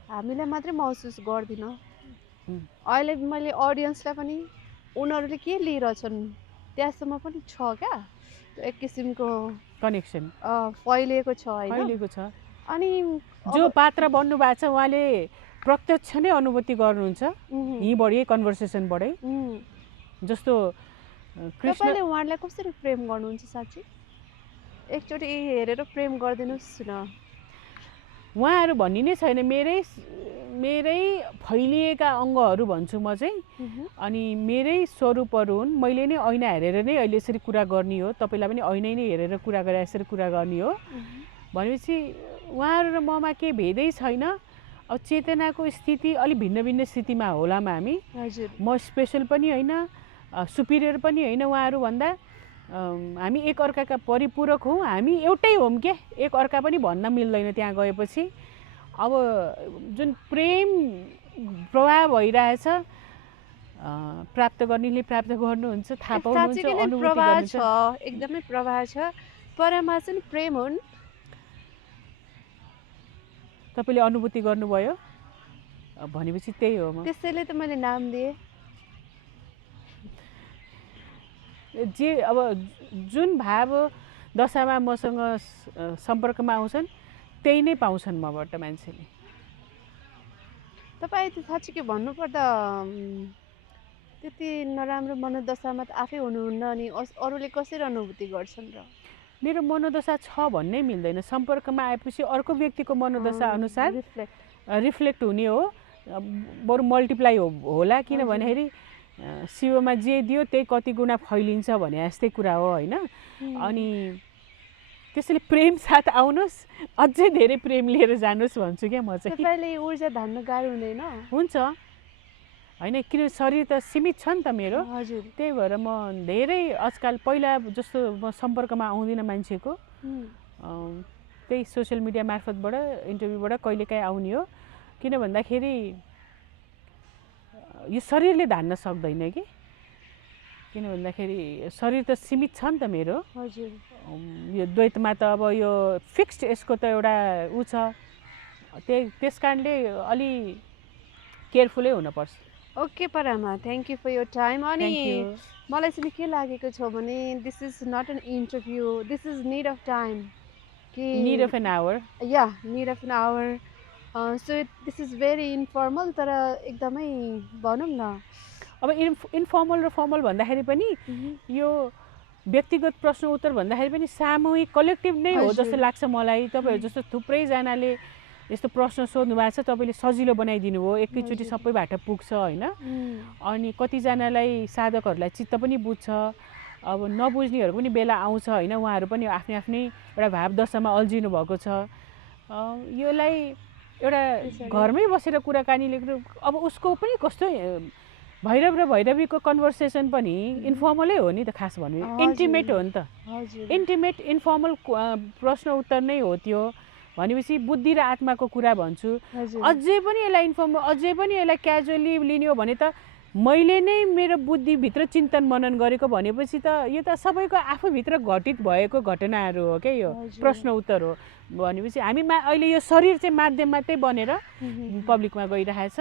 हामीलाई मात्रै महसुस गर्दिनँ अहिले मैले अडियन्सलाई पनि उनीहरूले के लिइरहेछन् त्यहाँसम्म पनि छ क्या एक किसिमको कनेक्सन फैलिएको छ हैन फैलिएको छ अनि जो पात्र बन्नु भएको छ उहाँले प्रत्यक्ष नै अनुभूति गर्नुहुन्छ यहीँबाटै कन्भर्सेसनबाटै जस्तो कृष्णले उहाँलाई कसरी प्रेम गर्नुहुन्छ साँच्चै एकचोटि हेरेर प्रेम गरिदिनुहोस् न उहाँहरू भन्ने नै छैन मेरै फैलिएका अङ्गहरू भन्छु म चाहिँ अनि मेरै स्वरूपहरू हुन् मैले नै ऐना हेरेर नै अहिले यसरी कुरा गर्ने हो तपाईँलाई पनि ऐनै नै हेरेर कुरा गरेर यसरी कुरा गर्ने हो भनेपछि उहाँहरू र ममा केही भेदै छैन अब चेतनाको स्थिति अलिक भिन्न भिन्न स्थितिमा होलाम हामी म स्पेसल पनि होइन सुपिरियर पनि होइन उहाँहरू भन्दा हामी एक अर्काका परिपूरक हौँ हामी एउटै हौँ के एक अर्का पनि भन्न मिल्दैन त्यहाँ गएपछि अब जुन प्रेम प्रवाह भइरहेछ प्राप्त गर्नेले प्राप्त गर्नुहुन्छ थाहा पाउनुहुन्छ अनुभूति गर्नुहुन्छ एकदमै प्रवाह छ परमा चाहिँ प्रेम हुन् तपाईले अनुभूति गर्नुभयो भनेपछि त्यही हो म त्यसैले त मैले नाम दिए जे अब जुन भाव दशामा मसँग सम्पर्कमा आउँछन् त्यही नै पाउँछन् मबाट मान्छेले तपाईँ त साँच्चै के भन्नुपर्दा त्यति नराम्रो मनोदशामा त आफै हुनुहुन्न अनि अरूले कसरी अनुभूति गर्छन् र? मेरो मनोदशा छ भन्नै मिल्दैन। सम्पर्कमा आएपछि अर्को व्यक्तिको मनोदशा अनुसार रिफ्लेक्ट हुने हो, बरु मल्टिप्लाई होला। किन भन्दाखेरि शिवमा जे दियो त्यही कति गुणा फैलिन्छ भने जस्तै कुरा हो होइन। अनि त्यसैले प्रेम साथ आउनुहोस्, अझै धेरै प्रेम लिएर जानुहोस् भन्छु क्या म चाहिँ। तपाईँले ऊर्जा धान्न गाह्रो हुँदैन? हुन्छ होइन, किन शरीर त सीमित छ नि त मेरो। हजुर। त्यही भएर म धेरै आजकल पहिला जस्तो म सम्पर्कमा आउँदिनँ मान्छेको, त्यही सोसियल मिडिया मार्फतबाट इन्टरभ्यूबाट कहिलेकाहीँ आउने हो। किन भन्दाखेरि यो शरीरले धान्न सक्दैन कि, किन भन्दाखेरि शरीर त सीमित छ नि त मेरो। हजुर। यो द्वैतमा त अब यो फिक्स्ड यसको त एउटा ऊ छ, त्यस कारणले अलि केयरफुलै हुनुपर्छ। ओके परामा, thank you for your time. अनि मलाई चाहिँ के लागेको छ भने this is not an interview, this is need of time कि निड अफ एन आवर। या need of an hour. So this is very informal, तर एकदमै भनौँ न अब इन्फर्मल र फर्मल भन्दाखेरि पनि यो व्यक्तिगत प्रश्न उत्तर भन्दाखेरि पनि सामूहिक कलेक्टिभ नै हो जस्तो लाग्छ मलाई। तपाईँहरू जस्तो थुप्रैजनाले यस्तो प्रश्न सोध्नु भएको छ, तपाईँले सजिलो बनाइदिनु भयो, एकैचोटि सबै बाटो पुग्छ होइन। अनि कतिजनालाई साधकहरूलाई चित्त पनि बुझ्छ, अब नबुझ्नेहरू पनि बेला आउँछ होइन। उहाँहरू पनि आफ्नै आफ्नै एउटा भावदशामा अल्झिनु भएको छ। यसलाई एउटा घरमै बसेर कुराकानीले अब उसको पनि कस्तो भैरव र भैरवीको कन्भर्सेसन पनि इन्फर्मलै हो नि त, खास भन्नु इन्टिमेट हो नि त। इन्टिमेट इन्फर्मल प्रश्न उत्तर नै हो त्यो भनेपछि बुद्धि र आत्माको कुरा भन्छु। अझै पनि यसलाई इन्फर्मल, अझै पनि यसलाई क्याजुअली लिने हो भने त मैले नै मेरो बुद्धिभित्र चिन्तन मनन गरेको भनेपछि त यो त सबैको आफूभित्र घटित भएको घटनाहरू हो क्या। यो प्रश्न उत्तर हो भनेपछि हामी अहिले यो शरीर चाहिँ माध्यम मात्रै बनेर पब्लिकमा गइरहेछ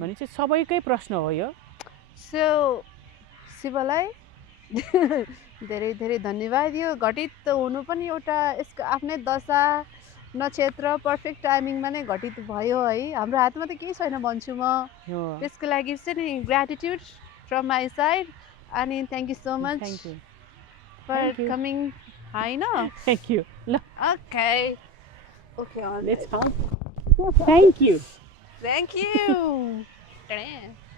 भने चाहिँ सबैकै प्रश्न हो यो। सो शिवलाई धेरै धेरै धन्यवाद। यो घटित हुनु पनि एउटा यसको आफ्नै दशा नक्षत्र पर्फेक्ट टाइमिङमा नै घटित भयो है। हाम्रो हातमा त केही छैन भन्छु म। त्यसको लागि चाहिँ नि ग्र्याटिट्युड फ्रम माई साइड अनि thank you so much for coming होइन। Thank you. ल okay okay, let's hug. Thank you. Thank you.